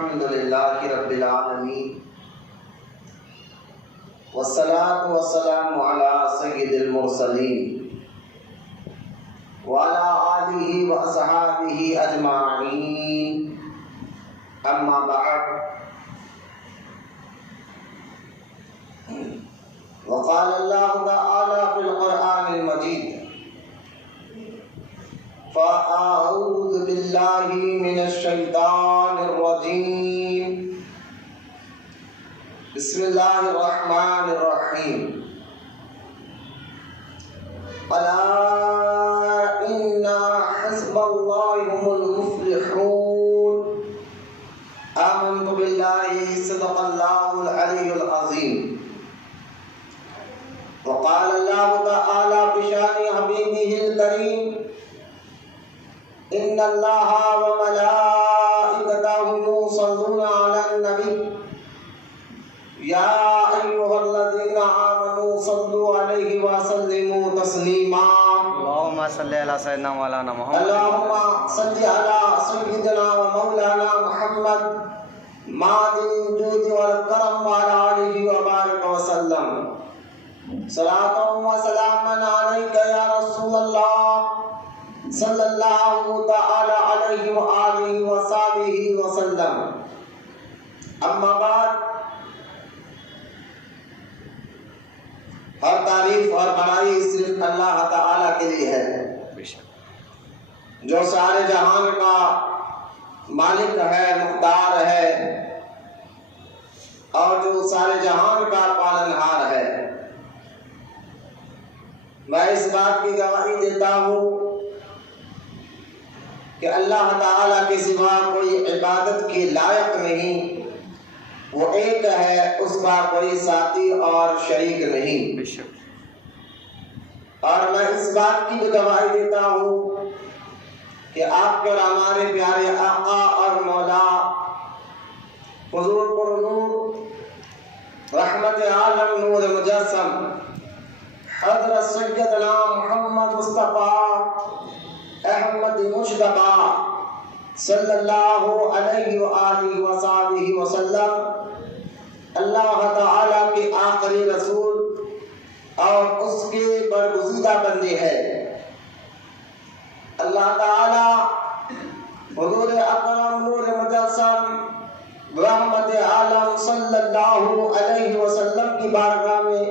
الحمد لله رب العالمين والصلاة والسلام على سيد المرسلين وعلى آله وأصحابه أجمعين أما بعد وقال الله تعالى في القرآن المجيد فأعوذ بالله من الشيطان الرجيم بسم الله الرحمن الرحيم ألا إن حزب الله هم المفلحون آمنت بالله صدق الله العلي العظيم وقال الله تعالى بشأن حبيبه الكريم إن الله وملائكته يصلون على النبي يا أيها الذين آمنوا صلوا عليه وسلموا تسليما اللهم صل على سيدنا مولانا محمد اللهم صل على سيدنا ومولانا محمد معدن الجود والكرم وعلى آله وبارك وسلم صلاة وسلاما عليك يا رسول الله صلی اللہ تعالی علیہ وآلہ وصحبہ وسلم اما بعد ہر تعریف اور بڑائی صرف اللہ تعالی کے لیے ہے جو سارے جہان کا مالک ہے، مختار ہے اور جو سارے جہان کا پالنہار ہے۔ میں اس بات کی گواہی دیتا ہوں کہ اللہ تعالیٰ کے سوا کوئی عبادت کے لائق نہیں، وہ ایک ہے، اس کا کوئی ساتھی اور شریک نہیں۔ اور میں اس بات کی بھی گواہی دیتا ہوں کہ آپ کے اور ہمارے پیارے آقا اور مولا حضور پر نور رحمت عالم نور مجسم حضرت سیدنا محمد مصطفیٰ احمد مجتبی صلی اللہ علیہ وآلہ وصحبہ وسلم اللہ تعالیٰ کے آخری رسول اور اس کے برگزیدہ بندے ہیں۔ اللہ تعالیٰ حضور اکرم نور مجسم رحمت عالم صلی اللہ علیہ وسلم کی بارگاہ میں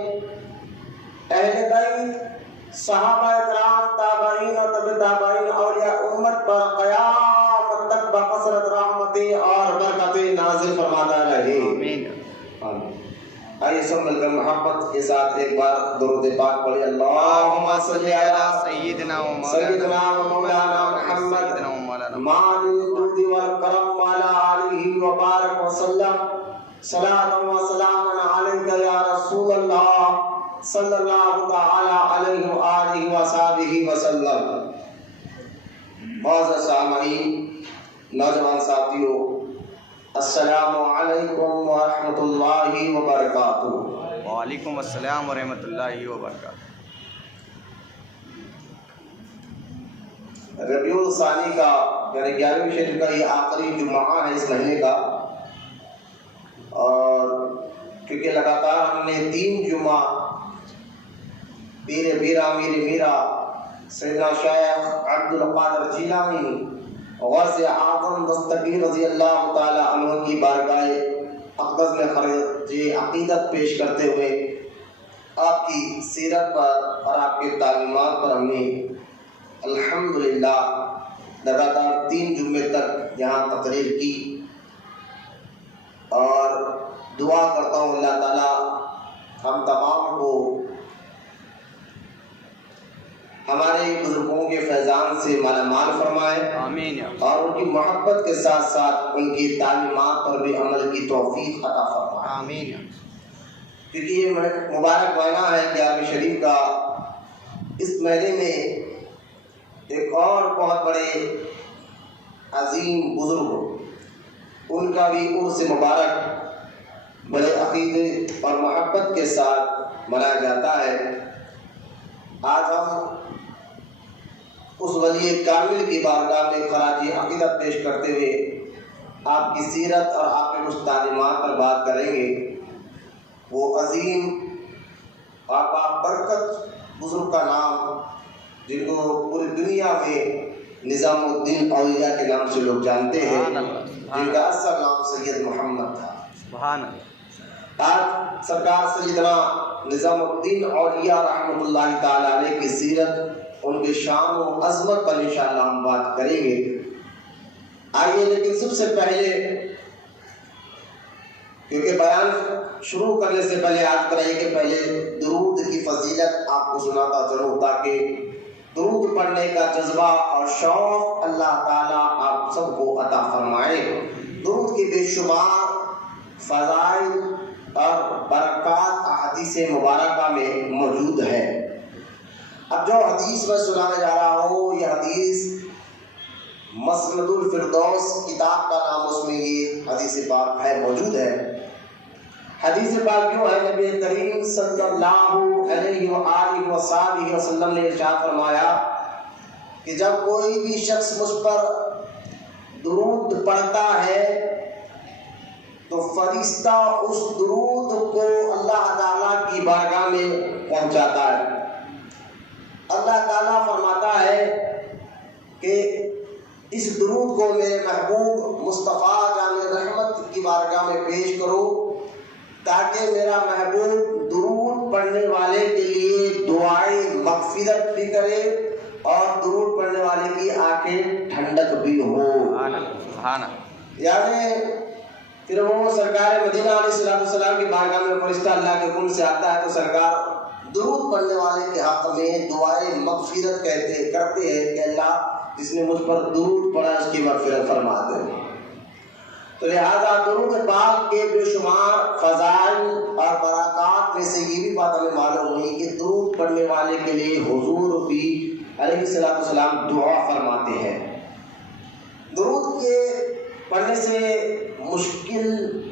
اہل بیت، صحابہ اکرام، تابعین اور تبع تابعین، اولیاء امت پر قیامت تک بکثرت رحمتیں اور برکتیں نازل فرماتا رہے۔ آمین۔ آئیے سب مل کر محبت کے ساتھ ایک بار درود پاک پڑھیں۔ اللہم صلی علی سیدنا و مولانا محمد معدن الجود والکرم وعلی آلہ وبارک وسلم صلاۃ و سلام علیک یا رسول اللہ صلی اللہ تعالی علیہ وآلہ وصحبہ وسلم۔ معزز سامعین، نوجوان ساتھیو، السلام علیکم ورحمۃ اللہ وبرکاتہ۔ وعلیکم السلام ورحمۃ اللہ وبرکاتہ۔ ربیع الثانی کا یعنی 11ویں شریف کا یہ آخری جمعہ ہے اس مہینے کا، اور کیونکہ لگاتار ہم نے 3 جمعہ پیر میرا میرے میرا سیدنا شیخ عبد القادر جیلانی غوث اعظم دستگیر رضی اللہ تعالی عنہ کی بارگاہ اقدس میں خراج عقیدت پیش کرتے ہوئے آپ کی سیرت پر اور آپ کے تعلیمات پر ہم نے الحمدللہ لگاتار 3 جمعے تک یہاں تقریر کی، اور دعا کرتا ہوں اللہ تعالیٰ ہم تمام کو ہمارے بزرگوں کے فیضان سے مالا مال فرمائے، آمین، اور ان کی محبت کے ساتھ ساتھ ان کی تعلیمات پر بھی عمل کی توفیق عطا فرمائے، آمین۔ کیونکہ یہ مبارک مہینہ ہے 11ویں شریف کا۔ اس مہینے میں ایک اور بہت بڑے عظیم بزرگ، ان کا بھی عرس مبارک بڑے عقیدے اور محبت کے ساتھ منایا جاتا ہے۔ آج ہم اس ولی کامل کی بارگاہ میں خراج عقیدت پیش کرتے ہوئے آپ کی سیرت اور آپ کے کچھ تعلیمات پر بات کریں گے۔ وہ عظیم آقا برکت بزرگ کا نام، جن کو پوری دنیا میں نظام الدین اولیاء کے نام سے لوگ جانتے ہیں، جن کا اصل نام سید محمد تھا۔ سبحان اللہ۔ آج سرکار سیدنا نظام الدین اولیاء رحمۃ اللہ تعالی علیہ کی سیرت، ان کے شان و عظمت پر انشاءاللہ ہم بات کریں گے۔ آئیے، لیکن سب سے پہلے، کیونکہ بیان شروع کرنے سے پہلے آج کرائیے کہ پہلے درود کی فضیلت آپ کو سناتا ضرور، تاکہ درود پڑھنے کا جذبہ اور شوق اللہ تعالیٰ آپ سب کو عطا فرمائے۔ درود کی بے شمار فضائل اور برکات احادیث مبارکہ میں موجود ہے۔ اب جو حدیث میں سنانے جا رہا ہوں، یہ حدیث مسند الفردوس کتاب کا نام، اس میں یہ حدیث پاک ہے، موجود ہے۔ حدیث پاک کیوں ہے؟ نبی کریم صلی اللہ علیہ وآلہ وصحبہ وسلم نے ارشاد فرمایا کہ جب کوئی بھی شخص مجھ پر درود پڑھتا ہے تو فرشتہ اس درود کو اللہ تعالیٰ کی بارگاہ میں پہنچاتا ہے۔ اللہ تعالیٰ فرماتا ہے کہ اس درود کو میرے محبوب مصطفیٰ جان رحمت کی بارگاہ میں پیش کرو، تاکہ میرا محبوب درود پڑھنے والے کے لیے دعائیں مغفرت بھی کرے اور درود پڑھنے والے کی آنکھیں ٹھنڈک بھی ہو۔ یعنی پھر وہ سرکار مدینہ علیہ السلام کی بارگاہ میں فرشتہ اللہ کے حکم سے آتا ہے، تو سرکار درود پڑھنے والے کے حق میں دعائیں مغفرت کرتے ہیں کہ اللہ جس نے مجھ پر درود پڑھا اس کی مغفرت فرما دے۔ تو لہذا درود پاک کے بے شمار فضائل اور برکات میں سے یہ بھی بات ہمیں معلوم ہوئی کہ درود پڑھنے والے کے لیے حضور بھی علیہ السلام دعا فرماتے ہیں۔ درود کے پڑھنے سے مشکل،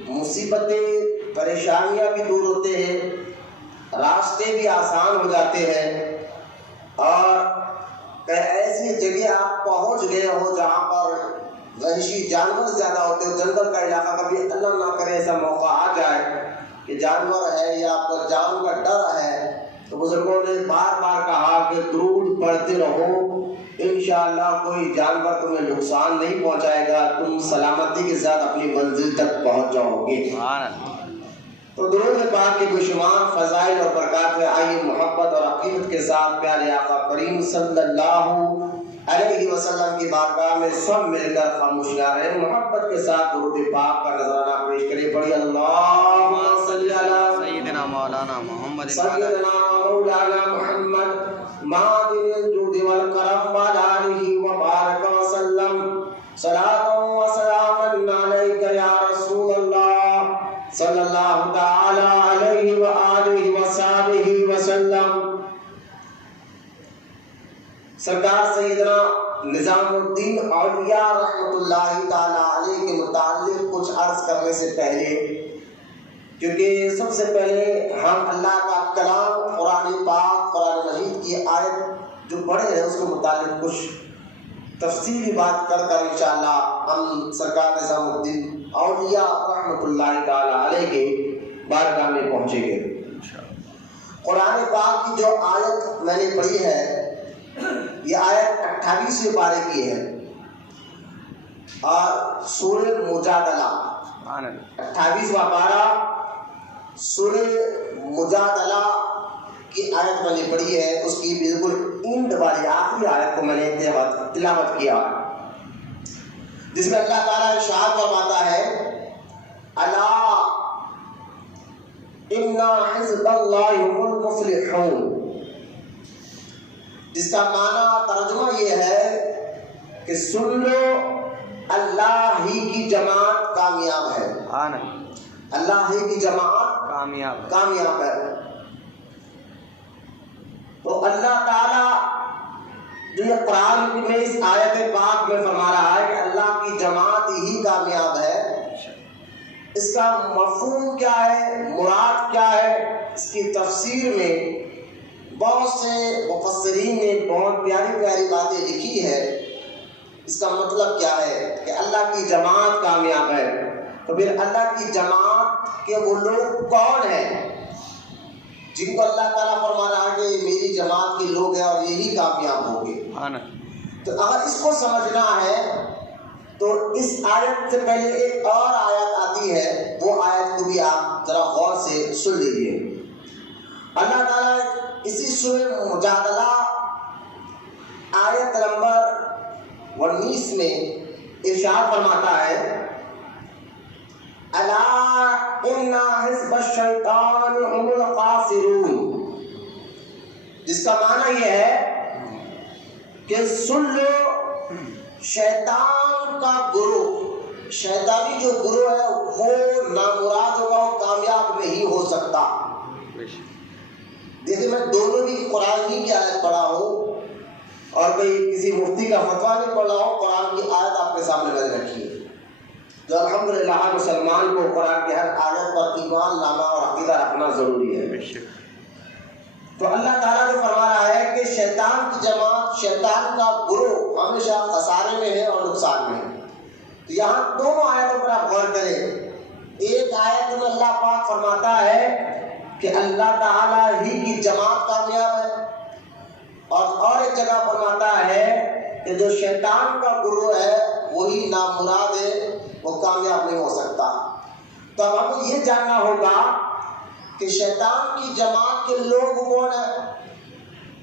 مصیبتیں، پریشانیاں بھی دور ہوتے ہیں، راستے بھی آسان ہو جاتے ہیں، اور ایسی جگہ آپ پہنچ گئے ہو جہاں پر وحشی جانور زیادہ ہوتے ہو، جنگل کا علاقہ، کبھی اللہ نہ کرے ایسا موقع آ جائے کہ جانور ہے یا آپ کو جان کا ڈر ہے، تو بزرگوں نے بار بار کہا کہ درود پڑھتے رہو، انشاءاللہ کوئی جانور تمہیں نقصان نہیں پہنچائے گا، تم سلامتی کے ساتھ اپنی منزل تک پہنچ جاؤ گے۔ تو درود پاک کے بے شمار فضائل اور برکات میں آئیے محبت اور عقیدت کے ساتھ پیارے آقا کریم صلی اللہ علیہ وسلم کی بارگاہ میں سب مل کر خاموشیاں رہیں، محبت کے ساتھ درود پاک کا نذرانہ پیش کریں۔ پڑھی اللہم صلی علی سیدنا مولانا محمد سیدنا مولانا محمد معدن الجود والکرم وعلی آلہ وبارک وسلم، صلاۃ و سلام علیک یا رسول اللہ صلی اللہ تعالی علیہ وآلہ وصحبہ وسلم۔ سرکار سیدنا نظام الدین اولیاء رحمۃ اللہ تعالی علیہ کے متعلق کچھ عرض کرنے سے پہلے، کیونکہ سب سے پہلے ہم اللہ کا کلام قرآن پاک، قرآن مجید کی آیت جو پڑھے ہیں اس کے متعلق کچھ تفصیلی بات کر کر انشاءاللہ ہم سرکار نظام الدین اولیاء رحمۃ اللہ تعالی علیہ کے بارگاہ میں پہنچیں گے۔ قرآن پاک کی جو آیت میں نے پڑھی ہے، یہ آیت 28ویں پارے کی ہے، اور سورہ مجادلہ 28واں پارہ سورہ مجادلہ کی آیت میں نے پڑھی ہے، اس کی بالکل اینڈ والی آخری آیت کو میں نے تلاوت کیا، جس میں اللہ تعالیٰ ارشاد فرماتا ہے الا ان حزب اللہ هم المفلحون، جس کا معنی ترجمہ یہ ہے کہ سن لو اللہ ہی کی جماعت کامیاب ہے، اللہ ہی کی جماعت کامیاب ہے۔ تو اللہ تعالیٰ جو یہ قرآن میں اس آیت پاک میں فرما رہا ہے کہ اللہ کی جماعت ہی کامیاب ہے، اس کا مفہوم کیا ہے، مراد کیا ہے، اس کی تفسیر میں بہت سے مفسرین نے بہت پیاری پیاری باتیں لکھی ہے۔ اس کا مطلب کیا ہے کہ اللہ کی جماعت کامیاب ہے. تو پھر اللہ کی جماعت کے وہ لوگ کون ہیں جن کو اللہ تعالیٰ فرما رہا ہے کہ میری جماعت کے لوگ ہیں اور یہی کامیاب ہوں گے؟ تو اگر اس کو سمجھنا ہے تو اس آیت سے پہلے ایک اور آیت آتی ہے، وہ آیت کو بھی آپ ذرا غور سے سن لیجیے. اللہ تعالیٰ اسی سورہ مجادلہ آیت نمبر 19 میں ارشاد فرماتا ہے، الا ان حزب الشیطان هم الخاسرون، جس کا معنی یہ ہے کہ سن لو شیطان کا گروہ، شیطانی جو گروہ ہے وہ نامراد ہوگا، وہ کامیاب نہیں ہو سکتا. دیکھیں میں دونوں بھی قرآن ہی کی آیت پڑھا ہوں اور کوئی کسی مفتی کا فتویٰ نہیں پڑھا ہوں، قرآن کی آیت آپ کے سامنے میں نے رکھی ہے. جو الحمدللہ مسلمان کو قرآن کی ہر آیت پر ایمان لانا اور عقیدہ رکھنا ضروری ہے. تو اللہ تعالیٰ جو فرما رہا ہے کہ شیطان کی جماعت، شیطان کا گروہ ہمیشہ خسارے میں ہے اور نقصان میں ہے. تو یہاں دونوں آیتوں پر آپ غور کریں. ایک آیت میں اللہ پاک فرماتا ہے کہ اللہ تعالیٰ ہی کی جماعت کامیاب ہے، اور ایک جگہ فرماتا ہے کہ جو شیطان کا گروہ ہے وہی نامراد ہے، وہ کامیاب نہیں ہو سکتا. تو اب ہمیں یہ جاننا ہوگا کہ شیطان کی جماعت کے لوگ کون ہیں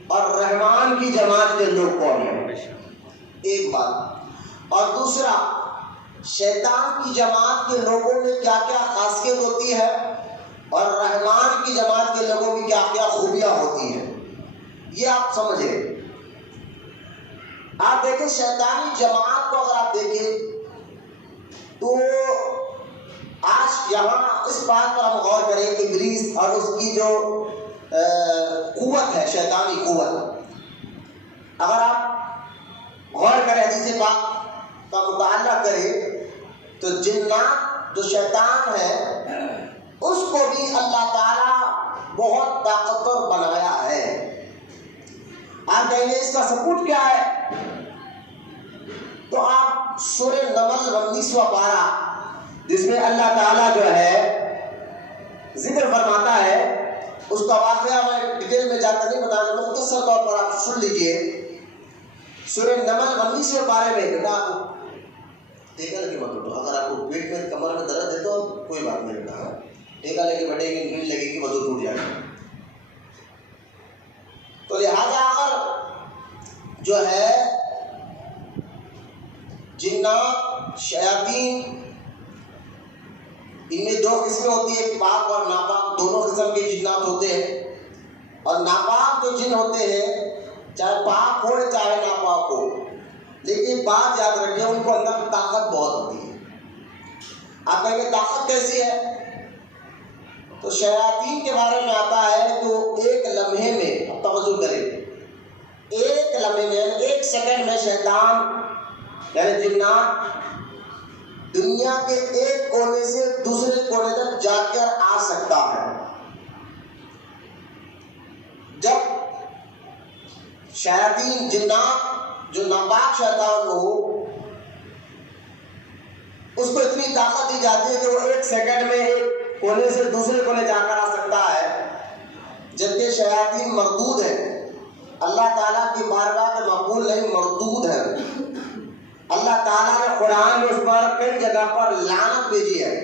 اور رحمان کی جماعت کے لوگ کون ہیں، ایک بات. اور دوسرا، شیطان کی جماعت کے لوگوں میں کیا کیا خاصیت ہوتی ہے اور رحمان کی جماعت کے لوگوں میں کیا کیا خوبیاں ہوتی ہیں، یہ آپ سمجھیں. آپ دیکھیں شیطانی جماعت کو اگر آپ دیکھیں تو آج یہاں اس بات پر ہم غور کریں کہ ابلیس اور اس کی جو قوت ہے، شیطانی قوت، اگر آپ غور کریں حدیث پاک کا مطالعہ کریں تو جنات جو شیطان ہے اس کو بھی اللہ تعالیٰ بہت طاقتور بنایا ہے. آپ کہیں گے اس کا ثبوت کیا ہے؟ تو آپ سورہ نمل 19واں پارہ جس میں اللہ تعالیٰ جو ہے ذکر فرماتا ہے، اس کا واقعہ میں ڈیٹیل میں جا کر نہیں بتا رہا، مختصر طور پر آپ سن لیجئے. سورہ نمل 19ویں پارے میں بیٹا ٹیکا لے کے مت اٹھو. اگر آپ کو پیٹ میں کمر میں درد ہے تو کوئی بات نہیں بیٹا، ٹیکا لے کے بیٹھے گی، نیند لگے گی، وضو ٹوٹ جائے گا. تو لہذا اگر جو ہے جنات، شیاطین، ان میں دو قسمیں ہوتی ہیں، پاک اور ناپاک. دونوں قسم کے جنات ہوتے ہیں، اور ناپاک جو جن ہوتے ہیں چاہے پاک ہو چاہے ناپاک ہو، لیکن بات یاد رکھیں ان کو اندر طاقت بہت ہوتی ہے. آپ کہیں گے طاقت کیسی ہے؟ تو شیاطین کے بارے میں آتا ہے تو ایک لمحے میں، اب توجہ کریں، ایک لمحے میں، ایک سیکنڈ میں شیطان یعنی جنات دنیا کے ایک کونے سے دوسرے کونے تک جا کر آ سکتا ہے. جب شیاطین، جنات جو ناپاک شیطان ہو، اس کو اتنی طاقت دی جاتی ہے کہ وہ ایک سیکنڈ میں ایک کونے سے دوسرے کونے جا کر آ سکتا ہے، جبکہ شیاطین مردود ہیں، اللہ تعالیٰ کی بارگاہ کے مقبول نہیں، مردود ہیں. اللہ تعالیٰ نے قرآن میں اس پر کئی جگہ پر لعنت بھیجی ہے.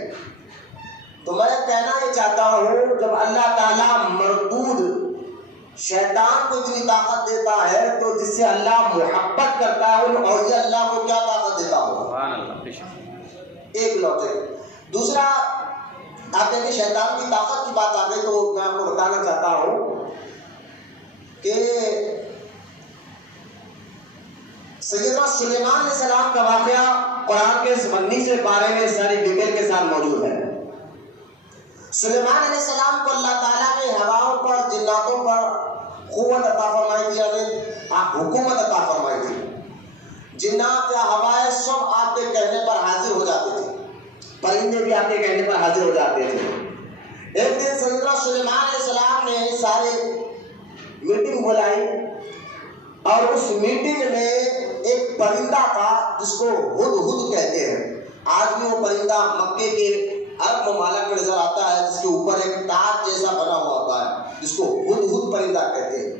تو میں کہنا یہ چاہتا ہوں جب اللہ تعالیٰ مردود شیطان کو اتنی طاقت دیتا ہے تو جس سے اللہ محبت کرتا ہے ان اولیاء اللہ کو کیا طاقت دیتا ہوگا؟ ایک لوٹے. دوسرا، آپ دیکھیں شیطان کی طاقت کی بات آ گئی تو میں آپ کو بتانا چاہتا ہوں کہ سیدنا سلیمان علیہ السلام کا واقعہ قرآن کے 19 پارے میں ساری ڈیٹیل کے ساتھ موجود ہے. سلیمان علیہ السلام کو اللہ تعالیٰ نے ہواؤں پر، جناتوں پر قوت عطا فرمائی تھی، یعنی حکومت عطا فرمائی تھی. جنات یا ہوائیں سب آپ کے کہنے پر حاضر ہو جاتے تھے، پرندے بھی آپ کے کہنے پر حاضر ہو جاتے تھے. ایک دن سیدنا سلیمان علیہ السلام نے سارے میٹنگ بلائی اور اس میٹنگ میں ایک پرندہ تھا جس کو ہدہد کہتے ہیں. آج بھی وہ پرندہ مکے کے عرب ممالک میں نظر آتا ہے، جس کے اوپر ایک تاج جیسا بنا ہوا ہوتا ہے، جس کو ہدہد پرندہ کہتے ہیں.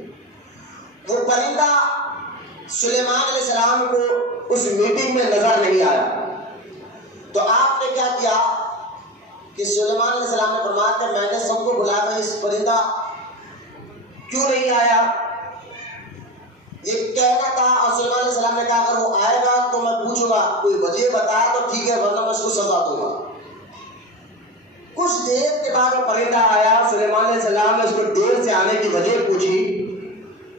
وہ پرندہ سلیمان علیہ السلام کو اس میٹنگ میں نظر نہیں آیا. تو آپ نے کیا کیا کہ سلیمان علیہ السلام نے فرمایا کہ میں نے سب کو بلایا تھا، اس پرندہ کیوں نہیں آیا؟ یہ کہنا تھا. اور سلیمان علیہ السلام نے کہا اگر وہ آئے گا تو میں پوچھوں گا، کوئی وجہ بتایا تو ٹھیک ہے، ورنہ میں اس کو سزا دوں گا. کچھ دیر کے بعد وہ پرندہ آیا. سلیمان علیہ السلام نے اس کو دیر سے آنے کی وجہ پوچھی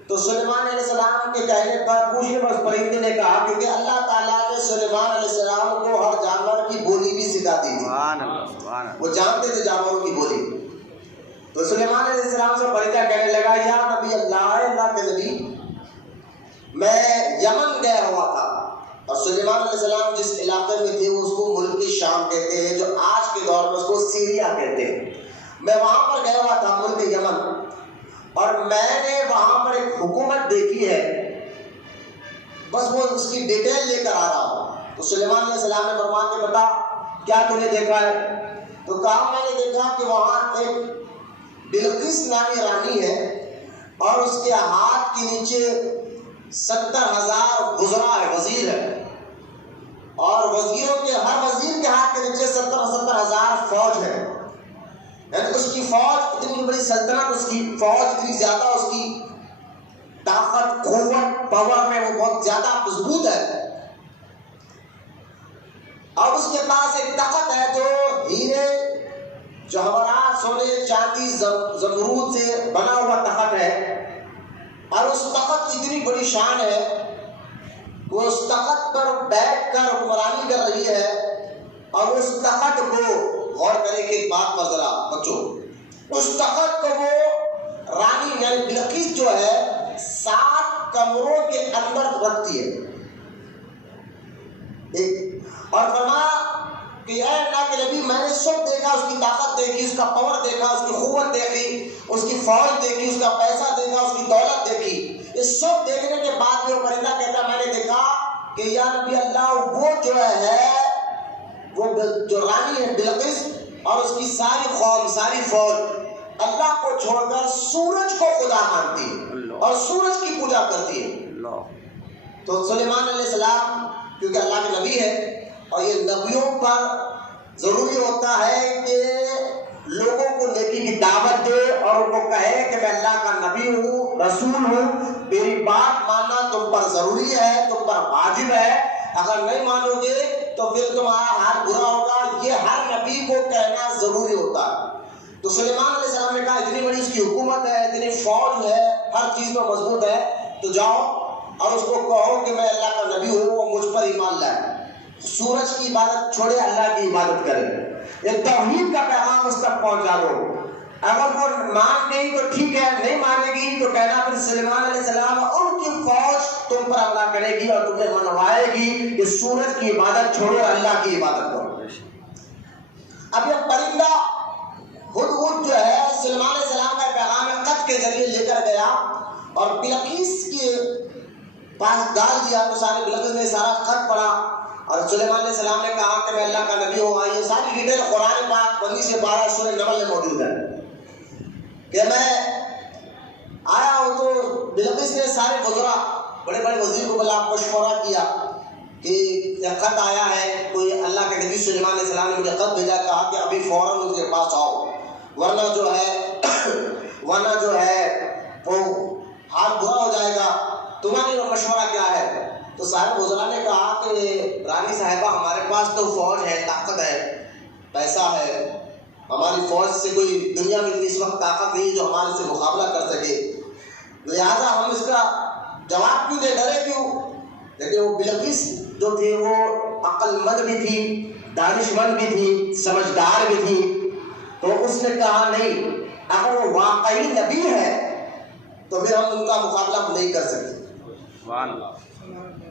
تو سلیمان علیہ السلام کے کہنے پر پوچھنے پر اس پرندے نے کہا کیونکہ اللہ تعالیٰ نے سلیمان علیہ السلام کو ہر جانور کی بولی بھی سکھا دی تھی. وہ جانتے تھے جانوروں کی بولی. تو سلیمان علیہ السلام سے پرندہ کہنے لگا یا نبی اللہ کے نبی، میں یمن گیا ہوا تھا. اور سلیمان علیہ السلام جس علاقے میں تھے اس کو ملک شام کہتے ہیں، جو آج کے دور میں اس کو سیریا کہتے ہیں. میں وہاں پر گیا ہوا تھا ملک یمن، اور میں نے وہاں پر ایک حکومت دیکھی ہے، بس وہ اس کی ڈیٹیل لے کر آ رہا ہوں. تو سلیمان علیہ السلام نے فرمایا کہ بتا کیا تو نے دیکھا ہے؟ تو کہا میں نے دیکھا کہ وہاں ایک بلقیس نامی رانی ہے، اور اس کے ہاتھ کے نیچے 70,000 وزراء ہے، وزیر ہے، اور وزیروں کے ہر وزیر کے ہاتھ کے نیچے 70,000 فوج ہے. یعنی اس کی فوج اتنی بڑی سلطنت، اس کی فوج اتنی زیادہ، اس کی طاقت قوت پاور میں وہ بہت زیادہ مضبوط ہے. اور اس کے پاس ایک تخت ہے جو ہیرے جواہرات سونے چاندی زمرود سے بنا ہوا تخت ہے. اور اس تخت کی اتنی بڑی شان ہے، وہ اس تخت پر بیٹھ کر حکمرانی کر رہی ہے. اور اس تخت کو غور کریں کہ ایک بات پر ذرا بچوں، اس تخت کو وہ رانی یعنی بلقیس جو ہے 7 کمروں کے اندر رکھتی ہے. اور فرمایا کہ اے اللہ کے نبی، میں نے سب دیکھا، اس کی طاقت دیکھی، اس کا پاور دیکھا، اس کی قوت دیکھی، اس کی فوج دیکھی، اس کا پیسہ دیکھا، اس کی دولت دیکھی. یہ سب دیکھنے کے بعد بھی وہ پرندہ کہتا میں نے دیکھا کہ یا نبی اللہ، وہ جو ہے وہ جو رانی ہے بلقیس اور اس کی ساری قوم، ساری فوج اللہ کو چھوڑ کر سورج کو خدا مانتی ہے اور سورج کی پوجا کرتی ہے. تو سلیمان علیہ السلام کیونکہ اللہ کے نبی ہے، اور یہ نبیوں پر ضروری ہوتا ہے کہ لوگوں کو نیکی کی دعوت دے اور ان کو کہے کہ میں اللہ کا نبی ہوں، رسول ہوں، میری بات ماننا تم پر ضروری ہے، تم پر واجب ہے. اگر نہیں مانو گے تو پھر تمہارا حال برا ہوگا. یہ ہر نبی کو کہنا ضروری ہوتا ہے. تو سلیمان علیہ السلام نے کہا اتنی بڑی اس کی حکومت ہے، اتنی فوج ہے، ہر چیز میں مضبوط ہے، تو جاؤ اور اس کو کہو کہ میں اللہ کا نبی ہوں، وہ مجھ پر ایمان لائے، سورج کی عبادت چھوڑے، اللہ کی عبادت کرے. یہ توحید کا پیغام اس تک پہنچا دو. اگر وہ مان گئی تو ٹھیک ہے، نہیں مانے گی تو کہنا پھر سلیمان علیہ السلام اور ان کی فوج تم پر حملہ کرے گی اور تمہیں منوائے گی کہ سورج کی عبادت چھوڑو، اللہ کی عبادت کرو. اب یہ پرندہ ہدہد جو ہے سلیمان علیہ السلام کا پیغام خط کے ذریعے لے کر گیا اور بلقیس کے پاس ڈال دیا. تو سارے بلقیس نے سارا خط پڑھا اور سلیمان علیہ السلام نے کہا کہ میں اللہ کا نبی ہوں. یہ ساری ڈیٹیل قرآن پاک 15 سے 12 سورہ نمل میں موجود ہے کہ میں آیا ہوں. تو بلقیس نے سارے وزراء، بڑے بڑے وزیر کو بلا مشورہ کیا کہ خط آیا ہے، کوئی اللہ کے نبی سلیمان علیہ السلام نے مجھے خط بھیجا، کہا کہ ابھی فوراً ان کے پاس آؤ، ورنہ جو ہے وہ حال برا ہو جائے گا. تمہارا مشورہ کیا ہے؟ تو سارے وزراء نے کہا کہ رانی صاحبہ ہمارے پاس تو فوج ہے، طاقت ہے، پیسہ ہے، ہماری فوج سے کوئی دنیا میں اس وقت طاقت نہیں جو ہمارے سے مقابلہ کر سکے، لہٰذا ہم اس کا جواب کیوں دے، ڈرے کیوں؟ لیکن وہ بلقیس جو تھی وہ عقل مند بھی تھی، دانش مند بھی تھی، سمجھدار بھی تھی. تو اس نے کہا نہیں، اگر وہ واقعی نبی ہے تو پھر ہم ان کا مقابلہ نہیں کر سکتے.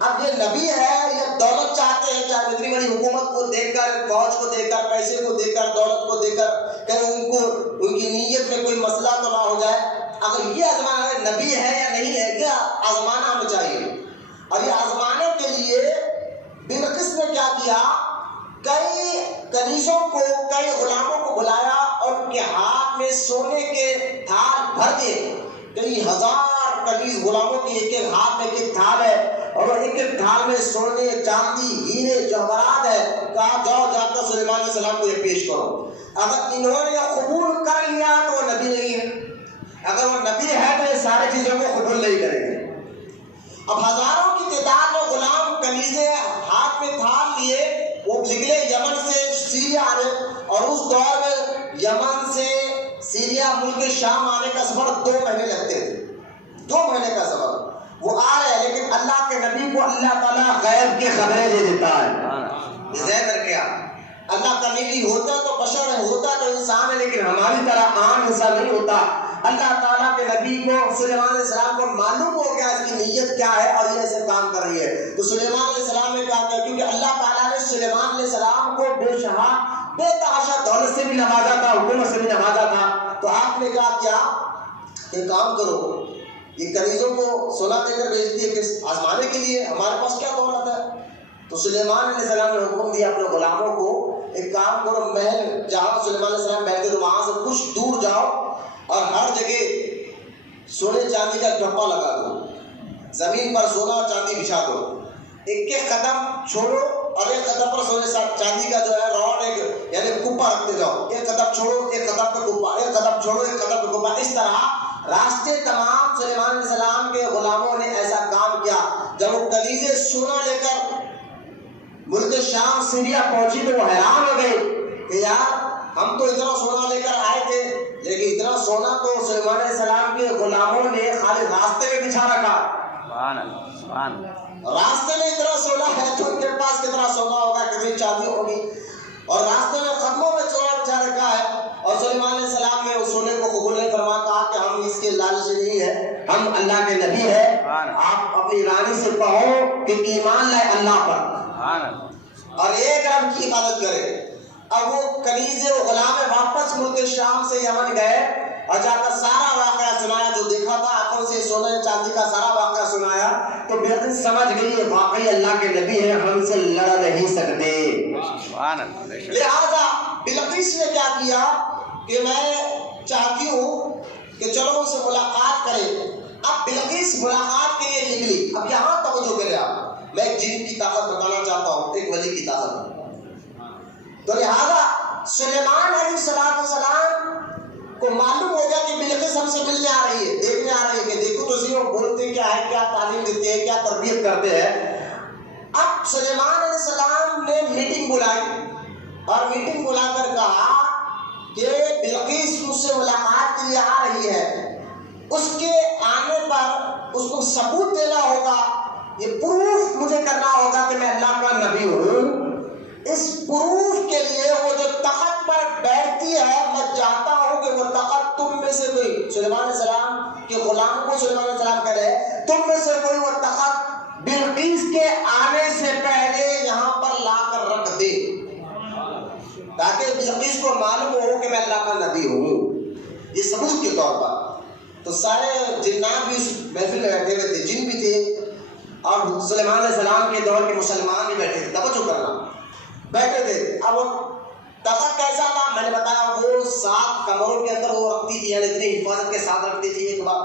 اب یہ نبی ہے، یہ دولت چاہتے ہیں کہ ہم اتنی بڑی حکومت کو دیکھ کر، فوج کو دیکھ کر، پیسے کو دیکھ کر، دولت کو دیکھ کر کہیں ان کی نیت میں کوئی مسئلہ تو نہ ہو جائے. اگر یہ آزمانا ہے نبی ہے یا نہیں ہے، یہ آزمانا ہمیں چاہیے. اور یہ آزمانے کے لیے بلقیس نے کیا کیا، کئی کنیزوں کو، کئی غلاموں کو بلایا اور ان کے ہاتھ میں سونے کے تھال بھر دیے. کئی ہزار کنیز غلاموں کی ایک ایک ہاتھ میں ایک تھال ہے، اور وہ ایک ایک تھال میں سونے، چاندی، ہیرے، جواہرات ہے. کہا جاؤ جا کر سلیمان علیہ السلام کو یہ پیش کرو. اگر انہوں نے یہ قبول کر لیا تو وہ نبی نہیں ہے، اگر وہ نبی ہے تو یہ ساری چیزوں کو قبول نہیں کریں گے. اب ہزاروں کی تعداد میں غلام کنیزیں ہاتھ میں تھال لیے وہ نکلے یمن سے سیریا آنے، اور اس دور میں یمن سے سیریا ملک شام آنے کا سفر 2 مہینے لگتے تھے. 2 مہینے کا سفر وہ آ رہے ہیں، لیکن اللہ کے نبی کو اللہ تعالیٰ غیب کی خبریں دے دیتا ہے. ذہن رکھے آپ، اللہ کا نبی ہوتا تو بشر ہے، ہوتا تو انسان ہے، لیکن ہماری طرح عام انسان نہیں ہوتا. اللہ تعالیٰ کے نبی کو، سلیمان علیہ السلام کو معلوم ہو گیا اس کی نیت کیا ہے اور یہ ایسے کام کر رہی ہے. تو سلیمان علیہ السلام نے کہا کیا، کیونکہ اللہ تعالیٰ نے سلیمان علیہ السلام کو بے شہا بے تحاشا دولت سے بھی نوازا تھا، حکومت سے بھی نوازا تھا. تو آپ نے کہا کیا کہ کام کرو، یہ کنیزوں کو سونا دے کر بھیج دیے کہ آزمانے کے لیے، ہمارے پاس کیا دولت ہے. تو سلیمان علیہ السلام نے حکم دیا اپنے غلاموں کو، ایک کام کرو، محل جہاں سلیمان علیہ السلام بیٹھے تھے وہاں سے کچھ دور جاؤ اور ہر جگہ سونے چاندی کا ڈھپا لگا دو، زمین پر سونا اور چاندی بچھا دو. ایک ایک قدم چھوڑو اور ایک قدم پر سونے چاندی کا جو ہے راڈ، ایک یعنی کپا رکھتے جاؤ. ایک قدم چھوڑو، ایک قدم پہ کپا، ایک قدم چھوڑو، ایک قدم پہ کپا. اس طرح راستے تمام سلیمان علیہ السلام کے غلاموں نے ایسا کام کیا. جب وہ کنیزیں سونا لے کر ملک شام سیریا پہنچی تو وہ حیران ہو گئے کہ یار ہم تو اتنا سونا لے کر آئے تھے، لیکن اتنا سونا تو سلیمان علیہ السلام کے غلاموں نے خالی راستے میں بچھا رکھا. راستے میں اتنا سونا ہے تو ان کے پاس کتنا سونا ہوگا، کتنی چاندی ہوگی. اور راستے میں قدموں میں سونا بچھا رکھا ہے. اور سلیمان علیہ السلام نے اس سونے کو قبول نہیں فرما، کہا کہ ہم اس کے لالچ سے نہیں ہے، ہم اللہ کے نبی ہیں. آپ اپنی رانی سے کہو کہ ایمان لائے اللہ پر اور ایک رب کی عبادت کرے. اب وہ کنیزیں و غلام واپس ملک شام سے یمن گئے اور جا کر سارا واقعہ سنایا جو دیکھا تھا، آنکھوں سے سونے چاندی کا سارا واقعہ سنایا. تو بلقیس سمجھ گئی یہ واقعی اللہ کے نبی ہیں، ہم سے لڑ نہیں سکتے. لہذا بلقیس نے کیا کیا کہ میں چاہتی ہوں کہ چلو ان سے ملاقات کریں. اب بلقیس ملاقات کے لیے نکلی. اب یہاں توجہ کریں آپ، میں ایک جن کی طاقت بتانا چاہتا ہوں، ایک ولی کی طاقت. تو لہذا سلیمان علیہ السلام کو معلوم ہو گیا کہ بلقیس ہم سے ملنے آ رہی ہے، دیکھنے آ رہی ہے کہ دیکھو تو صحیح وہ بولتے کیا ہے، کیا تعلیم دیتے ہیں، کیا تربیت کرتے ہیں. اب سلیمان علیہ السلام نے میٹنگ بلائی اور میٹنگ بلا کر کہا کہ بلقیس مجھ سے ملاقات کے لیے آ رہی ہے، اس کے آنے پر اس کو ثبوت دینا ہوگا، یہ پروف مجھے کرنا ہوگا کہ میں اللہ کا نبی ہوں. اس پروف کے لیے وہ جو تخت پر بیٹھتی ہے، میں چاہتا ہوں کہ وہ تخت تم میں سے کوئی، سلیمان علیہ السلام کے غلام کو سلیمان علیہ السلام کہہ رہے تم میں سے کوئی وہ تخت بلقیس کے آنے سے پہلے یہاں پر لا کر رکھ دے، تاکہ بلقیس کو معلوم ہو کہ میں اللہ کا نبی ہوں. یہ ثبوت کے طور پر. تو سارے جنات بھی اس محفل میں بیٹھے ہوئے تھے، جن بھی تھے اور سلیمان علیہ السلام کے دور کے مسلمان بھی بیٹھے تھے، توجہ کرنا بیٹھے تھے. اب وہ تخت کیسا تھا میں نے بتایا، وہ 7 کمروں کے اندر وہ رکھتی تھی، یعنی اتنی حفاظت کے ساتھ رکھتی تھی. ایک بار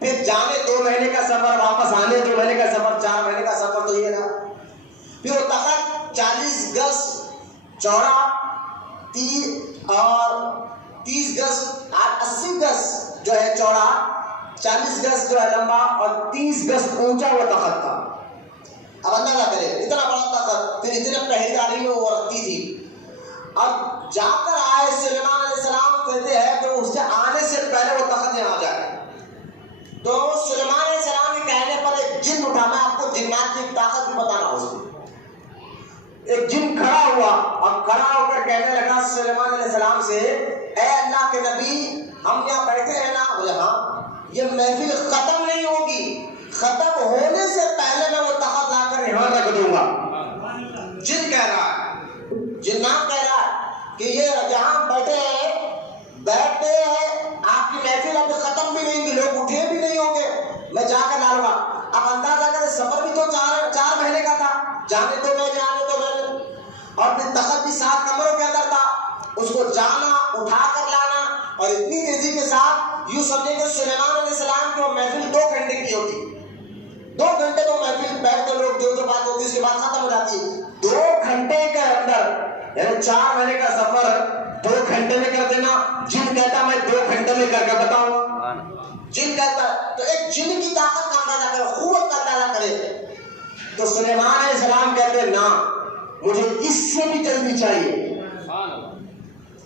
پھر جانے 2 مہینے کا سفر، واپس آنے 2 مہینے کا سفر، 4 مہینے کا سفر تو یہ رہا. پھر وہ تخت 40 گز چوڑا، 30 گز 80 گز جو ہے چوڑا، 40 گز جو ہے لمبا اور 30 گز اونچا وہ تخت تھا. اب اندازہ کرے اتنا بڑا تخت، پھر اتنے پہریداری میں وہ رکھتی تھی. اب جا کر آئے سلیمان علیہ السلام کہتے ہیں کہ اس سے آنے سے پہلے وہ تخت یہاں جائے. تو سلیمان علیہ السلام کے کہنے پر ایک جن اٹھا، میں آپ کو جنات کی طاقت بھی بتانا ہوں. اس میں ایک جن کھڑا ہوا اور کھڑا ہو کر کہنے لگا سلیمان علیہ السلام سے، اے اللہ کے نبی ہم یہاں بیٹھے ہیں نا؟ بولے ہاں. یہ محفل ختم نہیں ہوگی، ختم ہونے سے پہلے میں وہ تخت لا کر یہاں رکھ دوں گا. جن کہہ رہا ہے، جنات کہہ رہا ہے کہ یہ جہاں بیٹھے ہیں آپ کی محفل ابھی ختم بھی نہیں ہوگی، لوگ اٹھے بھی نہیں ہوں گے، میں جا کر ڈالوں گا. اب اندازہ کریں اس کو جانا، اٹھا کر لانا، اور اتنی تیزی کے ساتھ یوں سمجھے کہ سلیمان علیہ السلام کی وہ محفل 2 گھنٹے کی ہوتی، 2 گھنٹے تو محفل بیٹھتے لوگ جو بات ہوتی ہے اس کے بعد ختم ہو جاتی ہے. 2 گھنٹے کے اندر یعنی 4 مہینے کا سفر 2 گھنٹے میں کر دینا. جن کہتا میں 2 گھنٹے میں کر کے بتاؤں گا، جن کہتا تو ایک جن کی طاقت کا اندازہ کرے، قوت کا اندازہ کرے. تو سلیمان علیہ السلام کہتے ہیں نا مجھے اس سے بھی جلدی چاہیے.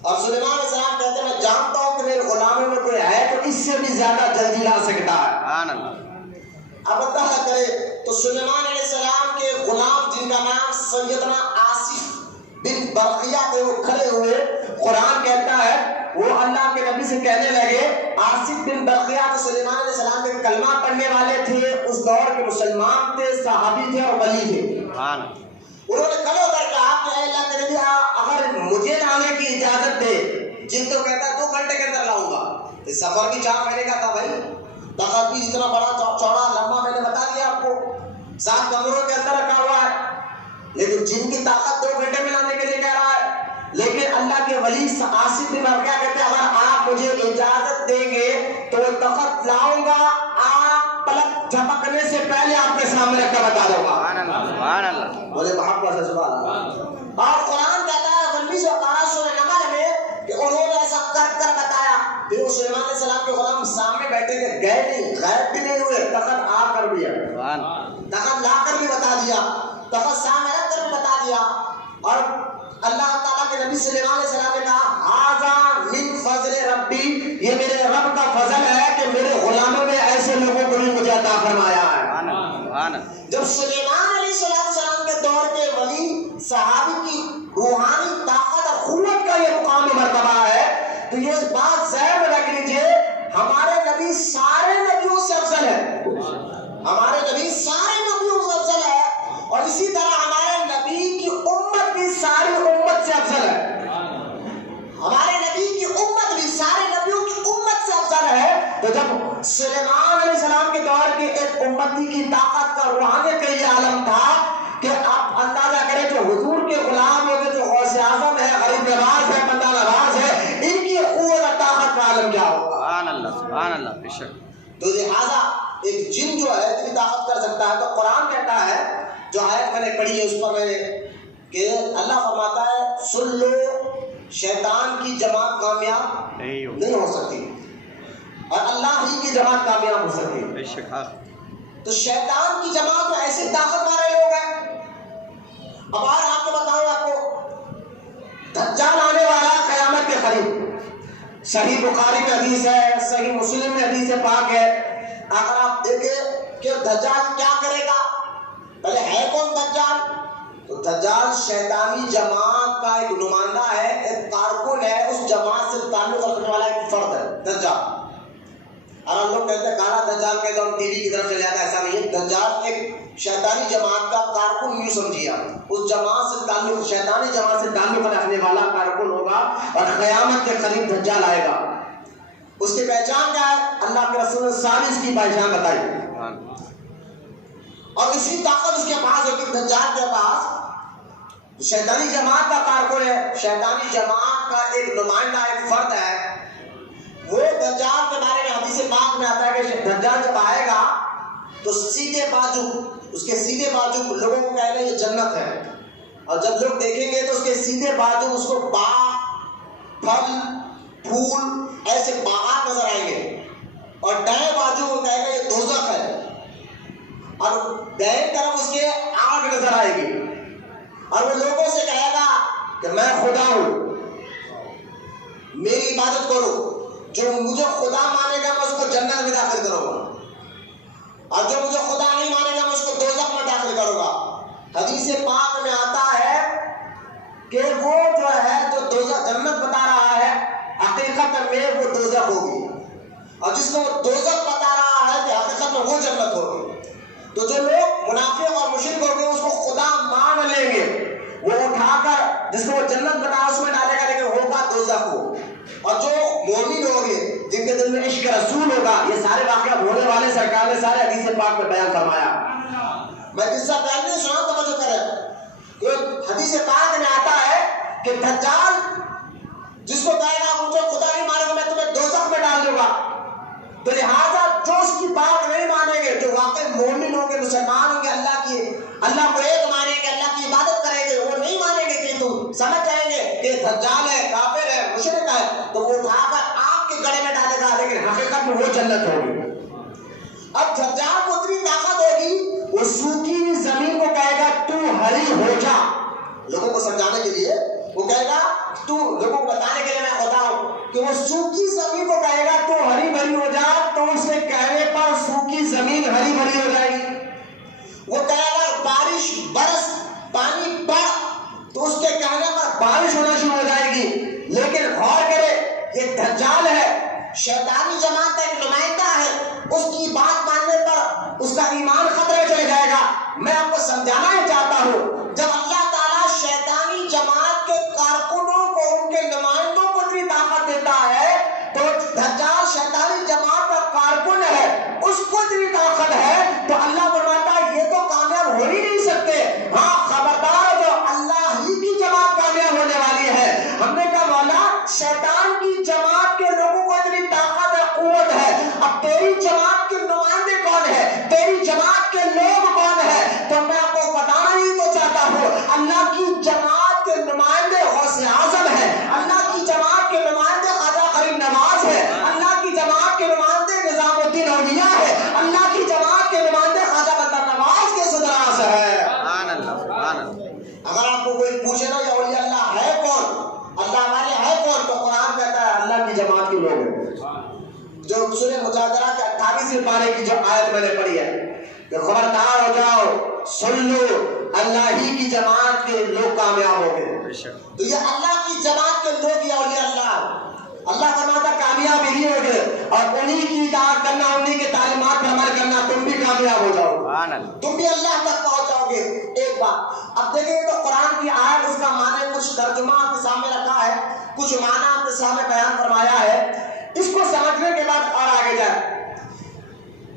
اور سلیمان علیہ السلام کہتے ہیں میں جانتا ہوں کہ میرے غلاموں میں کوئی ہے تو اس سے بھی زیادہ جلدی لا سکتا ہے. اب اندازہ کرے تو سلیمان علیہ السلام کے غلام جن کا نام سیدنا آصف بن برقیہ تھے، وہ کھڑے ہوئے. قرآن کہتا ہے وہ اللہ کے نبی سے کہنے لگے، آصف بن برقیہ تو سلیمان علیہ السلام کے کلمہ پڑھنے والے تھے، اس دور کے مسلمان تھے، صحابی تھے اور ولی تھے. انہوں نے کھڑے ہو کر کہا کہ اے اللہ کے نبی اگر مجھے لانے کی اجازت دے، جن تو کہتا ہے 2 گھنٹے کے اندر لاؤں گا. سفر بھی 4 مہینے کا تھا بھائی، تخت بھی جتنا بڑا چوڑا لمبا میں نے بتا دیا آپ کو، 7 کمروں کے اندر رکھا ہوا ہے. لیکن جن کی طاقت 2 گھنٹے میں لانے کے لیے کہہ رہا ہے. لیکن اللہ کے ولی آصف بن برقیہ کہتے ہیں اگر آپ مجھے اجازت دیں گے تو وہ تخت لاؤں گا، آپ پلک جھپکنے سے پہلے آپ کے سامنے رکھ کر بتا دوں گا. سبحان اللہ. بولے محبت سے سبحان اللہ. اور قرآن کہتا ہے 19 وقارہ سورہ نمل میں کہ انہوں نے ایسا کر کر بتایا. پھر وہ سلیمان علیہ السلام کے غلام سامنے بیٹھے تھے، گئے نہیں، غائب بھی نہیں ہوئے، تخت آ کر بھی ہے، تخت لا کر بھی بتا دیا، تخت سامنے رکھ کر بھی بتا دیا. اور اللہ تعالیٰ کے نبی سلیمان علیہ السلام نے کہا ھذا من فضل ربی، یہ میرے رب کا فضل ہے کہ میرے غلاموں نے ایسے لوگوں کو بھی مجھے عطا فرمایا ہے. جب سلیمان علیہ السلام کے دور کے ولی صحابی کی روحانی طاقت اور قوت کا یہ مقام مرتبہ ہے تو یہ بات ذہن میں رکھ لیجئے ہمارے نبی سارے نبیوں سے افضل ہے، ہمارے نبی سارے نبیوں سے افضل ہے. اور اسی طرح ہمارے نبی کی امت بھی ساری امت سے افضل ہے، ہمارے نبی کی امت بھی سارے نبیوں کی امت سے افضل ہے. تو جب سلیمان علیہ السلام کے دور کی ایک امتی کی طاقت کا روحانیت کا یہ عالم تھا کہ آپ اندازہ کریں جو حضور کے غلام ہوگے، جو غوث اعظم ہے، غریب نواز ہے، بندہ نواز ہے، ان کی قوت اور طاقت کا عالم کیا ہوگا. سبحان اللہ. بے شک. تو لہٰذا ایک جن جو ہے اتنی طاقت کر سکتا ہے. تو قرآن کہتا ہے، جو آیت میں نے پڑھی ہے اس پر میں نے کہ اللہ فرماتا ہے سن لو شیطان کی جماعت کامیاب نہیں ہو سکتی اور اللہ ہی کی جماعت کامیاب ہو سکتی ہے. بے شک. تو شیطان کی جماعت میں ایسے طاقت والے لوگ ہیں. اب آپ کو بتاؤں، آپ کو دجال آنے والا قیامت کے قریب، صحیح بخاری میں حدیث ہے، صحیح مسلم میں حدیث پاک ہے. اگر آپ دیکھیں کہ دجال کیا کرے گا، پہلے ہے کون دجال؟ تو دجال شیطانی جماعت کا ایک نمائندہ ہے، ایک کارکن ہے، اس جماعت سے تعلق رکھنے والا ایک فرد ہے دجال. اور ہم لوگ کہتے ہیں کالا دجال کہتے ہیں ہم ٹی وی کی طرف چلے جاتا ہے، ایسا نہیں ہے. دجال ایک شیطانی جماعت کا کارکن یوں سمجھیے آپ، اس جماعت سے تعلق، شیطانی جماعت سے تعلق رکھنے والا کارکن ہوگا اور قیامت کے قریب دجال آئے گا. اس کی پہچان کیا ہے؟ اللہ کے رسول نے ساری اس کی پہچان بتائی. اور اسی طاقت اس کے پاس ہوگی دجال کے پاس. شیطانی جماعت کا کارکن ہے، شیطانی جماعت کا ایک نمائندہ، ایک فرد ہے. وہ دجال کے بارے میں حدیث پاک میں آتا ہے کہ دجال جب آئے گا تو سیدھے بازو، اس کے سیدھے بازو لوگوں کو کہے گا یہ جنت ہے. اور جب لوگ دیکھیں گے تو اس کے سیدھے بازو اس کو باغ، پھل، پھول، ایسے باغات نظر آئیں گے. اور دائیں بازو وہ کہے گا یہ دوزخ ہے. اور دائیں طرف اس کے آگ نظر آئے گی. اور وہ لوگوں سے کہے گا کہ میں خدا ہوں، میری عبادت کرو. جو مجھے خدا مانے گا میں اس کو جنت میں داخل کروں گا، اور جو مجھے خدا نہیں مانے گا میں اس کو دوزخ میں داخل کروں گا. حدیث پاک میں آتا ہے کہ وہ جو ہے جو دوزخ جنت بتا رہا ہے حقیقت میں وہ دوزخ ہوگی، اور جس کو وہ دوزخ بتا رہا ہے کہ حقیقت میں وہ جنت ہوگی. تو جو لوگ منافق اور مشرک ہو گئے اس کو خدا مان لیں گے، وہ اٹھا کر جس کو وہ جنت بتا اس میں ڈالے گا، لیکن ہوگا دوزخ ہو. اور جو مومن ہوگے جن کے دل میں عشق رسول ہوگا، یہ سارے واقعات ہونے والے سرکار نے سارے حدیث پاک میں بیان فرمایا. میں قصہ پہلے نہیں سنا، توجہ کریں کہ حدیث پاک میں آتا ہے کہ دجال جس کو کہے گا مجھے خدا نہیں مانے گا میں تمہیں دوزخ میں ڈال دوں گا. تو لہٰذا جو اس کی بات نہیں مانیں گے، جو واقعی مومن ہوں گے، مسلمان ہوں گے، اللہ کو ایک مانیں گے، اللہ کی عبادت کریں گے، وہ نہیں مانیں گے کہ تم سمجھ جائیں گے کہ دجال ہے، کافر ہے، مشرک ہے، تو وہ اٹھا کر آپ کے گڑے میں ڈالے گا، لیکن حقیقت میں وہ جنت ہوگی. اب دجال کو اتنی طاقت ہوگی، وہ سوکھی زمین کو کہے گا تو ہری ہو جا. لوگوں کو سمجھانے کے لیے وہ کہے گا، تو لوگوں کو بتانے کے لیے میں خدا ہوں کہ وہ سوکھی زمین کو کہے گا تو ہری بھری ہو جا، تو اس کے کہنے پر سوکھی زمین ہری بھری ہو جائے گی. وہ کہے گا بارش برس، پانی پڑ، تو اس کے کہنے پر بارش ہونا شروع ہو جائے گی. لیکن غور کرے، یہ دجال ہے، شیطانی جماعت کا ایک نمائندہ ہے، اس کی بات ماننے پر اس کا ایمان خطرے چلے جائے گا. میں آپ کو سمجھانا ہی چاہتا ہوں، جب اللہ تعالیٰ شیطانی جماعت کے کارکنوں کو، ان کے نمائندوں کو اتنی طاقت دیتا ہے، تو دجال شیطانی جماعت کا کارکن ہے، اس کو اتنی طاقت ہے، تو اللہ فرماتا ہے یہ تو کامیاب ہو ہی نہیں سکتے. ہاں خبردار، جو اللہ ہی کی جماعت کامیاب ہونے والی ہے. ہم نے کہا مولا شیطان کی جماعت کے لوگوں کو اتنی طاقت ہے، قوت ہے، اب تیری جماعت کے نمائندے کون ہے، تیری جماعت کے لوگ کون ہے؟ تو میں آپ کو بتانا ہی تو چاہتا ہوں، اللہ کی جماعت کے نمائندے غوث اعظم ہے، اللہ کی جماعت کے نمائندے خواجہ غریب نواز ہے، اللہ کی جماعت کے نمائندے نظام الدین اولیاء ہے، اللہ کی جماعت کے نمائندے خواجہ بندر نواز کے صدراس ہے. سبحان اللہ، سبحان اللہ. اگر آپ کو کوئی پوچھے نا یہ اولیاء اللہ ہے کون، اللہ والے ہے کون، تو قرآن کہتا ہے اللہ کی جماعت کے لوگ ہیں. جو سورہ مجادلہ کے 28ویں پارے کی جو آیت میں نے پڑھی ہے کہ خبردار ہو جاؤ، سن لو، اللہ ہی کی جماعت کے لوگ کامیاب ہو گئے. تو یہ اللہ کی جماعت کے لوگ، یہ اولیاء اللہ فرماتا کامیاب ہی ہو گئے، اور انہی کی اطاعت کرنا، انہی کے تعلیمات پر عمل کرنا، تم بھی کامیاب ہو جاؤ، تم بھی اللہ تک پہنچ جاؤ گے. ایک بات اب دیکھیں تو قرآن کی آیت، اس کا معنی کچھ ترجمہ آپ کے سامنے رکھا ہے، کچھ معنی آپ کے سامنے بیان فرمایا ہے. اس کو سمجھنے کے بعد اور آگے جائے.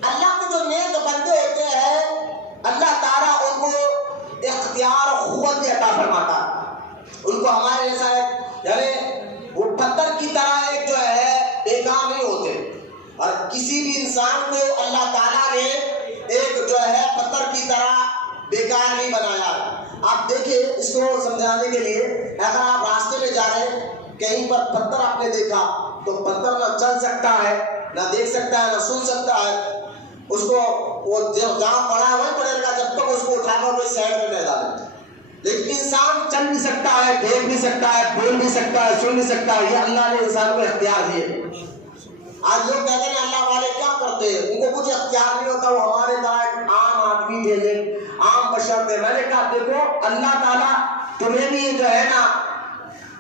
اللہ کے جو نیک بندے ہوتے ہیں، اللہ تعالیٰ ان کو اختیار و قوت بھی عطا فرماتا ہے. ان کو ہمارے جیسا ہے، یعنی وہ پتھر کی طرح ایک جو ہے بیکار نہیں ہوتے، اور کسی بھی انسان کو اللہ تعالیٰ نے ایک جو ہے پتھر کی طرح بیکار نہیں بنایا. آپ دیکھیں اس کو سمجھانے کے لیے، اگر آپ راستے میں جا رہے ہیں، کہیں پر پتھر آپ نے دیکھا، تو پتھر نہ چل سکتا ہے، نہ دیکھ سکتا ہے، نہ سن سکتا ہے. اس کو وہ جہاں پڑا ہے وہی پڑے گا جب تک اس کو اٹھا کر کوئی سائڈ میں نہیں ڈالے. لیکن انسان چل بھی سکتا ہے، دیکھ بھی سکتا ہے، بول بھی سکتا ہے، سن بھی سکتا ہے. یہ اللہ نے انسان کو اختیار دیے. آج لوگ کہتے ہیں اللہ والے کیا کرتے ہیں، ان کو کچھ اختیار نہیں ہوتا، وہ ہمارے طرح ایک عام آدمی تھے، عام بشر تھے. میں نے کہا دیکھو اللہ تعالیٰ تمہیں بھی جو ہے نا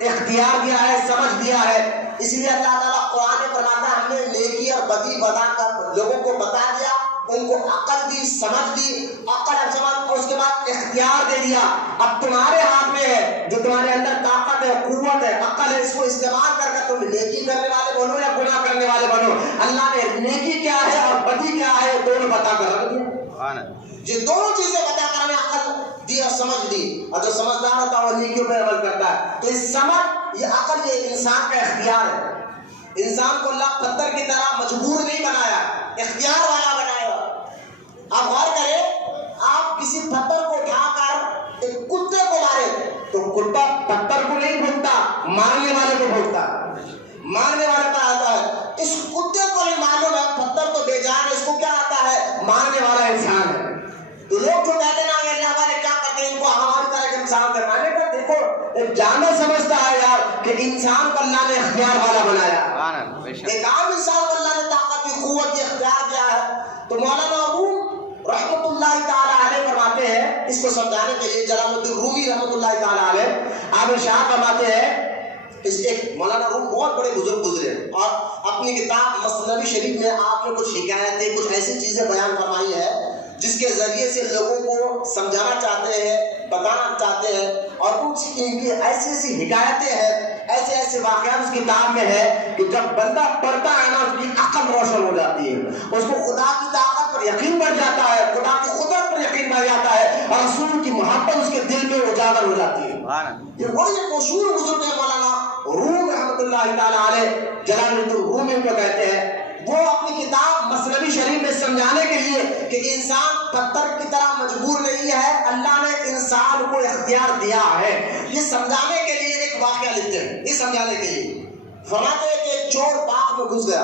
اختیار دیا ہے، سمجھ دیا ہے. اس لیے اللہ تعالیٰ قرآن میں فرماتا ہے ہم نے نیکی اور بدی بتا کر لوگوں کو بتا دیا، ان کو عقل دی، سمجھ دی، عقل اور سمجھ، اور اس کے بعد اختیار دے دیا. اب تمہارے ہاتھ میں ہے، جو تمہارے اندر طاقت ہے، قوت ہے، عقل ہے، اس کو استعمال کر کے تم نیکی کرنے والے بنو یا گناہ کرنے والے بنو. اللہ نے نیکی کیا ہے اور بدی کیا ہے دونوں بتا کر رکھ دیا. یہ دونوں چیزیں بتا کر ہمیں عقل دی اور سمجھ دی، اور جو سمجھدار ہوتا ہے وہ نیکیوں پہ عمل کرتا ہے. تو اس سمجھ، یہ عقل، یہ انسان کا اختیار ہے. انسان کو اللہ پتھر کی طرح مجبور نہیں بنایا، اختیار والا بنایا. آپ غور کریں، آپ کسی پتھر کو اٹھا کر ایک کتے کو مارے تو کتا پتھر کو نہیں بھونکتا، مارنے والے کو بھونکتا، مارنے والے پر آتا ہے. اس کتے کو نہیں معلوم ہے پتھر تو بے جان ہے، اس کو کیا آتا ہے، مارنے والا انسان ہے. تو لوگ جو کہتے ہیں نا کہ اللہ والے کیا کرتے ہیں، ان کو ہماری طرح کے انسان تھے. میں نے کہا دیکھو ایک جانور سمجھتا ہے یار کہ انسان کو اللہ نے اختیار والا بنایا. ایک عام انسان کو اللہ نے طاقت کی، قوت کی، اختیار دیا ہے. تو مولانا روم رحمۃ اللہ تعالیٰ علیہ فرماتے ہیں، اس کو سمجھانے کے لیے جلال الدین رومی رحمۃ اللہ تعالیٰ علیہ آپ ارشاد فرماتے ہیں، اس ایک مولانا روم بہت بڑے بزرگ گزرے، اور اپنی کتاب مثنوی شریف میں آپ نے کچھ حکایتیں، کچھ ایسی چیزیں بیان فرمائی ہے جس کے ذریعے سے لوگوں کو سمجھانا چاہتے ہیں، بتانا چاہتے ہیں. اور کچھ ایسی ایسی حکایتیں ہیں، ایسے ایسے واقعات اس کتاب میں ہے کہ جب بندہ پڑھتا ہے نا اس کی عقل روشن ہو جاتی ہے، اس کو خدا کی طاقت پر یقین بڑھ جاتا ہے، خدا کی قدرت پر یقین بڑھ جاتا ہے، اور رسول کی محبت اس کے دل میں اجاگر ہو جاتی ہے. یہ بڑے مشہور بزرگ ہیں مولانا روم رحمۃ اللہ اللہ تعالیٰ علیہ جلال الرومی کو کہتے ہیں، وہ اپنی کتاب مثنوی شریف میں سمجھانے کے لیے کہ انسان پتھر کی طرح مجبور نہیں ہے، اللہ نے انسان کو اختیار دیا ہے، یہ سمجھانے کے لیے ایک واقعہ لکھتے ہیں۔ یہ سمجھانے کے لیے فرماتے ہیں کہ ایک چور باغ میں گھس گیا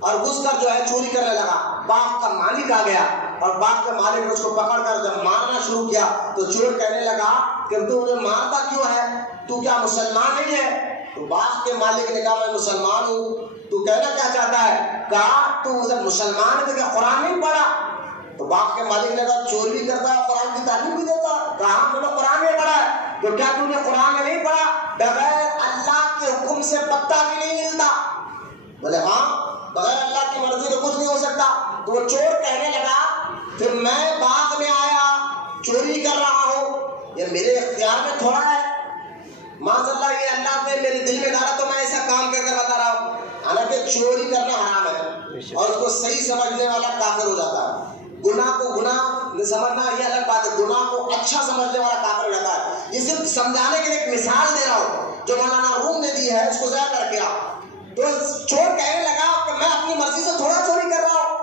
اور گھس کر جو ہے چوری کرنے لگا۔ باغ کا مالک آ گیا اور باغ کے مالک نے اس کو پکڑ کر جب مارنا شروع کیا تو چور کہنے لگا کہ تو مجھے مارتا کیوں ہے، تو کیا مسلمان نہیں ہے؟ تو باغ کے مالک نے کہا میں مسلمان ہوں، تو کہنا کیا چاہتا ہے؟ کہا تو جب مسلمان ہے تو کیا قرآن نہیں پڑھا؟ تو باغ کے مالک نے کہا چور بھی کرتا ہے، قرآن کی تعلیم بھی دیتا ہے۔ کہا میں نے قرآن میں پڑھا ہے۔ تو کیا تم نے قرآن میں نہیں پڑھا بغیر اللہ کے حکم سے پتا بھی نہیں ہلتا؟ بولے ہاں، بغیر اللہ کی مرضی کے کچھ نہیں ہو سکتا۔ تو وہ چور کہنے لگا پھر میں باغ میں آیا چوری کر رہا ہوں، یہ میرے اختیار میں تھوڑا ہے، معاذ اللہ یہ اللہ نے میرے دل میں ڈالا تو میں ایسا کام کر کر بتا رہا ہوں۔ حالانکہ چوری کرنا حرام ہے اور اس کو صحیح سمجھنے والا کافر ہو جاتا ہے۔ گناہ کو گناہ سمجھنا یہ الگ بات ہے، گناہ کو اچھا سمجھنے والا کافر ہو جاتا ہے۔ یہ صرف سمجھانے کے لیے ایک مثال دے رہا ہوں جو مولانا روم نے دی ہے، اس کو ضائع کر کیا۔ تو چور کہنے لگا کہ میں اپنی مرضی سے تھوڑا چوری کر رہا ہوں،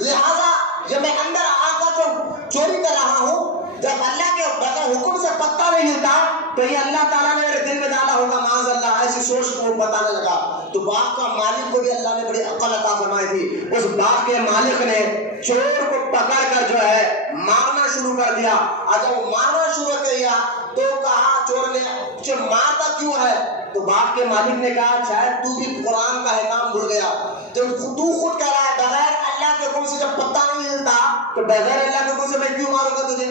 لہذا جب میں اندر آ کر جو چوری کر رہا ہوں، جب اللہ کے بغیر حکم سے پتہ نہیں ہلتا تو یہ اللہ تعالیٰ نے میرے دل میں ڈالا ہوگا، معاذ اللہ ایسی سوچ کو وہ بتانے لگا۔ تو باغ کا مالک کو بھی اللہ نے بڑی عقل عطا فرمائی تھی، اس باغ کے مالک نے چور کو پکڑ کر جو ہے مارنا شروع کر دیا، اور جب وہ مارنا شروع کر دیا تو کہا چور نے کہ مارتا کیوں ہے؟ تو باغ کے مالک نے کہا شاید تو بھی قرآن کا احکام بھول گیا، جب تو خود کہہ رہا ہے بغیر اللہ کے حکم سے جب پتہ نہیں ہلتا تو بغیر اللہ کے حکم سے میں کیوں ماروں گا تجھے؟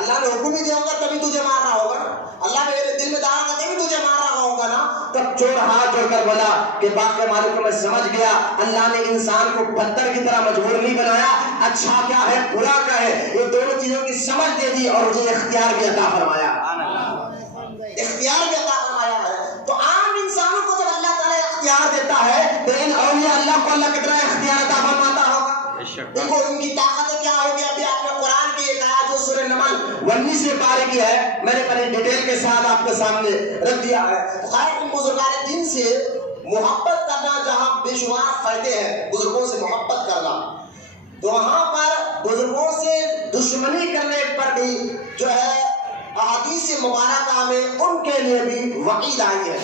اللہ نے حکم ہی دیا ہوگا تبھی تجھے مار رہا ہوگا، اللہ نے میرے دل میں ڈالا گا تبھی تجھے مار رہا ہوگا نا۔ تب چور ہاتھ جوڑ کر بولا کہ باغ کے مالک کو میں سمجھ گیا، اللہ نے انسان کو پتھر کی طرح مجبور نہیں بنایا، اچھا کیا ہے برا کیا ہے یہ دونوں چیزوں کی سمجھ دے دی اور مجھے اختیار بھی عطا فرمایا، اختیار بھی عطا فرمایا ہے۔ تو عام انسانوں کو جب اللہ تعالیٰ اختیار دیتا ہے تو ان اولیاء اللہ کو اللہ کتنا اختیار عطا فرماتا ہوگا۔ دیکھو ان کی طاقتیں کیا ہوگی۔ ابھی آپ نے قرآن کی ایک آیت جو سورہ نمل 19 پارے کی ہے میں نے بڑی ڈیٹیل کے ساتھ آپ کے سامنے رکھ دیا ہے۔ خیر ان بزرگان دین سے محبت کرنا جہاں بے شمار فائدے ہیں، بزرگوں سے محبت کرنا، تو وہاں پر بزرگوں سے دشمنی کرنے پر بھی جو ہے احادیث مبارکہ میں ان کے لیے بھی وعید آئی ہے،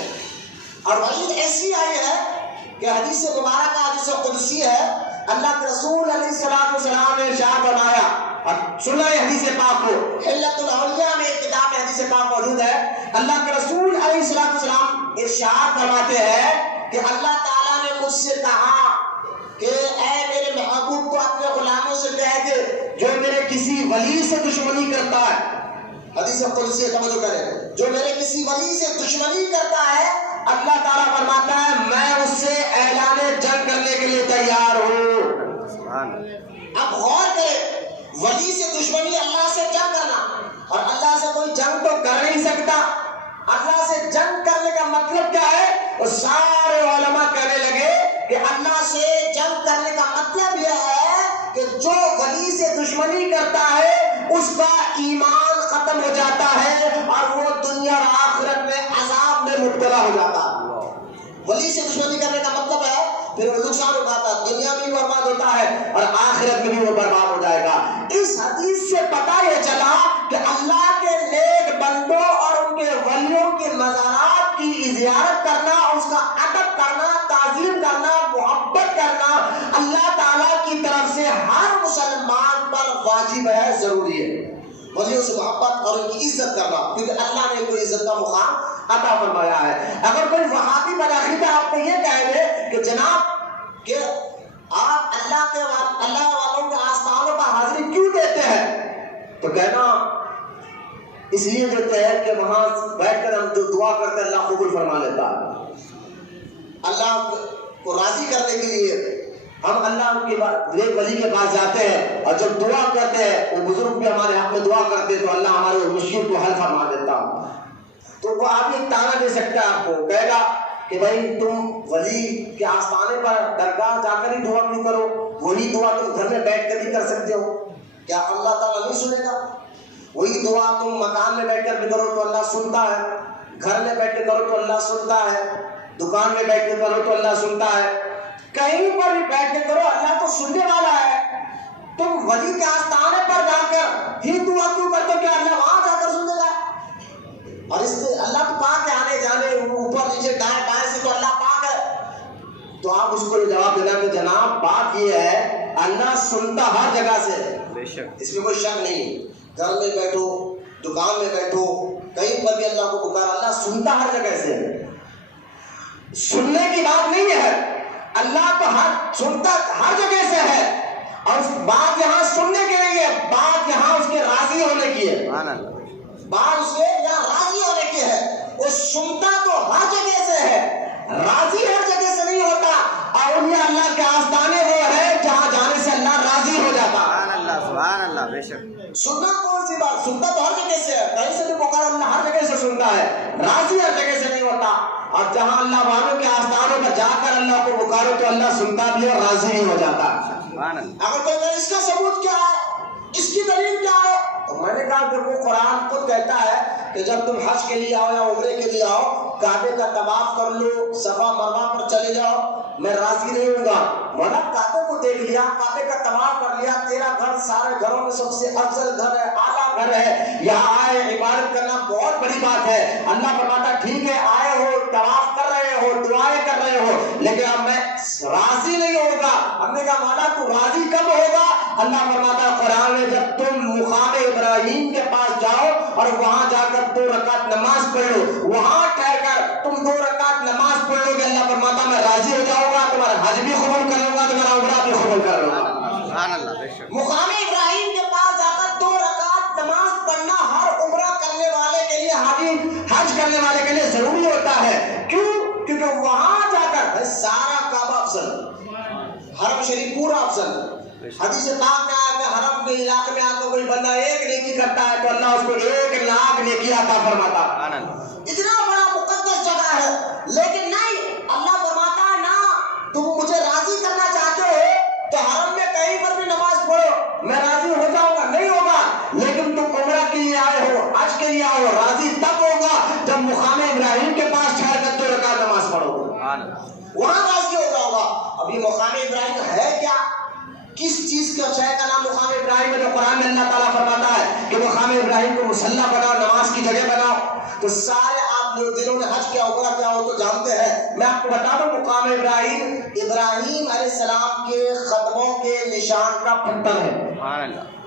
اور وعید ایسی آئی ہے کہ حدیث مبارکہ حدیث قدسی ہے، اللہ کے رسول علیہ السلام نے ارشاد فرمایا، اور سنا ہے حدیث پاک کو، حلت الاولیاء میں ایک کتاب میں حدیث پاک موجود ہے، اللہ کے رسول علیہ السلام ارشاد فرماتے ہیں کہ اللہ تعالیٰ نے مجھ سے کہا کہ اے میرے محبوب کو اپنے غلاموں سے کہہ دے جو میرے کسی ولی سے دشمنی کرتا ہے، حدیث قدسی توجہ کریں، جو میرے کسی ولی سے دشمنی کرتا ہے اللہ تعالیٰ فرماتا ہے میں اس سے اعلان جنگ کرنے کے لیے تیار ہوں۔ اب غور کریں، ولی سے دشمنی اللہ سے جنگ کرنا، اور اللہ سے کوئی جنگ تو کر نہیں سکتا، اللہ سے جنگ کرنے کا مطلب کیا ہے؟ وہ سارے علماء کہنے لگے کہ اللہ سے جنگ کرنے کا مطلب یہ ہے کہ جو ولی سے دشمنی کرتا ہے اس کا ایمان ختم ہو جاتا ہے اور وہ دنیا اور آخرت میں عذاب میں مبتلا ہو جاتا ہے۔ ولی سے دشمنی کرنے کا مطلب ہے پھر وہ نقصان اٹھاتا ہے، دنیا میں بھی برباد ہوتا ہے اور آخرت میں بھی وہ برباد ہو جائے گا۔ اس حدیث سے پتہ یہ چلا کہ اللہ کے نیک بندوں اور ان کے ولیوں کے مزارات کی زیارت کرنا، اس کا ادب کرنا، تعظیم کرنا، محبت کرنا اللہ تعالیٰ کی طرف سے ہر مسلمان پر واجب ہے، ضروری ہے۔ ولیوں سے محبت اور ان کی عزت کرنا، کیونکہ اللہ نے کوئی عزت کا مقام عطا فرمایا ہے۔ اگر کوئی وہابی بدعقیدہ آپ کو یہ کہے دے کہ جناب کہ آپ اللہ والوں کے آستانوں پر حاضری کیوں دیتے ہیں، تو کہنا اس لیے دیتے ہیں کہ وہاں بیٹھ کر ہم جو دعا کرتے ہیں اللہ قبول فرما لیتا ہے، اللہ کو راضی کرنے کے لیے ہم اللہ کے ایک ولی کے پاس جاتے ہیں اور جب دعا کرتے ہیں وہ بزرگ بھی ہمارے حق میں دعا کرتے ہیں تو اللہ ہمارے مشکل کو حل فرما دیتا۔ تو وہ آپ ایک تانا دے سکتا ہے، آپ کو کہے گا کہ بھائی تم ولی کے آستانے پر درگاہ جا کر ہی دعا کیوں کرو، وہی دعا تم گھر میں بیٹھ کر بھی کر سکتے ہو، کیا اللہ تعالیٰ نہیں سنے گا؟ وہی دعا تم مکان میں بیٹھ کر بھی کرو تو اللہ سنتا ہے۔ گھر میں بیٹھ کے کرو تو اللہ سنتا ہے، دکان میں بیٹھ کے کرو تو اللہ سنتا ہے، کہیں پر بھی بیٹھ کے کرو اللہ تو سننے والا ہے۔ تم ولی کے آستانے پر جا کر ہی دعا کیوں کرتے ہو کہ اللہ وہاں جا کر سنے گا؟ اور اس سے اللہ تو پاک ہے، آنے جانے اوپر نیچے دائیں بائیں سے تو اللہ پاک ہے۔ تو آپ اس کو جواب دینا کہ جناب بات یہ ہے اللہ سنتا ہر جگہ سے، بے شک اس میں کوئی شک نہیں۔ گھر میں بیٹھو، دکان میں بیٹھو، کہیں پر بھی اللہ کو پکار، اللہ سنتا ہر جگہ سے۔ سننے کی بات نہیں ہے، اللہ تو سنتا ہر جگہ سے ہے، اور بات یہاں سننے کی نہیں ہے، بات یہاں اس کے راضی ہونے کی ہے، بات اس کے یہاں راضی ہونے کی ہے۔ وہ سنتا تو ہر جگہ سے ہے، راضی ہر جگہ سے نہیں ہوتا۔ اولیاء اللہ کے آستانے وہ ہے جہاں جانے سے اللہ راضی ہو جاتا۔ سبحان اللہ، بے شک۔ سننا کون سی بات، سنتا تو ہر جگہ سے ہے، کہیں سے بھی پکارا اللہ ہر جگہ سے سنتا ہے، راضی ہر جگہ سے نہیں ہوتا۔ اور جہاں اللہ والوں کے آستانوں پر جا کر اللہ کو پکارو تو اللہ سنتا بھی اور راضی بھی ہو جاتا۔ اگر کوئی کہ اس کا ثبوت کیا ہے، اس کی دلیل کیا ہے، تو میں نے کہا دیکھو قرآن خود کہتا ہے کہ جب تم حج کے لیے آؤ یا عمرے کے لیے آؤ، کعبے کا طواف کر لو، صفا مروہ پر چلے جاؤ، میں راضی نہیں ہوں گا۔ مولا کعبے کو دیکھ لیا، کعبے کا طواف کر لیا، تیرا گھر سارے گھروں میں سب سے افضل گھر ہے، اعلیٰ گھر ہے، یہاں آئے عبادت کرنا بہت بڑی بات ہے۔ اللہ فرماتا ٹھیک ہے آئے ہو، طواف کر رہے ہو، دعائیں کر رہے ہو، لیکن اب میں راضی نہیں ہوگا۔ ہم نے کہا مولا تو راضی کب ہوگا؟ اللہ فرماتا قرآن میں جب تم مقام ابراہیم کے پاس جاؤ اور وہاں جا کر 2 رکعت نماز پڑھ لو، وہاں ٹھہر کر تم 2 رکعت نماز پڑھ لو گے، اللہ فرماتا میں راضی ہو جاؤں گا، تمہارا حج بھی قبول کروں گا، تمہارا عمرہ بھی قبول کر لوں گا۔ مقام ابراہیم کے پاس جا کر 2 رکعت نماز پڑھنا ہر عمرہ کرنے والے کے لیے، حج کرنے والے کے لیے ضروری ہوتا ہے۔ کیوں؟ کیونکہ وہاں جا کر سارا کعبہ افضل، حرم شریف پورا افضل۔ حدیث پاک میں آیا کہ حرم کے علاقے میں آ کر کوئی بندہ 1 نیکی کرتا ہے تو اللہ اس کو 1 لاکھ نیکی عطا فرماتا۔ اتنا بڑا مقدس جگہ ہے، لیکن نہیں، اللہ فرماتا نہ تم مجھے راضی کرنا چاہتے ہو تو حرم میں کہیں پر بھی نماز پڑھو، میں راضی ہو جاؤں گا، نہیں ہوگا۔ لیکن تم عمرہ کے لیے آئے ہو، حج کے لیے آئے ہو، راضی تب ہوگا جب مقام ابراہیم کے پاس ٹھہر کر 2 رکعت نماز پڑھو گے، وہاں راضی ہو جاؤ گا۔ اب یہ مقام ابراہیم ہے کیا؟ کس چیز کا شے کا نام مقام ابراہیم ہے؟ جو قرآن میں اللہ تعالیٰ فرماتا ہے کہ مقام ابراہیم کو مصلی بناؤ، نماز کی جگہ بناؤ۔ تو سارے آپ جنہوں نے حج کیا عمرہ کیا ہو تو جانتے ہیں، میں آپ کو بتا دوں مقام ابراہیم علیہ السلام کے قدموں کے نشان کا پتھر ہے۔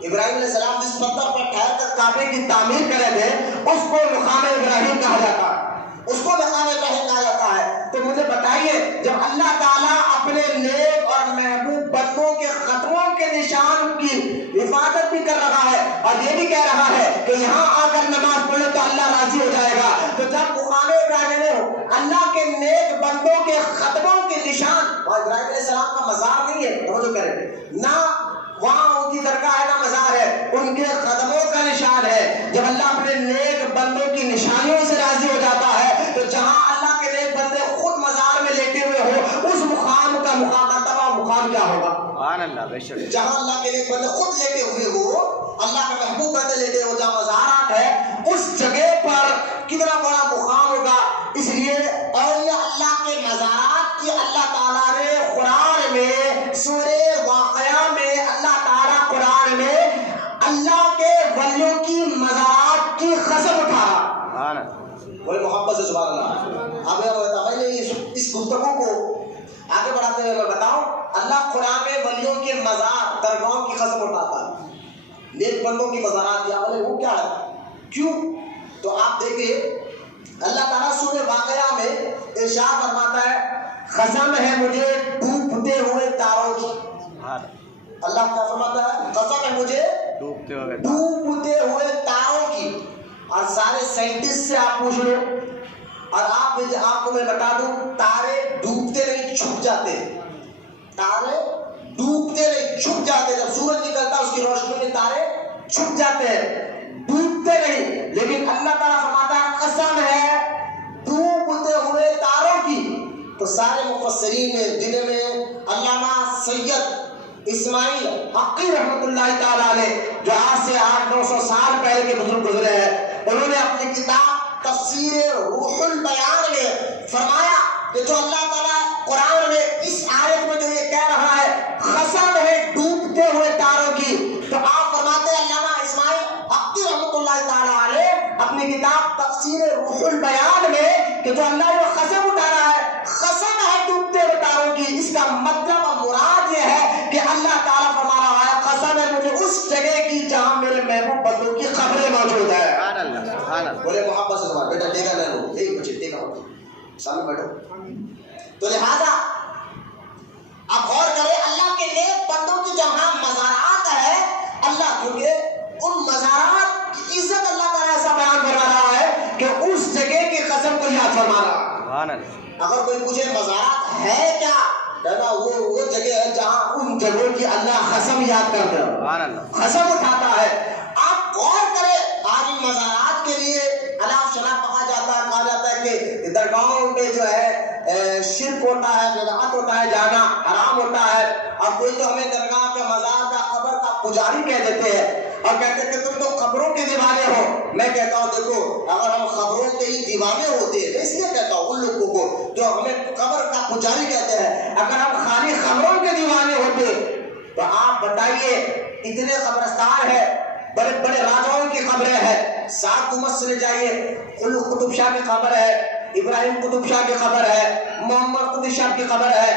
ابراہیم علیہ السلام جس پتھر پر ٹھہر کر کعبے کی تعمیر کرے تھے اس کو مقام ابراہیم کہا جاتا ہے، اس کو مقام ابراہیم کہا جاتا ہے۔ تو مجھے بتائیے جب اللہ تعالیٰ اپنے نیک اور محبوب بندوں کے قدموں کے نشان کی حفاظت بھی کر رہا ہے اور یہ بھی کہہ رہا ہے کہ یہاں آ کر نماز پڑھو تو اللہ راضی ہو جائے گا، تو جب مقام ابراہیم نے اللہ کے نیک بندوں کے قدموں کے نشان، وہاں ابراہیم علیہ السلام کا مزار نہیں ہے، توجہ کریں، نہ وہاں ان کی درگاہ ہے نہ مزار ہے، ان کے قدموں کا نشان ہے۔ جب اللہ اپنے نیک بندوں کی نشانیوں سے راضی ہو جاتا ہے تو جہاں اللہ کے نیک بندے خود مزار میں لیٹے ہوئے ہو اس مقام کا مرتبہ مقام کیا ہوگا؟ جہاں اللہ کے نیک بندے خود لیٹے ہوئے ہو، اللہ کے محبوب بندے لیٹے ہو، جہاں مزارات ہے اس جگہ پر کتنا بڑا مقام ہوگا۔ اس لیے اولیاء اللہ کے مزارات کی اللہ تعالیٰ نے قرآن میں سورہ واقعہ میں اللہ تعالیٰ قرآن میں اللہ کے ولیوں کی مزارات کی قسم اٹھا، بڑے محبت سے سبحان اللہ۔ اب میں اس گفتگو کو آگے بڑھاتے ہوئے میں بتاؤں، اللہ قرآن میں ولیوں کے مزار درگاہوں کی قسم اٹھاتا ہے، نیک بندوں کی مزارات کیا بولے وہ کیا ہے؟ کیوں؟ تو آپ دیکھیں اللہ تعالیٰ سورہ واقعہ میں ارشاد فرماتا ہے قسم ہے مجھے ڈوبتے ہوئے تاروں کی۔ اللہ کیا فرماتا ہے؟ قسم ہے مجھے ڈوبتے ہوئے تاروں کی۔ اور سارے سائنٹسٹ سے آپ پوچھ لو اور آپ کو میں بتا دوں تارے ڈوبتے نہیں چھپ جاتے، تارے ڈوبتے نہیں چھپ جاتے، جب سورج نکلتا اس کی روشنی میں تارے چھپ جاتے ہیں، ڈوبتے نہیں۔ لیکن اللہ تعالیٰ فرماتا ہے قسم ہے ڈوبتے ہوئے تاروں کی۔ تو سارے مفسرین نے جنہیں میں علامہ سید اسماعیل حقی رحمۃ اللہ تعالیٰ علیہ جو آج سے 800-900 سال پہلے کے بزرگ گزرے ہیں، انہوں نے اپنی کتاب تفسیر روح البیان میں فرمایا کہ جو اللہ تعالیٰ قرآن میں اس آیت میں جو یہ کہہ رہا ہے قسم ہے ڈوبتے ہوئے تاروں کی، تو آپ فرماتے ہیں علامہ اسماعیل حقی رحمۃ اللہ تعالیٰ علیہ اپنی کتاب تفسیر روح البیان میں کہ جو اللہ جو قسم اٹھا رہا ہے قسم ہے ڈوبتے ہوئے تاروں کی، اس کا مطلب اور مراد یہ ہے کہ اللہ تعالیٰ فرما رہا ہے قسم ہے مجھے اس جگہ کی جہاں میرے محبوب بندوں کی قبریں موجود ہے۔ سبحان اللہ سبحان اللہ۔ بولے محبت سے سوال بیٹا دیکھا نہ لو ایک بچے دیکھا سامنے بیٹھو۔ تو لہذا آپ غور کریں اللہ کے نیک بندوں کی جہاں مزارات ہے، اللہ کیونکہ ان مزارات کی عزت اللہ تعالیٰ ایسا بیان کروا رہا ہے کہ اس جگہ کی قسم کو یاد فرما رہا ہے۔ سبحان اللہ۔ اگر کوئی پوچھے مزارات ہے کیا، کہنا وہ جگہ ہے جہاں ان جگہوں کی اللہ قسم یاد کرتا ہے، سبحان اللہ، قسم اٹھاتا ہے۔ آپ غور کریں آج ان مزارات کے لیے الاف شناخت کہا جاتا ہے، کہا جاتا ہے کہ درگاہوں پہ جو ہے شرک ہوتا ہے، بدعت ہوتا ہے، جانا حرام ہوتا ہے، اور کوئی تو ہمیں درگاہ کا مزار کا قبر کا پجاری کہہ دیتے ہیں اور کہتے ہیں کہ تم تو قبروں کے دیوانے ہو۔ میں کہتا ہوں دیکھو اگر ہم قبروں کے ہی دیوانے ہوتے ہیں، اس لیے کہتا ہوں ان لوگوں کو جو ہمیں قبر کا پجاری کہتے ہیں، اگر ہم خالی قبروں کے دیوانے ہوتے تو آپ بتائیے اتنے قبرستان ہے، بڑے بڑے راجاؤں کی قبریں ہیں، سات عمر سے جائیے قطب شاہ کی قبر ہے، ابراہیم قطب شاہ کی قبر ہے، محمد قطب شاہ کی قبر ہے۔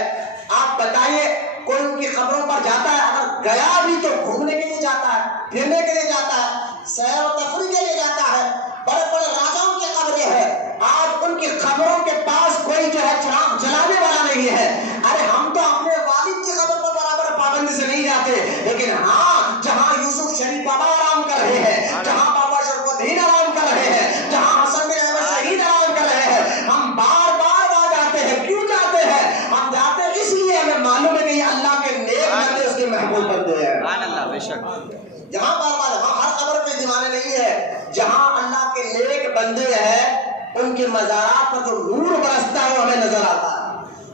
آپ بتائیے کوئی ان کی قبروں پر جاتا ہے؟ اگر گیا بھی تو گھومنے کے لیے جاتا ہے، پھرنے کے لیے جاتا ہے، سیر و تفریح کے لیے جاتا ہے۔ بڑے بڑے راجاؤں کی قبریں ہیں، آج ان کی قبروں کے پاس کوئی جو ہے چراغ جلانے والا نہیں ہے۔ ارے ہم تو اپنے والد کی قبر پر برابر پابندی سے نہیں جاتے، لیکن ہاں جہاں یوسف شریف بابا آرام کر رہے ہیں، جہاں بابا شرف الدین آرام کر رہے ہیں، جہاں حسن بن احمد شہید آرام کر رہے ہیں، ہم بار بار وہاں جاتے ہیں۔ کیوں جاتے ہیں؟ ہم جاتے ہیں اس لیے ہمیں معلوم ہے کہ یہ اللہ کے نیک بندے اس کے محبوب بندے ہیں۔ سبحان اللہ، بے شک۔ جہاں بار بار ہم ہر قبر پہ دیوانے نہیں ہے، جہاں اللہ کے نیک بندے ہیں ان کے مزارات پر جو نور برستا ہے وہ ہمیں نظر آتا ہے،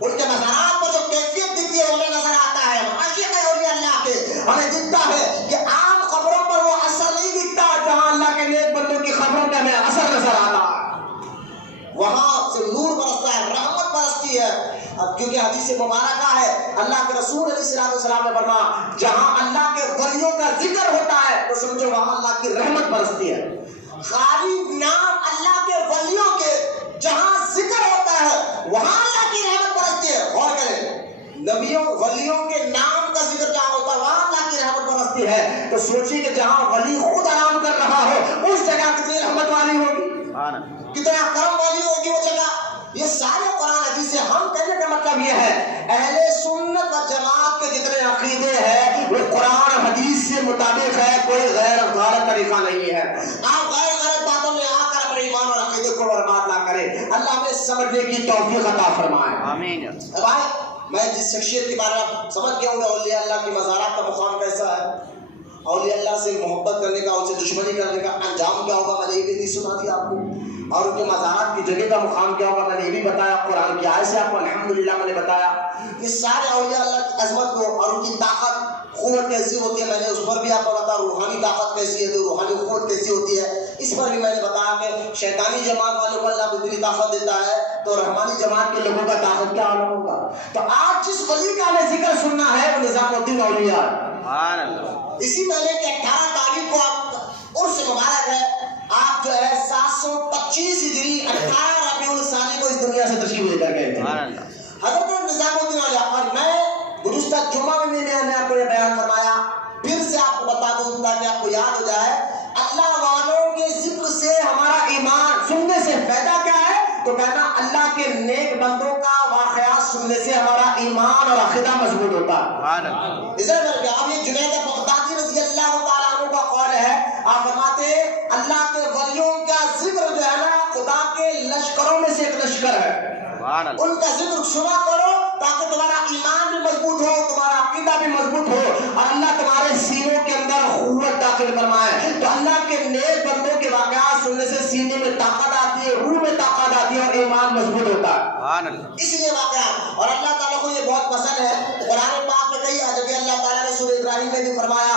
ان کے مزارات پر جو کیفیت دکھتی ہے وہ ہمیں نظر آتا ہے۔ عاشق ہے اولیاء اللہ کے، ہمیں دکھتا ہے کہ عام قبروں پر وہ اثر نہیں دکھتا، جہاں اللہ کے نیک بندوں کی قبروں پہ ہمیں اثر نظر آتا ہے، وہاں سے نور برستا ہے، رحمت برستی ہے۔ کیونکہ حدیث مبارکہ ہے اللہ کے رسول علیہ السلام نے فرمایا جہاں اللہ کے ولیوں کا ذکر ہوتا ہے تو سمجھو وہاں اللہ کی رحمت برستی ہے۔ خالی نام اللہ کے ولیوں کے جہاں ذکر ہوتا ہے وہاں اللہ کی رحمت برستی ہے۔ غور کریں، نبیوں ولیوں کے نام کا ذکر جہاں ہوتا ہے وہاں اللہ کی رحمت برستی ہے، تو سوچیے کہ جہاں ولی خود آرام کر رہا ہو اس جگہ کتنی رحمت والی ہوگی، کتنا کرم والی ہوگی وہ جگہ۔ یہ سارے قرآن حدیث سے ہم کہنے کا مطلب یہ ہے اہل سنت و جماعت کے جتنے عقیدے ہیں وہ قرآن حدیث سے مطابق ہے، کوئی غیر غلط طریقہ نہیں ہے۔ آپ غیر غلط باتوں میں آ کر اپنے ایمان اور عقیدے کو برباد نہ کریں، اللہ ہمیں سمجھنے کی توفیق عطا فرمائے۔ آمین۔ بھائی میں جس شخصیت کے بارے میں سمجھ گیا ہوں اولیاء اللہ کی مزارات کا مقام کیسا ہے، اولیاء اللہ سے محبت کرنے کا، ان سے دشمنی کرنے کا انجام کیا ہوگا، میں نے یہ بھی نہیں سنا دیا آپ کو، اور ان کے مزارات کی جگہ کا مقام کیا ہوگا میں نے یہ بھی بتایا، قرآن کی آیت سے آپ کو الحمدللہ میں نے بتایا۔ یہ سارے اولیاء اللہ کی عظمت کو اور ان کی طاقت قوت کیسی ہوتی ہے میں نے اس پر بھی آپ کو بتایا، روحانی طاقت کیسی ہے، روحانی قوت کیسی ہوتی ہے اس پر بھی میں نے بتایا کہ شیطانی جماعت والوں کو اللہ اتنی طاقت دیتا ہے تو رحمانی جماعت کے لوگوں کا طاقت کیا عالم ہوگا۔ تو آج جس ولی کا ہمیں ذکر سننا ہے وہ نظام الدین اولیاء ہے۔ اسی مہینے کی 18 تاریخ کو آپ عرس مبارک ہے، آپ جو ہے 725 ہجری 18 ربیع الثانی کو اس دنیا سے تشریف لے کر گئے تھے حضرت نظام الدین اولیاء۔ اور میں گزشتہ جمعہ میں نے آپ کو یہ بیان فرمایا، پھر سے آپ کو بتا دوں تاکہ آپ کو یاد ہو جائے، اللہ والوں کے ذکر سے ہمارا ایمان، سننے سے فائدہ کیا ہے تو کہنا اللہ کے نیک بندوں کا واقعات سننے سے ہمارا ایمان اور عقیدہ مضبوط ہوتا ہے۔ ادھر کر کے اب یہ جنید بغدادی رضی اللہ تعالیٰ عنہ کا قول ہے، آپ فرماتے ہیں اللہ کے ولیوں کا ذکر جو ہے نا خدا کے لشکروں میں سے ایک لشکر ہے، ان کا ذکر سنا کرو تاکہ تمہارا ایمان بھی مضبوط ہو، تمہارا عقیدہ بھی مضبوط ہو اور اللہ تمہارے سینوں کے اندر قوت داخل فرمائے۔ تو اللہ کے نیک بندوں کے واقعات سننے سے سینے میں طاقت آتی ہے، روح میں طاقت آتی ہے اور ایمان مضبوط ہوتا ہے، اس لیے واقعات۔ اور اللہ تعالیٰ کو یہ بہت پسند ہے، قرآن پاک میں کئی جگہ اللہ تعالیٰ نے سورہ ابراہیم میں بھی فرمایا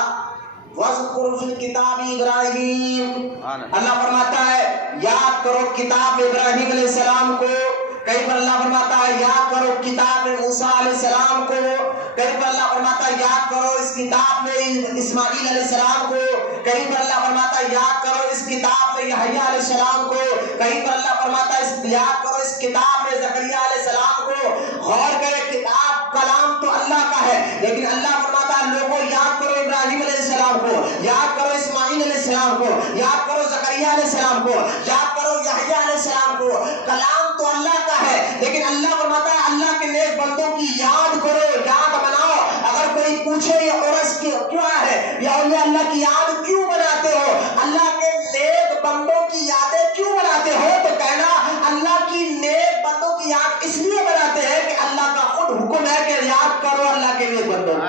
وَاذْكُرْ فِي الْكِتَابِ إِبْرَاهِيمَ، اللہ فرماتا ہے یاد کرو کتاب ابراہیم علیہ السلام کو. کہیں پر اللہ فرماتا ہے یاد کرو کتاب موسیٰ علیہ السلام کو. کہیں پر اللہ فرماتا ہے یاد کرو اس کتاب میں اسماعیل علیہ السلام کو. کہیں پر اللہ فرماتا ہے یاد کرو اس کتاب میں یحییٰ علیہ السلام کو. کہیں پر اللہ فرماتا ہے یاد کرو اس کتاب میں زکریا علیہ السلام کو. غور کرے کتاب کلام تو اللہ کا ہے، لیکن اللہ فرماتا ہے لوگوں یاد کرو ابراہیم علیہ السلام کو، یاد کرو اسماعیل علیہ السلام کو، یاد کرو زکریا علیہ السلام کو، یاد کرو یحییٰ علیہ السلام کو. کلام تو اللہ کا ہے، لیکن اللہ فرماتا ہے اللہ کے نیک بندوں کی یاد کرو، یاد بناؤ. اگر کوئی پوچھے یہ عرس کیوں ہے یا اللہ کی یاد کیوں بناتے ہو، اللہ کے نیک بندوں کی یادیں کیوں بناتے ہو، تو کہنا اللہ کی نیک بندوں کی یاد اس لیے بناتے ہیں کہ اللہ کا خود حکم ہے کہ یاد کرو اللہ کے نیک بندوں کو.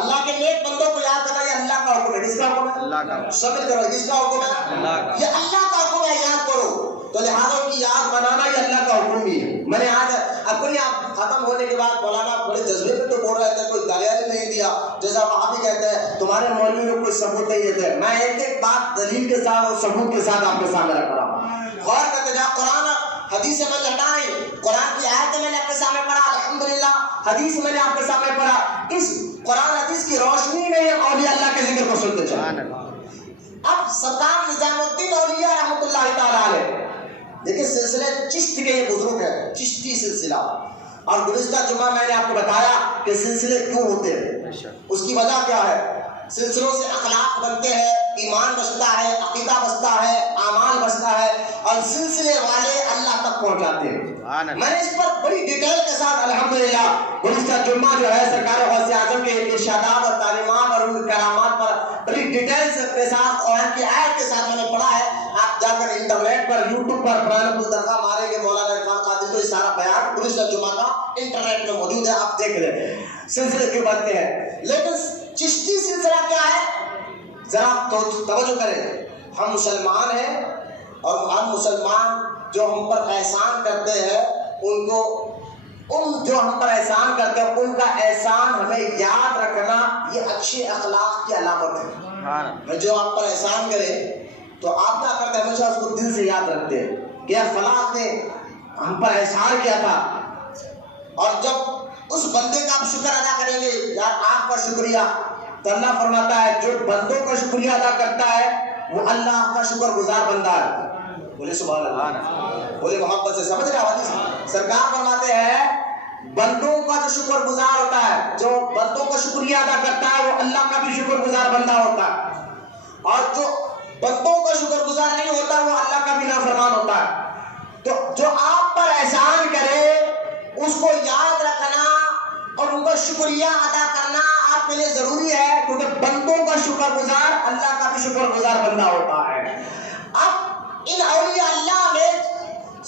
اللہ کے نیک بندوں کو یاد کرنا یہ اللہ کا حکم ہے. کس کا حکم ہے؟ اللہ کا. سمجھ کرو کس کا حکم ہے؟ اللہ کا. یہ اللہ کا حکم ہے یاد کرو، تو لہٰذا ان کی یاد بنانا یہ اللہ کا حکم بھی ہے. میں نے آج کوئی آپ ختم ہونے کے بعد مولانا بڑے جذبے میں تو بول رہے تھے کوئی دلیل نہیں دیا، جیسا وہاں بھی کہتے ہیں تمہارے مولوی میں کوئی ثبوت نہیں دیتے. میں ایک ایک بات دلیل کے ساتھ اور ثبوت کے ساتھ آپ کے سامنے رکھ رہا ہوں. غور کرتے جا، قرآن حدیث سے میں نے ہٹا نہیں، قرآن کی آیت میں نے آپ کے سامنے پڑھا الحمدللہ، حدیث میں نے آپ کے سامنے پڑھا. اس قرآن حدیث کی روشنی میں یہ اولیاء اللہ کے ذکر کو سنتے چلیں. اب سردار نظام الدین اولیاء رحمۃ اللہ تعالیٰ علیہ، دیکھیں سلسلہ چشت کے یہ بزرگ ہے، چشتی سلسلہ. اور گزشتہ جمعہ میں نے آپ کو بتایا کہ سلسلے کیوں ہوتے ہیں، اس کی وجہ کیا ہے. سلسلوں سے اخلاق بنتے ہیں، ایمان بچتا ہے، عقیدہ بچتا ہے، اعمال بچتا ہے، اور سلسلے والے اللہ تک پہنچاتے ہیں. میں نے اس پر بڑی ڈیٹیل کے ساتھ الحمدللہ گزشتہ جمعہ جو ہے سرکار غوث اعظم کے ارشادات اور تعلیمات اور ان کی کرامات پر بڑی ڈیٹیل کے ساتھ قرآن کی آیت کے ساتھ میں نے پڑھا ہے. آپ جا کر انٹرنیٹ پر یوٹیوب پر قرآن کو درگاہ مارے گے مولانا عرفان قادری تو یہ سارا بیان گزشتہ جمعہ کا انٹرنیٹ میں موجود ہے، آپ دیکھ لیں سلسلے کیوں بنتے ہیں. لیکن چشتی سلسلہ کیا ہے ذرا توجہ کریں. ہم مسلمان ہیں اور ہم مسلمان جو ہم پر احسان کرتے ہیں ان کو جو ہم پر احسان کرتے ہیں ان کا احسان ہمیں یاد رکھنا یہ اچھے اخلاق کی علامت ہے. جو آپ پر احسان کرے تو آپ کیا کرتے ہیں ہمیشہ اس کو دل سے یاد رکھتے ہیں کہ یار فلاں نے ہم پر احسان کیا تھا. اور جب اس بندے کا آپ شکر ادا کریں گے یار آپ کا شکریہ، تو اللہ فرماتا ہے جو بندوں کا شکریہ ادا کرتا ہے وہ اللہ کا شکر گزار بندہ ہے. بولے سبحان اللہ، بولے محبت سے. سمجھ رہے حدیث سرکار فرماتے ہیں بندوں کا جو شکر گزار ہوتا ہے، جو بندوں کا شکریہ ادا کرتا ہے وہ اللہ کا بھی شکر گزار بندہ ہوتا ہے، اور جو بندوں کا شکر گزار نہیں ہوتا وہ اللہ کا بھی نافرمان ہوتا ہے. تو جو آپ پر احسان کرے اس کو یاد رکھنا اور ان کا شکریہ ادا کرنا آپ کے لیے ضروری ہے، کیونکہ بندوں کا شکر گزار اللہ کا بھی شکر گزار بندہ ہوتا ہے. اب ان اولیاء اللہ میں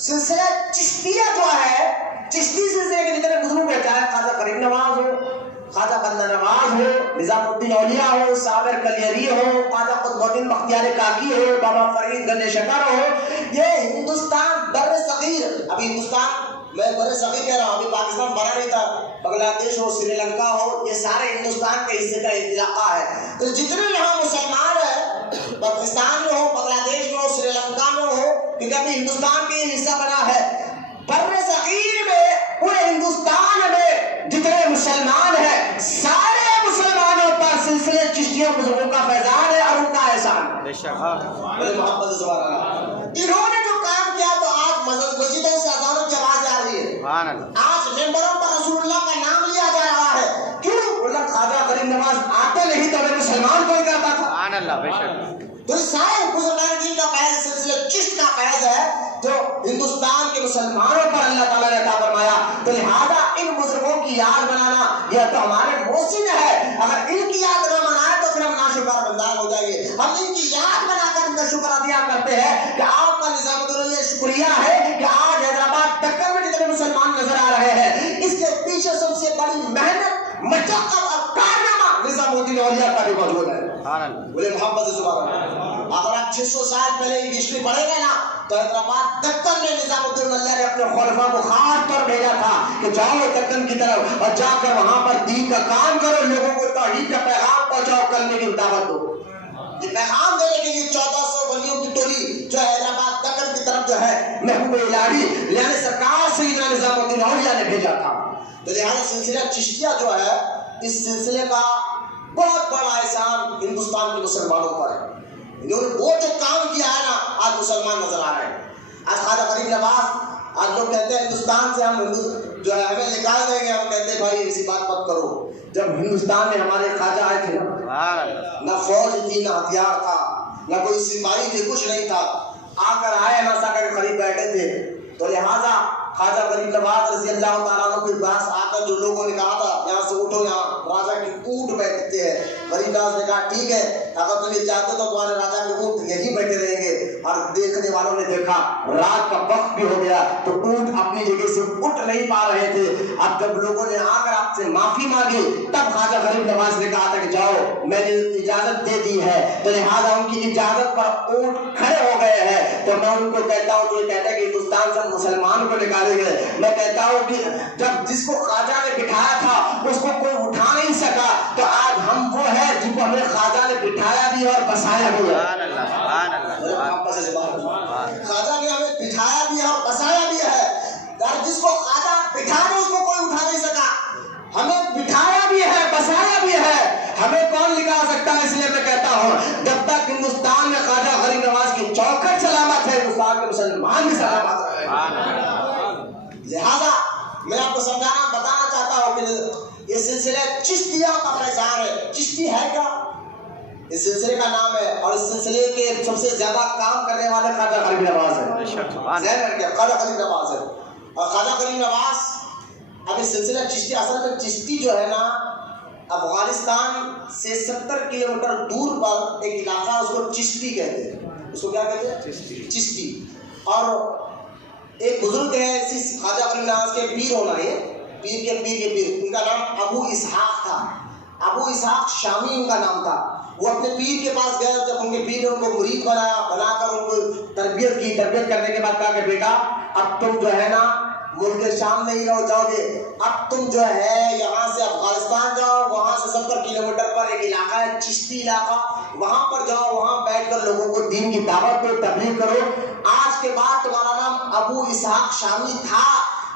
سلسلہ چشتیہ جو ہے، چشتی سلسلے کے جتنے بزرگ ہیں، چاہے خواجہ فرید نواز ہو، خواجہ بندہ نواز ہو، نظام الدین اولیاء ہو، صابر کلیری ہو، خواجہ قطب الدین بختیار کاکی ہو، بابا فرید گنج شکر ہو، یہ ہندوستان بر صغیر، ابھی ہندوستان میں بر صغیر کہہ رہا ہوں، ابھی پاکستان بنا نہیں تھا، بنگلہ دیش ہو، سری لنکا ہو، یہ سارے ہندوستان کے حصے کا علاقہ ہے. تو جتنے یہاں مسلمان ہیں پاکستان میں ہو، بنگلہ دیش میں ہو، سری لنکا میں ہو، کیونکہ ابھی ہندوستان کے حصہ بنا ہے، بر صغیر میں پورے ہندوستان میں جتنے مسلمان ہیں سارے مسلمانوں پر سلسلے چشتیوں بزرگوں کا فیضان ہے اور ان کا احسان. محبت سے انہوں نے جو کام کیا تو آج مسجدوں سے اذانوں کی آواز آ رہی ہے، آج ممبروں پر رسول اللہ کا نام لیا جا رہا ہے. کیوں؟ اللہ خواجہ غریب نواز آتے نہیں تو ہمیں مسلمان کوئی کرتا تھا. تو اس سارے بزرگان دین کا فیض سلسلہ چشت کا فیض ہے جو ہندوستان کے مسلمانوں پر اللہ تعالیٰ نے عطا فرمایا. تو لہذا ان بزرگوں کی یاد بنانا یہ تو ہمارے محسن ہے. اگر ان کی یاد نہ منائے تو پھر ہم ناشکر بندار ہو جائیں گے. ہم ان کی یاد بنا کر ان کا شکر ادا کرتے ہیں کہ آپ کا نظام الدین یہ شکریہ ہے کہ آج حیدرآباد دکن میں جتنے مسلمان نظر آ رہے ہیں اس کے پیچھے سب سے بڑی محنت مشقت اور کارنامہ نظام الدین اولیاء کا بھی موجود ہے. بولے محبت سے سبحان اللہ. اگر آپ 600 سال پہلے کی ہسٹری پڑھیں گے نا تو حیدرآباد دکن میں نظام الدین اولیاء نے اپنے خلفاء کو خاص طور بھیجا تھا کہ جاؤ دکن کی طرف اور جا کر وہاں پر دین کا کام کرو، لوگوں کو توحید کا پیغام پہنچاؤ، کلمے کی دعوت دو۔ یہ پیغام دینے کے لیے 1400 ولیوں کی ٹولی جو حیدرآباد دکن کی طرف جو ہے محبوب الہی یعنی سرکار سیدنا نظام الدین اولیاء نے بھیجا تھا۔ تو لہذا سلسلہ چشتیہ جو ہے اس سلسلے کا بہت بڑا احسان ہندوستان کے مسلمانوں پر ہے۔ انہوں نے وہ جو کام کیا ہے نا، آج مسلمان نظر آ رہے ہیں۔ آج خواجہ غریب نواز، آج لوگ کہتے ہیں ہندوستان سے ہم جو ہے ہمیں نکال دیں گے، ہم کہتے ہیں بھائی ایسی بات مت کرو۔ جب ہندوستان میں ہمارے خواجہ آئے تھے نہ فوج تھی، نہ ہتھیار تھا، نہ کوئی سپاہی تھے، کچھ نہیں تھا، آ کر آئے مسا کے قریب بیٹھے تھے۔ تو لہٰذا خواجہ غریب نواز رضی اللہ تعالیٰ عنہ کے پاس آ کر جو لوگوں نے کہا تھا یہاں سے اٹھو، یہاں راجا کی اونٹ بیٹھتے ہیں، غریب نواز نے کہا ٹھیک ہے، اگر تم یہ چاہتے تو تمہارے راجا کے اونٹ یہی بیٹھے رہیں گے۔ اور دیکھنے والوں نے دیکھا رات کا وقت بھی ہو گیا تو اونٹ اپنی جگہ سے اٹھ نہیں پا رہے تھے۔ اب جب لوگوں نے آ کر آپ سے معافی مانگی تب خواجہ غریب نواز نے کہا تھا کہ جاؤ میں نے اجازت دے دی ہے، تو لہٰذا ان کی اجازت پر اونٹ کھڑے ہو گئے ہیں۔ تو میں ان کو کہتا ہوں، جو یہ کہتا ہے کہ ہندوستان سے مسلمان کو نکالے گئے، میں کہتا ہوں کہ جب جس کو خواجہ نے بٹھایا تھا اس کو کوئی اٹھا نہیں سکا، تو آج ہم وہ ہیں جن کو ہمیں خواجہ نے بٹھایا بھی اور بسایا بھی ہے۔ خواجہ نے ہمیں بٹھایا بھی ہے اور بسایا بھی ہے، اور جس کو خواجہ بٹھا دے اس کو کوئی اٹھا نہیں سکا۔ ہمیں بٹھایا بھی ہے، بسایا بھی ہے، ہمیں کون نکال سکتا ہے؟ اس لیے میں کہتا ہوں جب تک ہندوستان میں خواجہ غریب نواز کی چوکھٹ سلامت ہے، ہندوستان کے مسلمان بھی سلامت ہے۔ لہذا میں آپ کو سمجھانا بتانا چاہتا ہوں کہ یہ سلسلہ چشتیہ کا فیضان ہے۔ چشتی ہے کیا؟ اس سلسلے کا نام ہے، اور اس سلسلے کے سب سے زیادہ کام کرنے والے خواجہ غریب نواز ہے۔ خواجہ غریب نواز ہے، اور خواجہ غریب نواز اب اس سلسلہ چشتی، اصل میں چشتی جو ہے نا افغانستان سے 70 کلومیٹر دور پر ایک علاقہ، اس کو چشتی کہتے ہیں۔ اس کو کیا کہتے ہیں؟ چشتی۔ اور ایک بزرگ ہے اسی خواجہ غریب نواز کے پیر ہونا، یہ پیر کے پیر کے پیر، ان کا نام ابو اسحاق تھا، ابو اسحاق شامی ان کا نام تھا۔ وہ اپنے پیر کے پاس گئے، جب ان کے پیر نے ان کو مرید بنایا، بنا کر ان کو تربیت کی، تربیت کرنے کے بعد کہا کہ بیٹا اب تم جو ہے نا ملک شام نہیں رہو جاؤ گے، اب تم جو ہے یہاں سے افغانستان جاؤ، وہاں سے 70 کلومیٹر پر ایک علاقہ ہے چشتی علاقہ، وہاں پر جاؤ، وہاں بیٹھ کر لوگوں کو دین کی دعوت دو، تبلیغ کرو۔ آج کے بعد تمہارا نام ابو اسحاق شامی تھا،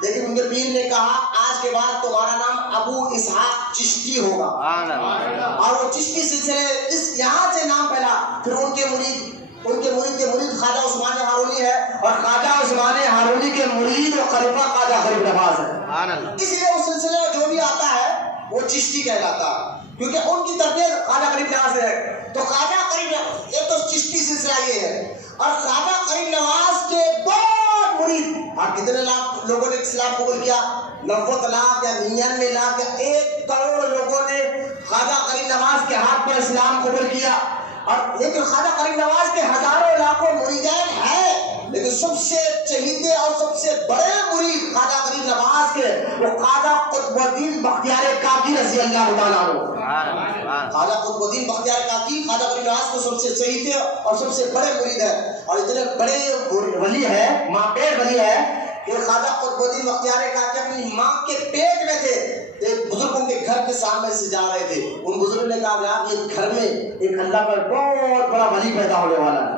لیکن ان کے پیر نے کہا آج کے بعد تمہارا نام ابو اسحاق چشتی ہوگا، اور وہ چشتی سلسلے اس یہاں سے نام پھیلا۔ پھر ان کے مرید کے مرید خواجہ عثمان ہارونی ہے، اور خواجہ عثمان ہارونی کے مرید اور خلیفہ خواجہ غریب نواز ہے۔ اس لیے وہ سلسلے میں جو بھی آتا ہے وہ چشتی کہلاتا ہے، کیونکہ ان کی تربیت خواجہ غریب نواز ہے۔ تو خواجہ غریب یہ تو چشتی سلسلہ یہ ہے، اور خواجہ غریب نواز کے بہت مرید، آپ کتنے لاکھ لوگوں نے اسلام قبول کیا؟ 90 لاکھ یا 99 لاکھ یا 1 کروڑ لوگوں نے خواجہ غریب نواز کے ہاتھ پر اسلام قبول کیا۔ اور لیکن خواجہ غریب نواز کے ہزاروں لاکھوں مریدین ہیں، لیکن سب سے چہیتے اور سب سے بڑے مرید خواجہ غریب نواز کے وہ خواجہ قطب الدین بختیار کاکی رضی اللہ تعالیٰ عنہ۔ خواجہ قطب الدین بختیار کاکی خواجہ غریب نواز کو سب سے چہیتے اور سب سے بڑے مرید ہیں، اور اتنے بڑے ولی ہے، ماں پیٹ ولی ہے کہ خواجہ قطب الدین بختیار کاکی اپنی ماں کے پیٹ میں تھے، ایک بزرگ ان کے گھر کے سامنے سے جا رہے تھے، ان بزرگ نے کہا یار یہ گھر میں ایک اللہ کا بہت بڑا ولی پیدا ہونے والا ہے،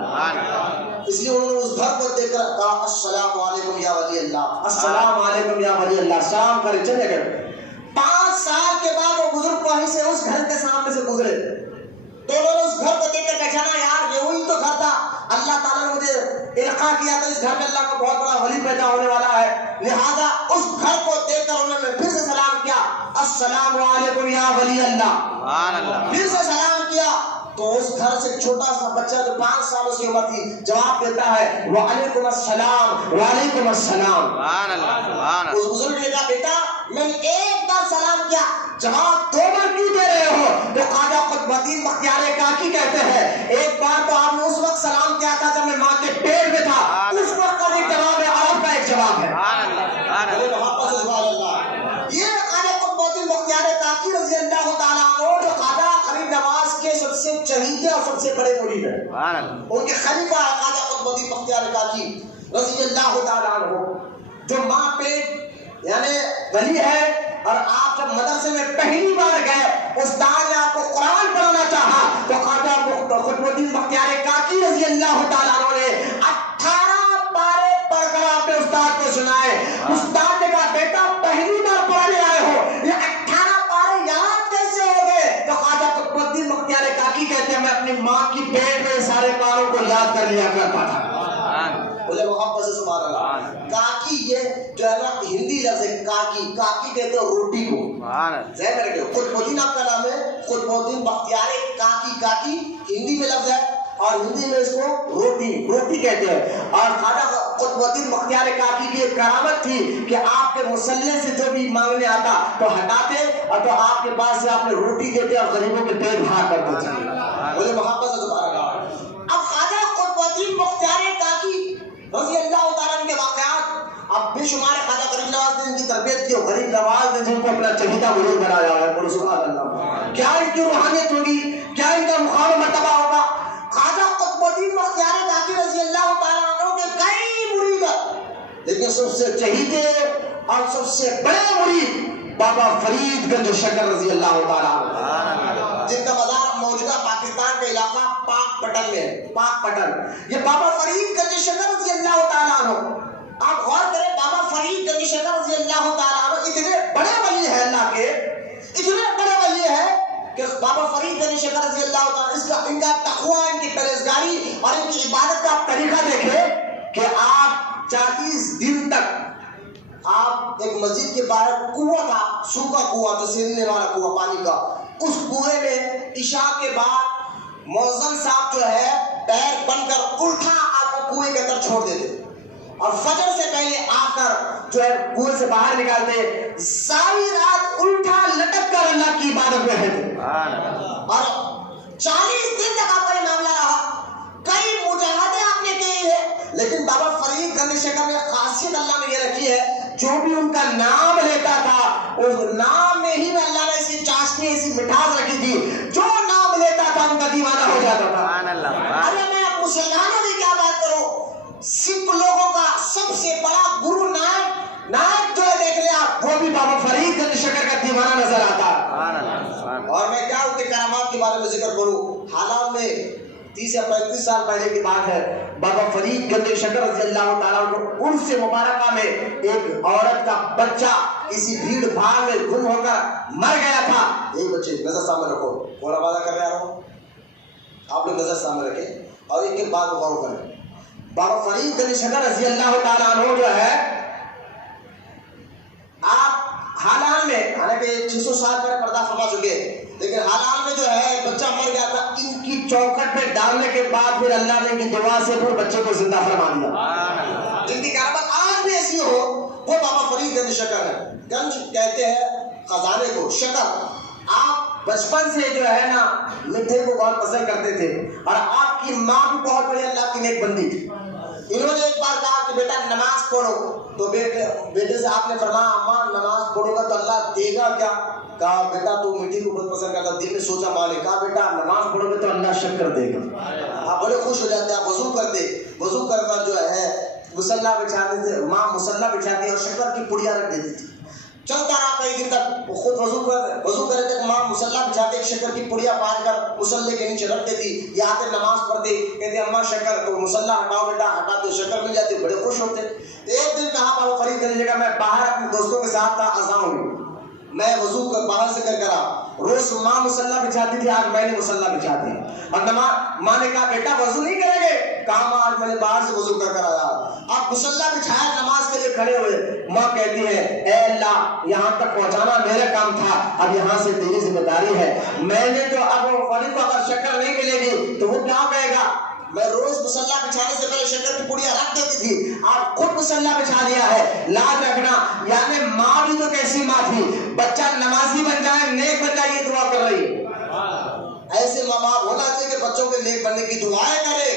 اس لیے انہوں نے اس گھر کو دیکھ کر کہا السلام علیکم یا ولی اللہ، السلام علیکم یا ولی اللہ، سلام کرے چلے گئے۔ 5 سال کے بعد وہ بزرگ وہیں سے اس گھر کے سامنے سے گزرے، تو انہوں نے اس گھر کو دیکھ کر پہچانا یار یہ وہی تو گھر تھا، اللہ تعالیٰ نے مجھے القاء کیا تھا اس گھر میں اللہ کا بہت بڑا ولی پیدا ہونے والا ہے۔ لہذا اس گھر کو دیکھ کر انہوں نے پھر سے سلام کیا السلام علیکم یا ولی اللہ، پھر سے سلام کیا۔ تو اس گھر سے چھوٹا سا بچہ جو 5 سال اس کی عمر تھی جواب دیتا ہے وعلیکم السلام وعلیکم السلام۔ اس بزرگ نے کہا بیٹا میں نے ایک بار سلام کیا، جواب 2 بار کیوں دے رہے ہو؟ تو خواجہ قطب الدین بختیار کاکی کہتے ہیں ایک بار تو آپ نے اس وقت سلام کیا تھا جب میں ماں کے پیٹ میں تھا، اس وقت کا ایک جواب ہے، عرب کا ایک جواب ہے۔ یہ خواجہ قطب الدین بختیار کاکی رضی اللہ تعالیٰ عنہ جو خواجہ غریب نواز کے سب سے چہیتے اور سب سے بڑے مرید ہیں، ان کے خلیفہ ہے خواجہ قطب الدین بختیار کاکی رضی اللہ تعالیٰ عنہ، جو ماں پیٹ یعنی ولی ہے، اور آپ جب مدرسے میں پہلی بار گئے، استاد نے آپ کو قرآن پڑھانا چاہا تو خواجہ قطب الدین بختیار کاکی رضی اللہ تعالیٰ عنہ نے 18 پارے پڑھ کر آپ نے استاد کو سنائے۔ استاد نے کہا بیٹا پہلی بار پڑھنے آئے ہو، یہ 18 پارے یاد کیسے ہو گئے؟ تو خواجہ قطب الدین بختیار کاکی کہتے ہیں میں اپنی ماں کی پیٹ میں سارے پاروں کو یاد کر لیا کرتا تھا۔ بولے محبت سے سبحان اللہ۔ کاکی یہ جو ہے نا ہندی لفظ ہے، کاکی، کاکی کہتے ہیں روٹی کو، ذہن میں رکھیں۔ قطب الدین آپ کا نام ہے، قطب الدین بختیار کاکی، کاکی ہندی میں لفظ ہے اور ہندی میں اس کو روٹی، روٹی کہتے ہیں۔ اور خواجہ قطب الدین بختیار کاکی کی ایک کرامت تھی کہ آپ کے مصلے سے جو بھی مانگنے آتا تو ہٹاتے اور تو آپ کے پاس سے آپ نے روٹی دیتے اور غریبوں کے پیٹ بھر کرتے تھے۔ بولے محبت سے سبحان اللہ۔ اب خواجہ قطب الدین بختیار کاکی رضی اللہ تعالیٰ کے واقعات اب بے شمار خواجہ غریب نواز نے ان کی تربیت کی، غریب نواز نے جن کو اپنا چہیتا مرید بنایا ہے، بولو سبحان اللہ۔ کیا ان کی روحانیت ہوگی، کیا ان کا مقام مرتبہ ہوگا؟ خواجہ قطب الدین بختیار کاکی رضی اللہ تعالیٰ عنہ کے کئی مرید ہیں، لیکن سب سے چہیتے اور سب سے بڑے مرید بابا فرید گنج شکر رضی اللہ تعالیٰ عنہ، جن کا مزار موجودہ پاکستان کا علاقہ پاک پٹن میں ہے، پاک پٹن۔ یہ بابا فرید گنج شکر رضی اللہ تعالیٰ عنہ، آپ غور کریں بابا فرید گنج شکر رضی اللہ تعالیٰ عنہ اتنے بڑے ولی ہیں اللہ کے، اتنے بڑے ولی ہیں کہ بابا فرید گنج شکر رضی اللہ تعالیٰ اس کا ان کا تقویٰ، ان کی پرہیزگاری اور ان کی عبادت کا طریقہ دیکھیں کہ آپ 40 دن تک آپ ایک مسجد کے باہر کنواں تھا، سوکھا کنواں جو سیننے والا کنواں پانی کا، اس کنویں میں عشاء کے بعد مؤذن صاحب جو ہے پیر بن کر الٹا آپ کو کنویں کے اندر چھوڑ دیتے اور فجر سے پہلے آ کر جو ہے کنویں سے باہر نکالتے، ساری رات الٹا لٹک کر اللہ کی عبادت میں رہتے اور 40 دن تک آپ کا یہ معاملہ رہا۔ کئی مجاہدے آپ نے کیے ہیں، لیکن بابا فرید گنج شکر میں خاصیت اللہ نے یہ رکھی ہے، جو بھی ان کا نام لیتا تھا اس نام میں ہی اللہ نے ایسی چاشنی، ایسی مٹھاس رکھی تھی، جو نام لیتا تھا ان کا دیوانہ ہو جاتا تھا۔ ارے میں اب مسلمانوں کی کیا بات کروں، سکھ لوگوں کا سب سے بڑا گرو نائک جو ہے دیکھ لیں آپ، وہ بھی بابا فرید گنج شکر کا دیوانہ نظر آتا ہے۔ اور میں کیا ان کے کرامات کے بارے میں ذکر کروں، حالات میں 30 یا 35 سال پہلے کی بات ہے، بابا فرید گنج شکر رضی اللہ تعالیٰ عنہ عرس سے مبارکہ میں ایک عورت کا بچہ کسی بھیڑ بھاڑ میں گم ہو کر مر گیا تھا۔ ایک بچے نظر سامنے رکھو، اور آوازہ کر رہا ہوں، آپ لوگ نظر سامنے رکھیں اور ایک ایک بات غور کریں۔ بابا فرید گنج شکر رضی اللہ تعالیٰ عنہ جو ہے آپ حالان میں، حالانکہ 600 سال پہلے پردہ فرما چکے، لیکن حالان میں جو ہے بچہ مر گیا تھا، ان کی چوکھٹ پہ ڈالنے کے بعد پھر اللہ نے ان کی دعا سے پھر بچے کو زندہ فرما دیا۔ جن کی کرامت آج بھی ایسی ہو وہ بابا فرید گنج شکر ہے۔ گنج کہتے ہیں خزانے کو، شکر آپ بچپن سے جو ہے نا میٹھے کو بہت پسند کرتے تھے اور آپ کی ماں بھی بہت بڑی اللہ کی نیک بندی تھی۔ انہوں نے ایک بار کہا کہ بیٹا نماز پڑھو، تو بیٹے سے آپ نے فرمایا اماں نماز پڑھو گا تو اللہ دے گا کیا؟ کہا بیٹا تو میٹھی کو بہت پسند کرتا، دل میں سوچا ماں نے کہا بیٹا نماز پڑھو گے تو اللہ شکر دے گا۔ آپ بڑے خوش ہو جاتے، آپ وضو کرتے، وضو کر کر جو ہے مصلی بچھاتے تھے، ماں مصلی بچھاتی اور شکر کی پڑیاں رکھ دیتی تھی۔ چلتا رہا کئی دن تک، خود وضو کرے تک ماں مصلی بچھاتے، ایک شکر کی پڑیا باندھ کر مصلی کے نیچے رکھ دیتی، یہ آتے نماز پڑھتے، کہتے اماں شکر، تو مصلی ہٹاؤ بیٹا، ہٹاتے شکر مل جاتی، بڑے خوش ہوتے۔ ایک دن کہا بابا فرید گنج شکر میں باہر اپنے دوستوں کے ساتھ تھا، اذان ہوئی، میں وضو کر باہر سے کر کرا، روز ماں مصلی بچھاتی تھی، آج میں نے مصلی بچھا دی، اور ماں نے کہا بیٹا وضو نہیں کریں گے؟ کہا ماں آج میں نے باہر سے وضو کر آیا۔ آپ مصلی بچھایا، نماز کے لیے کھڑے ہوئے، ماں کہتی ہے اے اللہ یہاں تک پہنچانا میرا کام تھا، اب یہاں سے تیری ذمہ داری ہے، میں نے تو اب فرید کو اگر شکر نہیں ملے گی تو وہ کیا کہے گا؟ میں روز مصلی بچھانے سے پہلے شکر کی پڑیاں رکھ دیتی تھی، آپ خود مصلی بچھا دیا ہے، لاج رکھنا۔ یعنی ماں بھی تو کیسی ماں تھی، بچہ نمازی بن جائے، نیک بن جائے، یہ دعا کر رہی ہے۔ ایسے ماں باپ ہونا چاہیے کہ بچوں کے نیک بننے کی دعائیں کرے،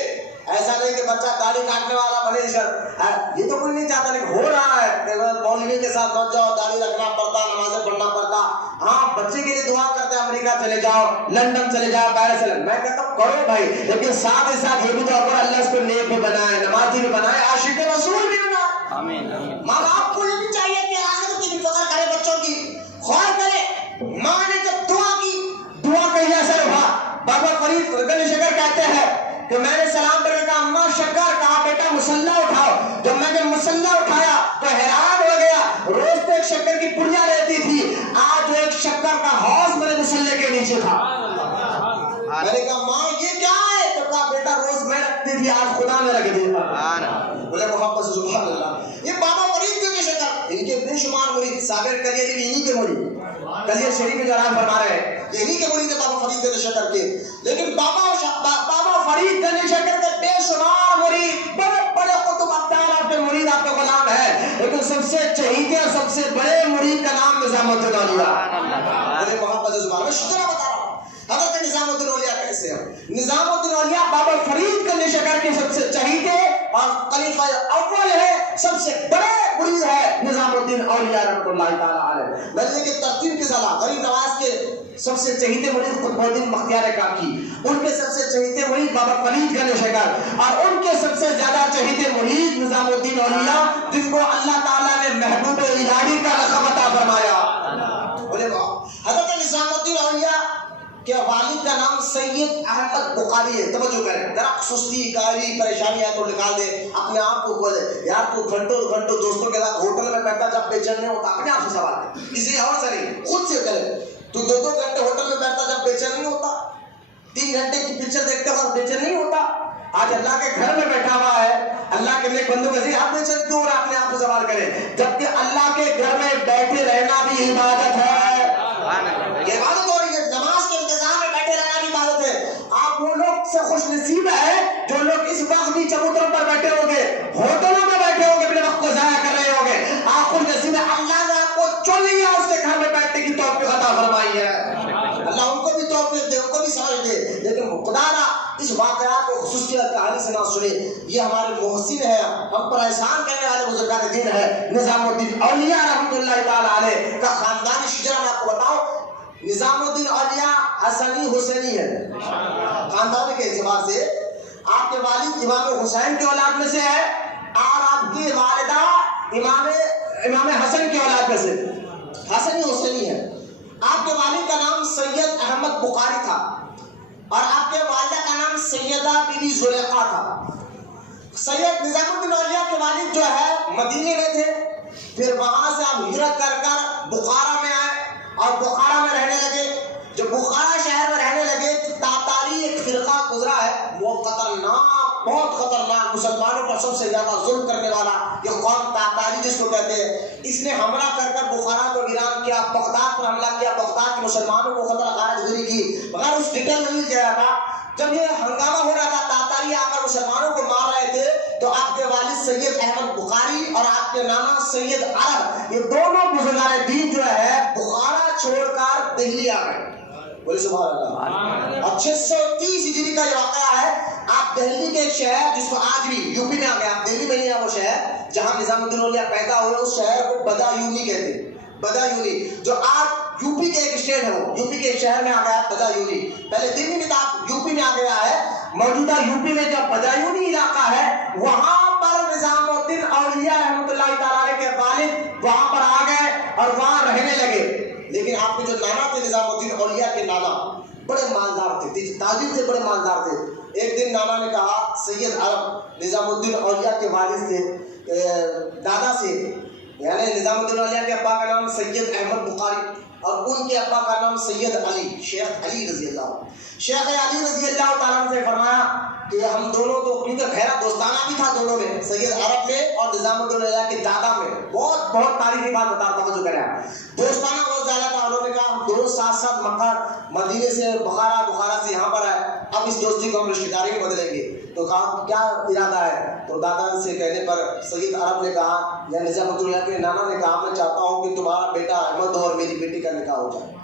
ایسا نہیں کہ بچہ داڑھی کاٹنے والا بنے، یہ تو کوئی نہیں چاہتا، لیکن ہو رہا ہے، مولوی کے ساتھ مت جاؤ، داڑھی رکھنا پڑتا، نمازیں پڑھنا پڑتا۔ ہاں بچے کے لیے دعا کرتے ہیں، امریکہ چلے جاؤ، لندن چلے جاؤ، پیرس چلے، میں کہتا ہوں کرو بھائی، لیکن ساتھ ہی ساتھ یہ بھی دعا کرو اللہ اس کو نیک بھی بنائے، نمازی بھی بنائے، عاشق رسول بھی بنائے۔ ماں باپ کو یہ بھی چاہیے کہ آخر کی تو میں نے سلام کر کے کہا اماں شکر، کہا بیٹا مسلح اٹھاؤ. جب میں نے مسلح اٹھایا تو حیران ہو گیا، روز تو ایک شکر کی پڑیا رہتی تھی، آج ایک شکر کا حوض میرے مسلح کے نیچے تھا. میں نے کہا ماں یہ کیا ہے؟ تو کہا بیٹا روز میں رکھتی تھی، آج خدا نے رکھ دیا. بولے محبت سے سبحان اللہ. یہ بابا فرید کے شکر، ان کے بے شمار مرید، صابر کلیری بھی انہی کے مرید، کلیری شریف میں جناب فرما رہے ہیں انہی کے مرید بابا فرید کے شکر کے. لیکن بابا فرید کے شکر کے بے شمار مرید، بڑے بڑے قطب ابدال آپ کے مرید آپ کے غلام ہے، لیکن سب سے چہیتے اور سب سے بڑے مرید کا نام نظام الدین اولیاء. بولے محبت سے سبحان اللہ. شکر بتا رہا ہوں حضرت نظام الدین اولیاء کیسے ہیں. نظام الدین اولیاء بابا فرید کے شکر کے سب سے چہیتے اور خلیفہ اول ہے، سب سے بڑے مرید ہے نظام الدین اولیاء رحمۃ اللہ تعالی علیہ. ملنے کی ترتیب کے ساتھ غریب نواز کے سب سے چہیتے مرید قطب الدین بختیار کاکی، ان کے سب سے چہیتے مرید بابا فرید کا شکر، اور ان کے سب سے زیادہ چہیتے مرید نظام الدین اولیاء جن کو اللہ تعالیٰ نے محبوب الہی کا لقب عطا فرمایا. بولے حضرت نظام الدین اولیاء کہ والد کا نام سید احمد بخاری ہے. توجہ کریں ذرا، سستی کاری پریشانی ہے تو نکال دے، اپنے آپ کو کھولے. یار تو گھنٹوں گھنٹوں دوستوں کے ساتھ ہوٹل میں بیٹھا جب بے چین نہیں ہوتا، اپنے آپ سے سوال ہے، کسی اور سے نہیں، خود سے کرے. تو 2 گھنٹے ہوٹل میں بیٹھتا جب بے چین نہیں ہوتا، 3 گھنٹے کی پکچر دیکھتے وقت بے چین نہیں ہوتا. آج اللہ کے گھر میں بیٹھا ہوا ہے، اللہ کے نیک بندوں کے آپ بے چین کیوں؟ اپنے آپ سے سوال کریں. جبکہ اللہ کے گھر میں بیٹھے رہنا بھی عبادت ہے، یہ عبادت ہو رہی ہے. نماز کے انتظام میں بیٹھے رہنا بھی عبادت ہے. آپ وہ لوگ سے خوش نصیب ہے جو لوگ اس وقت بھی چبوتروں پر بیٹھے ہوں گے، ہوٹلوں میں بیٹھے ہوں گے، اپنے وقت کو ضائع کر رہے ہوں گے. آپ خوش نصیب ہے، اللہ نے آپ کو چن لیا، اس کے گھر میں بیٹھنے کی توفیق عطا فرمائی ہے. اللہ ان کو بھی توفیق دے، ان کو بھی سمجھ دے. لیکن خدا نہ اس واقعات کو خصوصیت کہانی سے نہ سنے. یہ ہمارے محسن ہے، ہم پر احسان کرنے والے بزرگان دین ہے نظام الدین اولیاء رحمۃ اللہ تعالی علیہ کا خاندانی شجرہ. میں آپ کو بتاؤں نظام الدین اولیاء حسنی حسینی ہے. خاندان کے اعتبار سے آپ کے والد امام حسین کی اولاد میں سے ہے، اور آپ کی والدہ امام حسن کی اولاد میں سے حسنی حسینی ہے. آپ کے والد کا نام سید احمد بخاری تھا، اور آپ کے والدہ کا نام سیدہ بی بی زلیخا تھا. سید نظام الدین اولیاء کے والد جو ہے مدینے میں تھے، پھر وہاں سے آپ ہجرت کر بخارا میں آئے اور بخارا میں رہنے لگے. جب بخارا شہر میں رہنے لگے تو تاتاری ایک فرقہ گزرا ہے، وہ خطرناک، بہت خطرناک، مسلمانوں پر سب سے زیادہ ظلم کرنے والا یہ قوم تاتاری جس کو کہتے ہیں. اس نے حملہ کر بخارا کو ویران کیا، بغداد پر حملہ کیا، بغداد کے مسلمانوں کو قتل غارت گری کی، مگر اس ڈیٹیل میں نہیں جا تھا. جب یہ ہنگامہ ہو رہا تھا، تاتاری آ کر مسلمانوں کو مار رہے تھے، تو آپ کے والد سید احمد بخاری اور آپ کے نانا سید عرب، یہ دونوں بزرگان دین جو ہے بخارا چھوڑ کر دہلی آ گئے. بولے سبحان اللہ. اور 630 ہجری کا یہ واقعہ ہے. آپ دہلی کے ایک شہر جس کو آج بھی یوپی میں آ گیا، آپ دہلی میں نہیں ہے وہ شہر جہاں نظام الدین اولیاء پیدا ہوئے، اس شہر کو بدایونی کہتے ہیں. بدایونی جو آج یوپی کے ایک اسٹیٹ ہے، وہ یوپی کے ایک شہر میں آ گیا بدایونی. پہلے دلی میں تھا، یوپی میں آ گیا ہے. موجودہ یوپی میں جو بدایونی علاقہ ہے وہاں پر نظام الدین اولیاء رحمۃ اللہ تعالی کے والد وہاں پر آ گئے اور وہاں رہنے لگے. لیکن آپ کے جو نانا تھے نظام الدین اولیاء کے نانا بڑے مالدار تھے، تاجر تھے، بڑے مالدار تھے. ایک دن نانا نے کہا سید عرب نظام الدین اولیاء کے والد سے، دادا سے، یعنی نظام الدین اولیاء کے ابا کا نام سید احمد بخاری اور ان کے ابا کا نام سید علی، شیخ علی رضی اللہ. شیخ علی رضی اللہ تعالیٰ سے فرمایا کہ ہم دونوں تو، کیونکہ گہرا دوستانہ بھی تھا دونوں میں، سید عرب میں اور نظام الدین اولیاء کے دادا میں. بہت تاریخی بات بتا رہا ہوں، کریں دوستانہ بہت زیادہ تھا. انہوں نے کہا ہم دونوں ساتھ مکہ مدینے سے بخارا سے یہاں پر آئے، اب اس دوستی کو ہم رشتہ داری میں بدلیں گے. تو کہا کیا ارادہ ہے؟ تو دادا سے کہنے پر سید عرب نے کہا یا نظام الدین اولیاء کے نانا نے کہا میں چاہتا ہوں کہ تمہارا بیٹا احمد ہو اور میری بیٹی کا نکاح ہو جائے.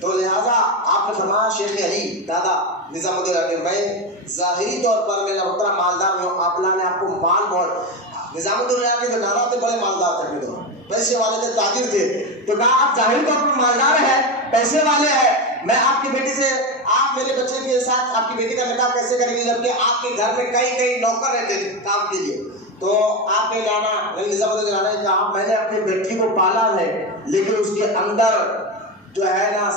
تو لہٰذا آپ نے فرمایا شیخ علی دادا نظام الدین اولیاء کے، میں ظاہری طور پر میں اتنا مالدار ہوں، آپ نے آپ کو مال بہت، نظام الدین اولیاء کے جو نانا تھے بڑے مالدار تھے، پیسے والے تھے، تاجر تھے. تو کہا آپ ظاہری طور پر مالدار ہیں، پیسے والے ہیں، میں آپ کی بیٹی سے، آپ میرے بچے کے ساتھ آپ کی بیٹی کا نکاح کیسے کریں گے جبکہ آپ کے گھر میں کئی نوکر رہتے تھے کام کے لیے. تو آپ کے نانا نظام الدین اولیاء نے کہا میں نے اپنی بیٹی کو پالا ہے، لیکن اس کے اندر جو ہے نا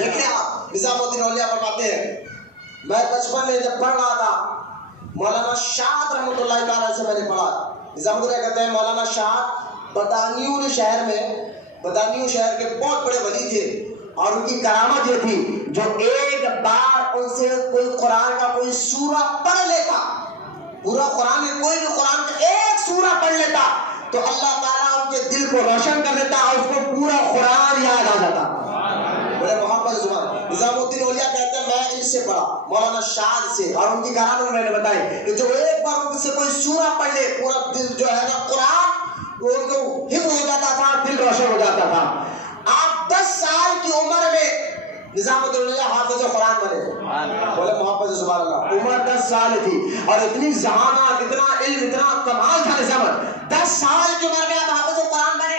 دیکھیں آپ نظام الدین اولیاء فرماتے ہیں میں بچپن میں جب پڑھ رہا تھا مولانا شاہد رحمۃ اللہ تعالیٰ سے میں نے پڑھا. نظام الدین کہتے ہیں مولانا شاہد بدانیوں شہر میں بدانیوں شہر کے بہت بڑے ولی تھے اور ان کی کرامت یہ تھی جو ایک بار ان سے کوئی قرآن کا کوئی سورہ پڑھ لیتا, پورا قرآن میں کوئی بھی قرآن کا ایک سورہ پڑھ لیتا تو اللہ تعالیٰ ان کے دل کو روشن کر دیتا اور اس کو پورا قرآن یاد آ جاتا. بڑے محبت زبان نظام الدین اولیاء کہتے ہیں میں ان سے پڑھا مولانا شاہد سے اور ان کی کرامت میں نے بتائی کہ جو ایک بار ان سے کوئی سورہ پڑھ لے پورا دل جو ہے نا قرآن وہ ان کو حفظ ہو جاتا تھا, دل روشن ہو جاتا تھا. آپ 10 سال کی عمر میں نظام الدین اولیاء حافظ قرآن بنے. بولے محبت سبحان اللہ. عمر 10 سال تھی اور اتنی ذہانت, اتنا علم, اتنا کمال تھا نظام. 10 سال کی عمر میں آپ حافظ قرآن بنے.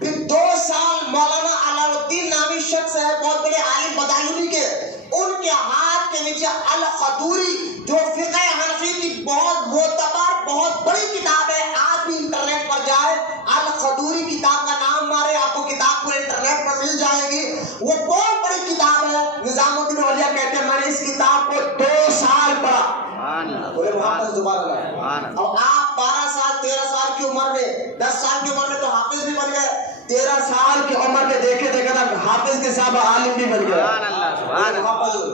پھر 2 سال مولانا علاء الدین نامی شخص ہے بہت بڑے عالم بدایونی کے, ان کے ہاتھ کے نیچے القدوری جو فقہ حنفی کی بہت معتبر بہت بڑی کتاب ہے, آج بھی انٹرنیٹ پر جائے القدوری کتاب کا نام مارے آپ کو کتاب پورے انٹرنیٹ پر مل جائے گی, وہ بہت بڑی کتاب ہے. نظام الدین اولیاء کہتے ہیں میں نے اس کتاب کو 2 سال پڑھا. بولے محمد زبان اللہ. اور آپ 12 سال 13 سال کی عمر میں 10 سال کی عمر میں تو حافظ بھی بن گئے, 13 سال کی عمر میں دیکھے دیکھا تھا حافظ کے ساتھ عالم بھی بن گیا.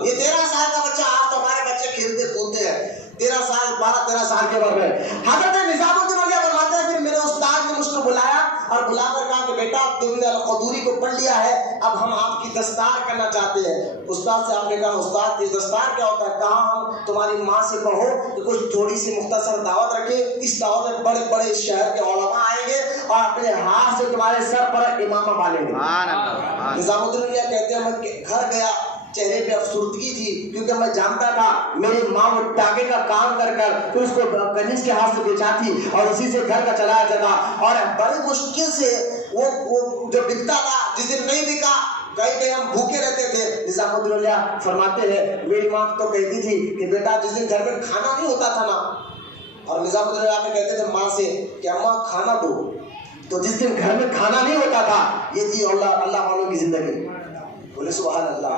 یہ 13 سال کا بچہ, آپ تو ہمارے بچے کھیلتے کودتے ہیں 13 سال 12-13 سال کے عمر میں. حضرت نظام الدین اولیاء فرماتے ہیں پھر میرے استاد نے مجھ کو بلایا اور بلا کر کہا کہ بیٹا تم نے القدوری کو پڑھ لیا ہے, اب ہم آپ کی دستار کرنا چاہتے ہیں. استاد سے آپ نے کہا استاد یہ دستار کیا ہوتا ہے؟ کہا ہم تمہاری ماں سے کہو کہ کچھ تھوڑی سی مختصر دعوت رکھے, اس دعوت میں بڑے بڑے شہر کے علماء آئیں گے اور اپنے ہاتھ سے تمہارے سر پر امامہ بالیں گے. نظام الدین اولیاء کہتے ہیں میں گھر گیا, چہرے پہ افسردگی تھی کیونکہ میں جانتا تھا میری ماں وہ ٹاکے کا کام کر کر پھر اس کو کنیز کے ہاتھ سے بیچاتی اور اسی سے گھر کا چلایا جاتا اور بڑی مشکل سے وہ جو بکتا تھا, جس دن نہیں بکا کہیں ہم بھوکے رہتے تھے. نظام الدین اولیاء فرماتے ہیں میری ماں تو کہتی تھی کہ بیٹا جس دن گھر میں کھانا نہیں ہوتا تھا نا, اور نظام الدین اولیاء کہتے تھے ماں سے کہ اماں کھانا دو, تو جس دن گھر میں کھانا نہیں ہوتا تھا یہ تھی اللہ والوں کی زندگی. بولے سبحان اللہ.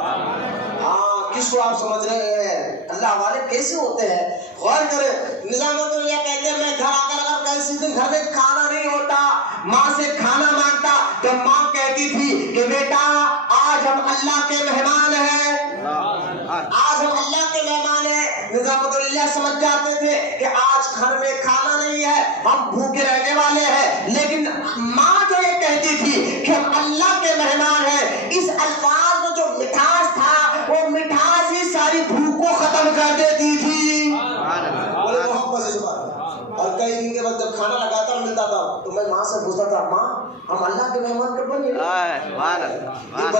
ہاں کس کو آپ سمجھ رہے ہیں اللہ والے کیسے ہوتے ہیں؟ غور کریں. نظام الدین اولیاء کہتے ہیں میں گھر آ کر اگر کسی دن گھر میں کھانا نہیں ہوتا ماں سے کھانا مانگتا تو ماں کہتی تھی کہ بیٹا آج ہم اللہ کے مہمان ہیں, آج ہم اللہ کے مہمان ہیں. نظام الدین اولیاء سمجھ جاتے تھے کہ آج گھر میں کھانا نہیں ہے, ہم بھوکے رہنے والے ہیں, لیکن ماں جو یہ کہتی تھی کہ ہم اللہ کے مہمان ہیں, اس الفاظ میں جو مٹھاس تھا وہ مٹھاس ہی ساری بھوک کو ختم کر دیتی تھی. بولے محبت سے زبان. اور کئی دن کے بعد جب کھانا لگاتا ملتا تھا تو میں ماں سے پوچھتا تھا ماں ہم اللہ کے مہمان کب بنے؟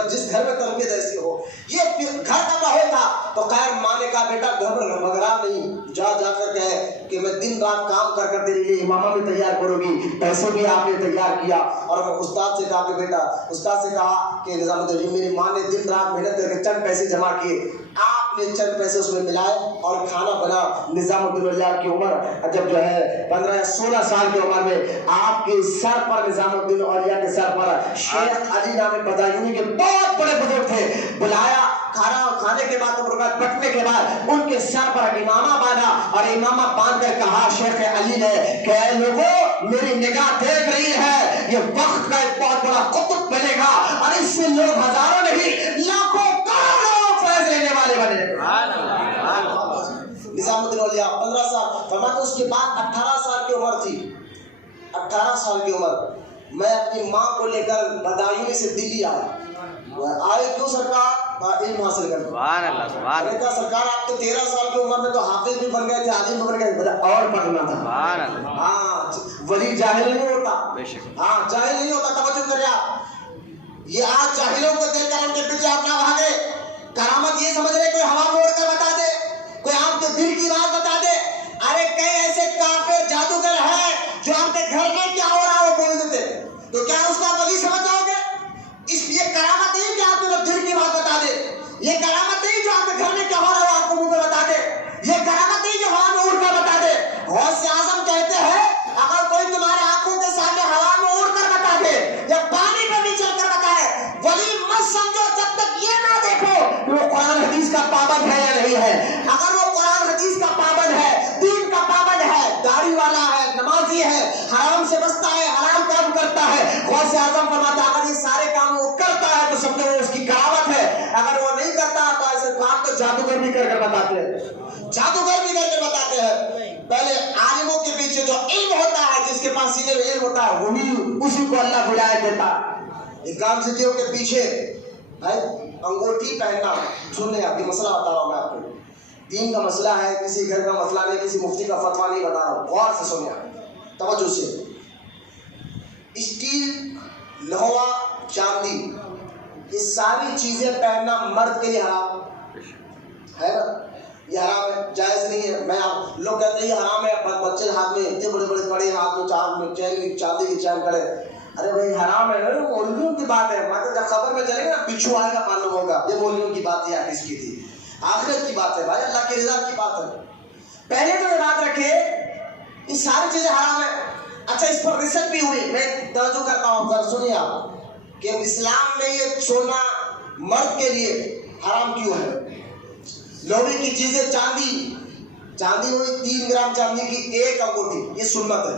جس گھر میں تربیت ایسی ہو, یہ گھر کا ماحول تھا. تو خیر ماں نے کہا بیٹا گھبرا نہیں, جا کر کہے کہ میں دن رات کام کر کر تیرے لیے امامہ بھی تیار کروں گی, پیسے بھی آپ نے تیار کیا. اور میں استاد سے کہا کہ بیٹا, استاد سے کہا کہ نظام الدین میری ماں نے دن رات محنت کر کے چند پیسے جمع کیے, آپ نے چند پیسے اس میں ملائے اور کھانا بنا. نظام الدین اولیاء کی عمر جب جو ہے 15 یا 16 سال کی عمر میں آپ کے سر پر نظام الدین اولیاء کے سر پر شیخ علی نامی بدایونی کے بہت بڑے بزرگ تھے, بلایا. کھانے کے بعد پٹنے کے بعد ان کے سر پر امامہ باندھا اور امامہ باندھ کر کہا شیخ علی نے کہ اے لوگوں میری نگاہ دیکھ رہی ہے, یہ وقت کا ایک بہت بڑا قطب بنے گا اور اس سے لوگ ہزاروں نہیں لاکھوں کروڑوں فیض لینے والے بنے. نظام الدین اولیاء 15 سال فرماتے اس کے بعد 18 سال کی عمر تھی. 18 سال کی عمر میں اپنی ماں کو لے کر بدایونی سے دلی آئے کیوں سرکار؟ علم حاصل کرنے. سبحان اللہ سبحان اللہ. کہا سرکار آپ تو 13 سال کی عمر میں تو حافظ بھی بن گئے تھے, عالم بھی بن گئے تھے, اور پڑھنا تھا. سبحان اللہ. ہاں ولی جاہل نہیں ہوتا, ہاں جاہل نہیں ہوتا. توجہ کریں آپ, یہ آج جاہلوں کو دیکھ کر ان کے پیچھے آپ نہ بھاگے. کرامت یہ سمجھ رہے کوئی ہوا میں اڑ کر بتا دے, کوئی آپ کے دل کی بات بتا دے. ارے کئی ایسے کافر جادوگر ہیں جو آپ کے گھر میں کیا ہو رہا ہے وہ بول دیتے, تو کیا اس کا ولی سمجھ جاؤ گے؟ اس لیے کرامت نہیں کہ آپ کو دل کی بات بتا دے, یہ کرامت نہیں جو آپ کے گھر میں کیا ہو رہا ہے آپ کو منہ پہ بتا دے, یہ کرامت نہیں جو ہوا میں اڑ کر بتا دے. غوث اعظم کہتے ہیں اگر کوئی تمہارے آنکھوں کے سامنے ہوا میں اڑ کر بتا دے یا پانی پہ بھی چل کر بتائے, ولی مت سمجھو جب تک یہ نہ اعظم فرماتا ہے اگر یہ سارے کام وہ کرتا ہے تو سمجھو وہ اس کی کراوت ہے، اگر وہ نہیں کرتا تو ایسے کام تو جادوگر بھی کر بتاتے ہیں، جادوگر بھی کر کے بتاتے ہیں۔ پہلے عالموں کے پیچھے جو علم ہوتا ہے، جس کے پاس سینے میں علم ہوتا ہے، وہی اسی کو اللہ بلائے دیتا ہے۔ اکرام سٹیوں کے پیچھے انگوٹھی پہننا، سن لیں آپ، یہ مسئلہ بتا رہا ہوں میں آپ کو، دین کا مسئلہ ہے، کسی گھر کا مسئلہ نہیں، کسی مفتی کا فتویٰ نہیں بتا رہا ہوں، غور سے سنیں آپ توجہ سے۔ اسٹیل، لوہا، چاندی، یہ ساری چیزیں پہننا مرد کے لیے حرام ہے نا، یہ حرام ہے، جائز نہیں ہے۔ میں آپ لوگ کہتے ہیں یہ حرام ہے، بچے ہاتھ میں اتنے بڑے بڑے کڑے، ہاتھ میں چاندی کی چین کڑے، ارے بھائی حرام ہے، مولویوں کی بات ہے، مطلب جب خبر میں چلے گا نا پچھو آئے گا معلوم ہوگا یہ مولویوں کی بات یا کس کی تھی، آخرت کی بات ہے بھائی، اللہ کی رضا کی بات ہے۔ پہلے تو یاد رکھے یہ ساری چیزیں حرام ہے۔ اچھا اس پر ریسرچ بھی ہوئی، میں توجہ کرتا ہوں، ذرا سنیے آپ کہ اسلام میں یہ چھوڑنا مرد کے لیے حرام کیوں ہے۔ لوہے کی چیزیں، چاندی ہوئی 3 گرام چاندی کی ایک انگوٹھی، یہ سنت ہے،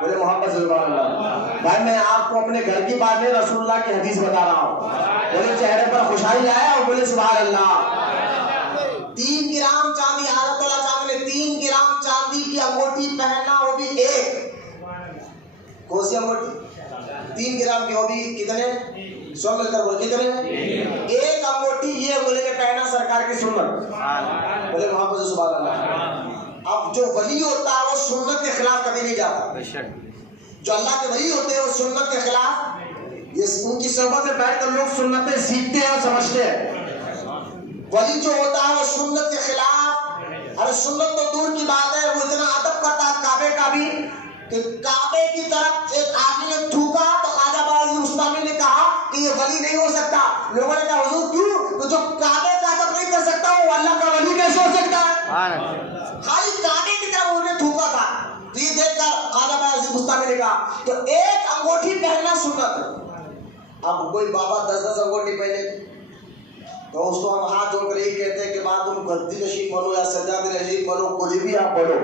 بولے محمد صلی اللہ علیہ وسلم۔ بھائی میں آپ کو اپنے گھر کی بات نہیں، رسول اللہ کی حدیث بتا رہا ہوں، بولے چہرے پر خوشحالی آیا اور بولے سبحان اللہ۔ 3 گرام چاندی، حضرت اللہ چاندی نے 3 گرام چاندی کی انگوٹھی پہننا، وہ بھی ایک، کون سی انگوٹھی؟ 3 گرام کی، وہ بھی کتنے؟ 100 مل کر بولے کتنے؟ ایک انگوٹھی، یہ انگلی میں پہنا سرکار کی سنت، بولے محمد سبحان اللہ۔ اب جو ولی ہوتا ہے وہ سنت کے خلاف کبھی نہیں جاتا، جو اللہ کے ولی ہوتے ہیں وہ سنت کے خلاف، یہ ان کی صحبت میں بیٹھ کر لوگ سنتیں سیکھتے ہیں اور سمجھتے ہیں۔ ولی جو ہوتا ہے وہ سنت کے خلاف، ارے سنت تو دور کی بات ہے، وہ اتنا ادب کرتا ہے کعبے کا بھی کہ کعبے کی طرف ایک آدمی نے تھوکا تو خواجہ باز مستعمل نے کہا کہ یہ ولی نہیں ہو سکتا۔ لوگوں نے کہا حضور کیوں؟ تو جو کعبے کا ادب نہیں کر سکتا وہ اللہ کا ولی کیسے ہو سکتا ہے؟ خالی کعبے کی طرف انہوں نے تھوکا تھا، تو یہ دیکھ کر خواجہ باز مستعمل نے کہا تو ایک انگوٹھی پہننا سنت ہے۔ اب کوئی بابا 10 انگوٹھی پہنے تو اس کو ہم ہاتھ جوڑ کر یہی کہتے ہیں کہ بعد تم گدی نشین بنو یا سجاد نشین بنو، کوئی بھی آپ بنو،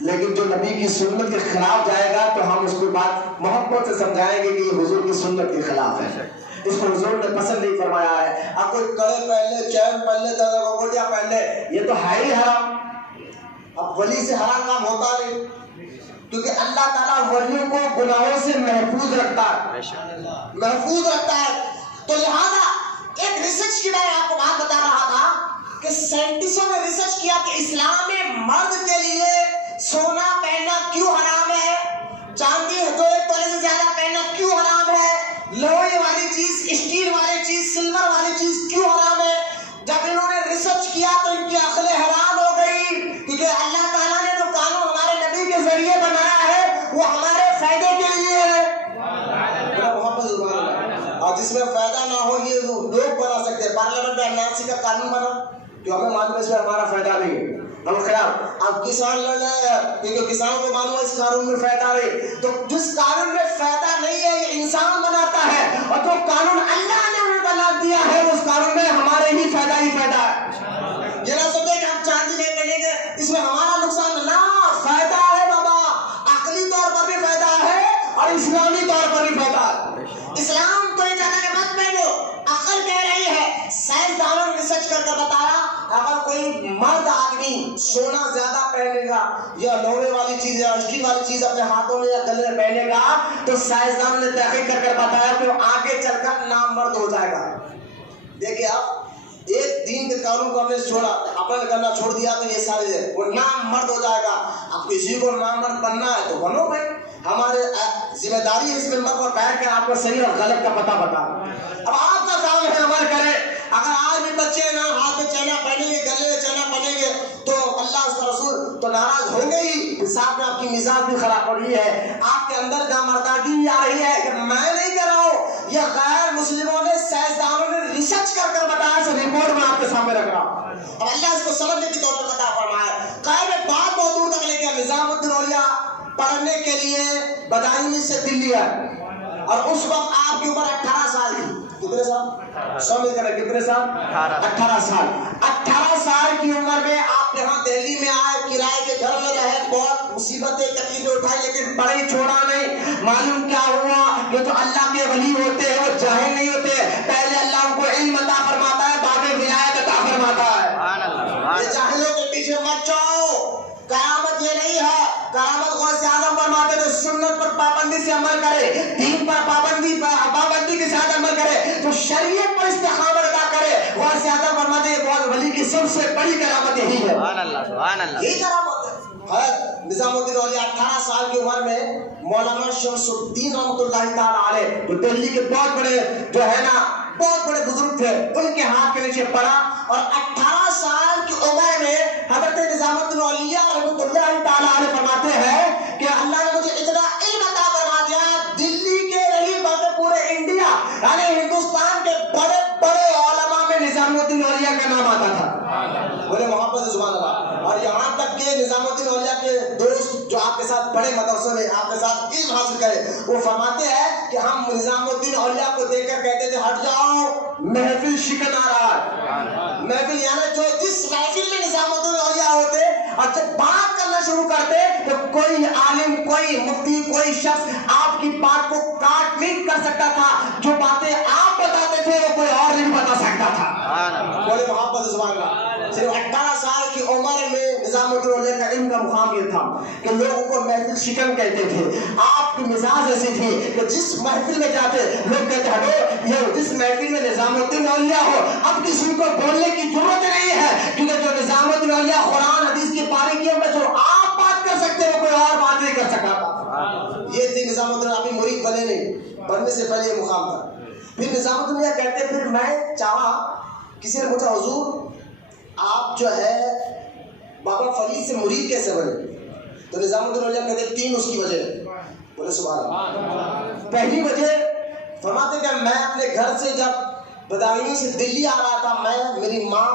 لیکن جو نبی کی سنت کے خلاف جائے گا تو ہم اس کو بات محبت سے سمجھائیں گے کہ یہ حضور کی سنت کے خلاف ہے، اس کو حضور نے پسند نہیں فرمایا ہے۔ اب کوئی کڑے پہن لے، چین پہن لے، 10 انگوٹھیاں پہن لے، یہ تو ہے ہی حرام۔ اب ولی سے حرام کام ہوتا نہیں، کیونکہ اللہ تعالیٰ ولیوں کو گناہوں سے محفوظ رکھتا ہے، تو لہذا ایک ریسرچ کی میں آپ کو بات بتا رہا تھا کہ سائنٹسٹوں نے ریسرچ کیا کہ اسلام میں مرد کے لیے سونا پہننا کیوں حرام ہے، چاندی 2 تولے سے زیادہ پہننا کیوں حرام ہے، لوہے والی چیز، اسٹیل والی چیز، سلور والی چیز کیوں حرام ہے۔ جب انہوں نے ریسرچ کیا تو ان کی عقلیں حیران ہو گئی، کیونکہ اللہ تعالیٰ نے جو قانون ہمارے نبی کے ذریعے بنایا ہے وہ ہمارے فائدے کے لیے ہے، اور جس میں فائدہ نہ ہو یہ لوگ بنا سکتے ہیں۔ پارلیمنٹ میں NRC کا قانون بنا جو ہمیں معلوم ہے اس میں ہمارا فائدہ نہیں ہے، ہم خیال اب کسان لڑ رہے ہیں کیونکہ کسانوں کو معلوم ہے اس قانون میں فائدہ نہیں، تو جس قانون میں فائدہ نہیں ہے یہ انسان بناتا ہے، اور جو قانون اللہ نے ہمیں بنا دیا ہے اس قانون میں ہمارے ہی فائدہ ہے۔ یہ نہ سمجھے کہ ہم چاندی نہیں پہنیں گے اس میں ہمارا نقصان، نہ، فائدہ ہے بابا، عقلی طور پر بھی فائدہ ہے اور اسلامی طور پر بھی فائدہ ہے۔ اسلام تو یہ کہتا ہے کہ مت پہنو، عقل کہہ رہی ہے، سائنسدانوں نے ریسرچ کر کے بتایا اگر کوئی مرد آدمی سونا زیادہ پہنے گا یا لوہے والی چیز یا اسٹیل والی چیز اپنے ہاتھوں میں یا گلے میں پہنے گا تو سائنسدانوں نے تحقیق کر کے بتایا کہ وہ آگے چل کر نامرد ہو جائے گا۔ دیکھیں اب ایک دین کے قانون کو ہم نے چھوڑا، عمل کرنا چھوڑ دیا تو یہ سارے ہے وہ نامرد ہو جائے گا۔ اب کسی کو نامرد بننا ہے تو بنو بھائی، ہمارے ذمہ داری ہے اس ممبر پر بیٹھ کے آپ کو صحیح اور غلط کا پتہ بتا۔ اب آپ کا کام ہے عمل کریں۔ اگر آج بھی بچے نا ہاتھ میں چینا پہنیں گے، گلے میں چینا پہنیں گے تو اللہ اس کا رسول تو ناراض ہوں گے ہی، ساتھ میں آپ کی مزاج بھی خراب ہو رہی ہے، آپ کے اندر نامرداگی بھی آ رہی ہے کہ میں نہیں کر رہا ہوں، یہ غیر مسلموں نے سائنسدانوں نے ریسرچ کر کر بتایا، اس رپورٹ میں آپ کے سامنے رکھ رہا ہوں۔ اب اللہ اس کو سمجھنے کی طور پر عطا فرمایا۔ قائم بات بہت دور تک لے کے نظام الدین اولیاء پڑھنے کے لیے بدایونی سے دلی ہے، اور اس وقت آپ کی عمر 18 سال تھی۔ کتنے سال؟ 100 میں کریں، کتنے سال؟ 18 سال۔ 18 سال کی عمر میں آپ آپ یہاں دہلی میں آئے، کرائے کے گھر میں رہے، بہت مصیبتیں تکلیفیں اٹھائی، لیکن پڑھائی چھوڑا نہیں۔ معلوم کیا ہوا کہ جو اللہ کے ولی ہوتے ہیں وہ جاہل نہیں ہوتے، پہلے اللہ ان کو علم عطا فرماتا ہے، بعد میں ولایت عطا فرماتا ہے۔ یہ جاہلوں کے پیچھے مت جاؤ، قیامت یہ نہیں ہے۔ قیامت غوث اعظم فرماتے تھے سنت پر پابندی سے عمل کرے، دین پر پابندی کے ساتھ عمل کرے، تو شریعت پر استقامت ادا کرے۔ غوث اعظم فرماتے ہیں بہت ولی کی سب سے بڑی کرامت یہی ہے، یہی کرامت ہے۔ نظام الدین اولیاء 18 سال کی عمر میں مولانا شمس الدین رحمۃ اللہ تعالی علیہ، جو دہلی کے بہت بڑے جو ہے نا بہت بڑے بزرگ تھے، ان کے ہاتھ کے نیچے پڑا، اور 18 سال کی عمر میں حضرت نظام الدین اولیاء رحمۃ اللہ تعالی علیہ فرماتے ہیں کہ اللہ نے مجھے اتنا علم عطا فرما دیا، دلی کے نہیں بلکہ پورے انڈیا یعنی ہندوستان کے بڑے بڑے علماء میں نظام الدین اولیاء کا نام آتا تھا۔ بولے محبت سبحان اللہ۔ اور یہاں تک کہ نظام الدین اولیاء کے دوست جو آپ کے ساتھ بڑے مدرسوں میں آپ کے ساتھ علم حاصل کرے، وہ فرماتے ہیں کہ ہم نظام الدین اولیاء کو دیکھ کر کہتے تھے ہٹ جاؤ، محفل شکن آ رہا ہے۔ محفل یعنی جو جس محفل میں نظام الدین اولیاء ہوتے اور جب بات کرنا شروع کرتے تو کوئی عالم، کوئی مفتی، کوئی شخص آپ کی بات کو کاٹ نہیں کر سکتا تھا، جو باتیں آپ بتاتے تھے وہ کوئی اور نہیں بتا سکتا تھا۔ بولے محبت سبحان اللہ۔ صرف 18 سال کی عمر میں نظام الدین اولیاء کا علم کا مقام یہ تھا کہ لوگوں کو محفل شکن کہتے تھے۔ آپ کی مزاج ایسی تھی کہ جس محفل میں جاتے لوگ کہتے ہٹو، یہ جس محفل میں نظام الدین اولیاء ہو اب کسی کو بولنے کی ضرورت نہیں ہے، کیونکہ جو نظام الدین اولیاء قرآن حدیث کی باریکیوں میں جو آپ بات کر سکتے وہ کوئی اور بات نہیں کر سکتا تھا۔ یہ تھی نظام الدین، ابھی مرید بنے نہیں، بننے سے پہلے یہ مقام تھا۔ پھر نظام الدین اولیاء کہتے پھر میں چاہا، کسی نے پوچھا حضور آپ جو ہے بابا فرید سے مرید کیسے بنے؟ تو نظام الدین اولیاء کہتے 3 اس کی وجہ ہے۔ بولے سبحان اللہ۔ پہلی وجہ فرماتے کہ میں اپنے گھر سے جب بداوی سے دلی آ رہا تھا، میری ماں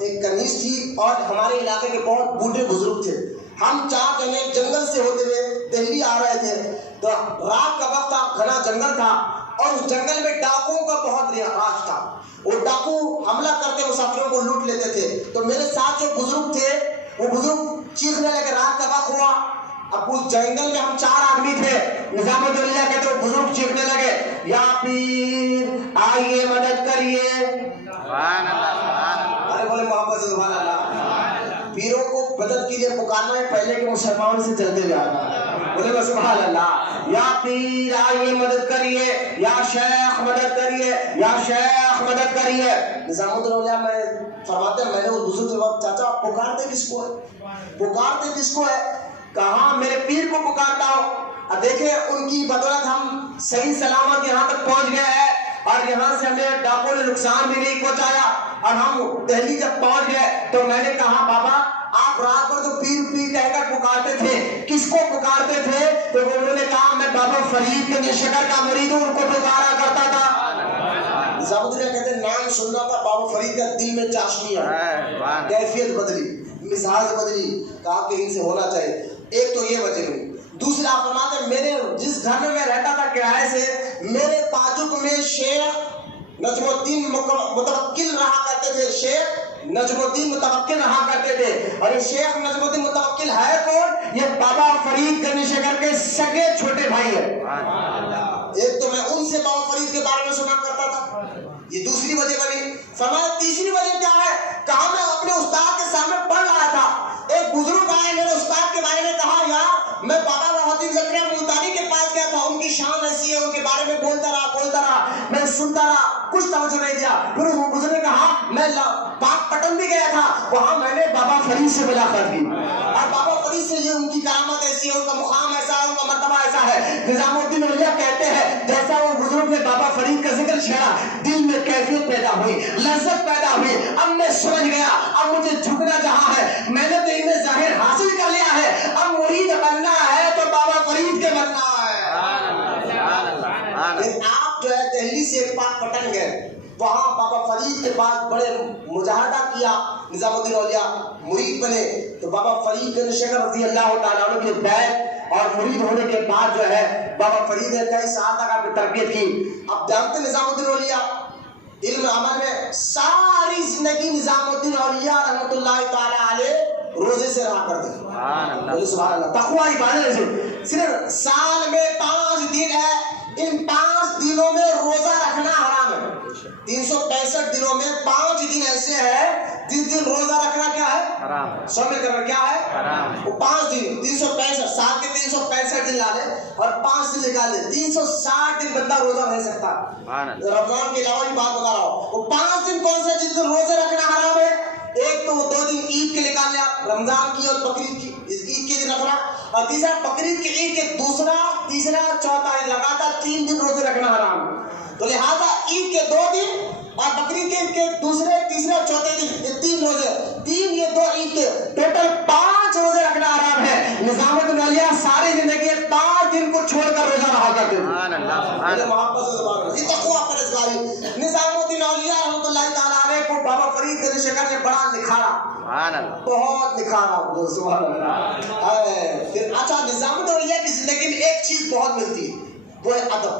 ایک کنیز تھی اور ہمارے علاقے کے بہت بوڑھے بزرگ تھے، ہم 4 جنے جنگل سے ہوتے ہوئے دہلی آ رہے تھے، تو رات کا وقت تھا، گھنا جنگل تھا اور اس جنگل میں ڈاکوؤں کا بہت راج تھا، وہ ڈاکو حملہ کرتے مسافروں کو لوٹ لیتے تھے۔ تو میرے ساتھ جو بزرگ تھے وہ بزرگ چیخنے لگے، رات کا وقت ہوا، اب اس جنگل میں ہم 4 آدمی تھے، نظام الدین اولیاء کہتے ہیں بزرگ چیخنے لگے یا پیر آئیے مدد کریے۔ سبحان اللہ۔ ارے بولے محبت سے سبحان اللہ۔ پیروں کو مدد کے لیے پکارنا ہے پہلے کے مسلمانوں سے چلتے جانا، بولے سبحان اللہ۔ یا پیر آئیے مدد کریے، یا شیخ مدد کریے، یا شیخ مدد کریے۔ نظام الدین اولیاء میں فرماتے ہیں میں نے اس بزرگ سے بات چاچا آپ پکارتے کس کو ہے؟ پکارتے کس کو ہے؟ کہاں میرے پیر کو پکارتا ہوں۔ دیکھیں ان کی بدولت ہم صحیح سلامت یہاں تک پہنچ گئے ہیں، اور یہاں سے ہمیں ڈاکو نے نقصان بھی نہیں پہنچایا، اور ہم دہلی جب پہنچ گئے تو میں نے کہا بابا آپ رات بھر جو پیر پیر کہہ کر پکارتے تھے کس کو پکارتے تھے؟ تو انہوں نے کہا میں بابا فرید کے نیشکر کا مرید ہوں، ان کو پکارا کرتا تھا۔ نظام الدین کہتے ہیں نام سننا تھا، بابا فرید کا دل میں چاشنی ہے، کیفیت بدلی، مزاج بدلی، کہا کہ ان سے ہونا چاہیے۔ ایک تو یہ وجہ ہوئی۔ دوسرا فرماتے میرے جس گھر میں میں رہتا تھا کرائے سے، میرے تعجب میں شیخ نجم الدین متوکل رہا کرتے تھے، شیخ نجم الدین متوکل رہا کرتے تھے، اور یہ شیخ نجم الدین متوکل ہے کون؟ یہ بابا فرید گنی شکر کے سگے چھوٹے بھائی ہیں۔ ایک تو میں ان سے بابا فرید کے بارے میں سنا کرتا تھا، یہ دوسری وجہ بنی۔ فرمایا تیسری وجہ کیا ہے؟ کہا میں اپنے استاد کے سامنے پڑھ رہا تھا، ایک بزرگ آئے میرے استاد کے بارے میں کہا یار میں بابا وحدین زکریا ملتانی کے پاس گیا تھا، ان کی شان ایسی ہے، ان کے بارے میں بولتا رہا، میں سنتا رہا، کچھ توجہ نہیں دیا۔ پھر اس بزرگ نے کہا میں پاک پٹن بھی گیا تھا، وہاں میں نے بابا فرید سے ملاقات کی، اور بابا فرید سے یہ ان کی کرامت ایسی ہے، ان کا مقام ایسا ہے، ان کا مرتبہ ایسا ہے۔ نظام الدین اولیاء کہتے ہیں جیسا وہ بزرگ نے بابا فرید کا ذکر چھیڑا، دل میں کیفیت پیدا ہوئی، لذت پیدا ہوئی، اب میں سمجھ گیا اب مجھے جھکنا جہاں ہے، میں نے تو انہیں ظاہر حاصل کر لیا ہے، اب مرید بننا ہے تو بابا فرید کے بننا ہے۔ آپ جو ہے دہلی سے پاک پٹن گئے، وہاں بابا فرید کے پاس بڑے مجاہدہ کیا، نظام الدین اولیاء مرید بنے، تو بابا فرید کے شیخ رضی اللہ تعالیٰ عنہ کے بیعت اور مرید ہونے کے بعد جو ہے بابا فرید نے کئی سال تک آپ کی تربیت کی۔ اب جانتے نظام الدین اولیاء علم عمل میں ساری زندگی نظام الدین اولیاء رحمۃ اللہ تعالیٰ علیہ روزے سے رہا کرتے ہیں. بولے سبحان اللہ. تقوی عبادت ہے. صرف سال میں 5 دن ہے, ان 5 دنوں میں روزہ رکھنا حرام ہے. 365 دنوں میں 5 دن ایسے ہیں جس دن روزہ رکھنا کیا ہے؟ حرام. سمجھ کرنا کیا ہے؟ حرام. وہ 5 دن 365 سال کے 365 دن لا لے اور 5 دن نکال لے, 360 دن بندہ روزہ رہ سکتا. رمضان کے علاوہ بھی بات بتا رہا ہوں. وہ 5 دن کون سے جس دن روزے رکھنا حرام ہے؟ ایک تو 2 دن عید کے نکال لیا, رمضان کی اور بقرعید کی. عید کے دن رکھنا, اور تیسرا بقرعید کے عید کے دوسرا, تیسرا, چوتھا لگاتار 3 دن روزے رکھنا حرام. تو لہٰذا عید کے 2 دن اور بقرعید کے دوسرے, تیسرے اور چوتھے دن, یہ 3 روزے, 3 یہ 2 عید کے, ٹوٹل 5 روزے رکھنا حرام ہے. نظام الدولیہ ساری زندگی 5 دن کو چھوڑ کر روزہ رہا کرتے ہیں. محبت سے زبان یہ تقویٰ پرہیزگاری. نظام الدین اولیاء رحمۃ اللہ تعالیٰ علیہ کو بابا فرید گنج شکر نے بڑا نکھارا, بہت نکھارا. سبحان اللہ. پھر اچھا, نظام الدین اولیاء کی زندگی میں ایک چیز بہت ملتی ہے, وہ ہے ادب.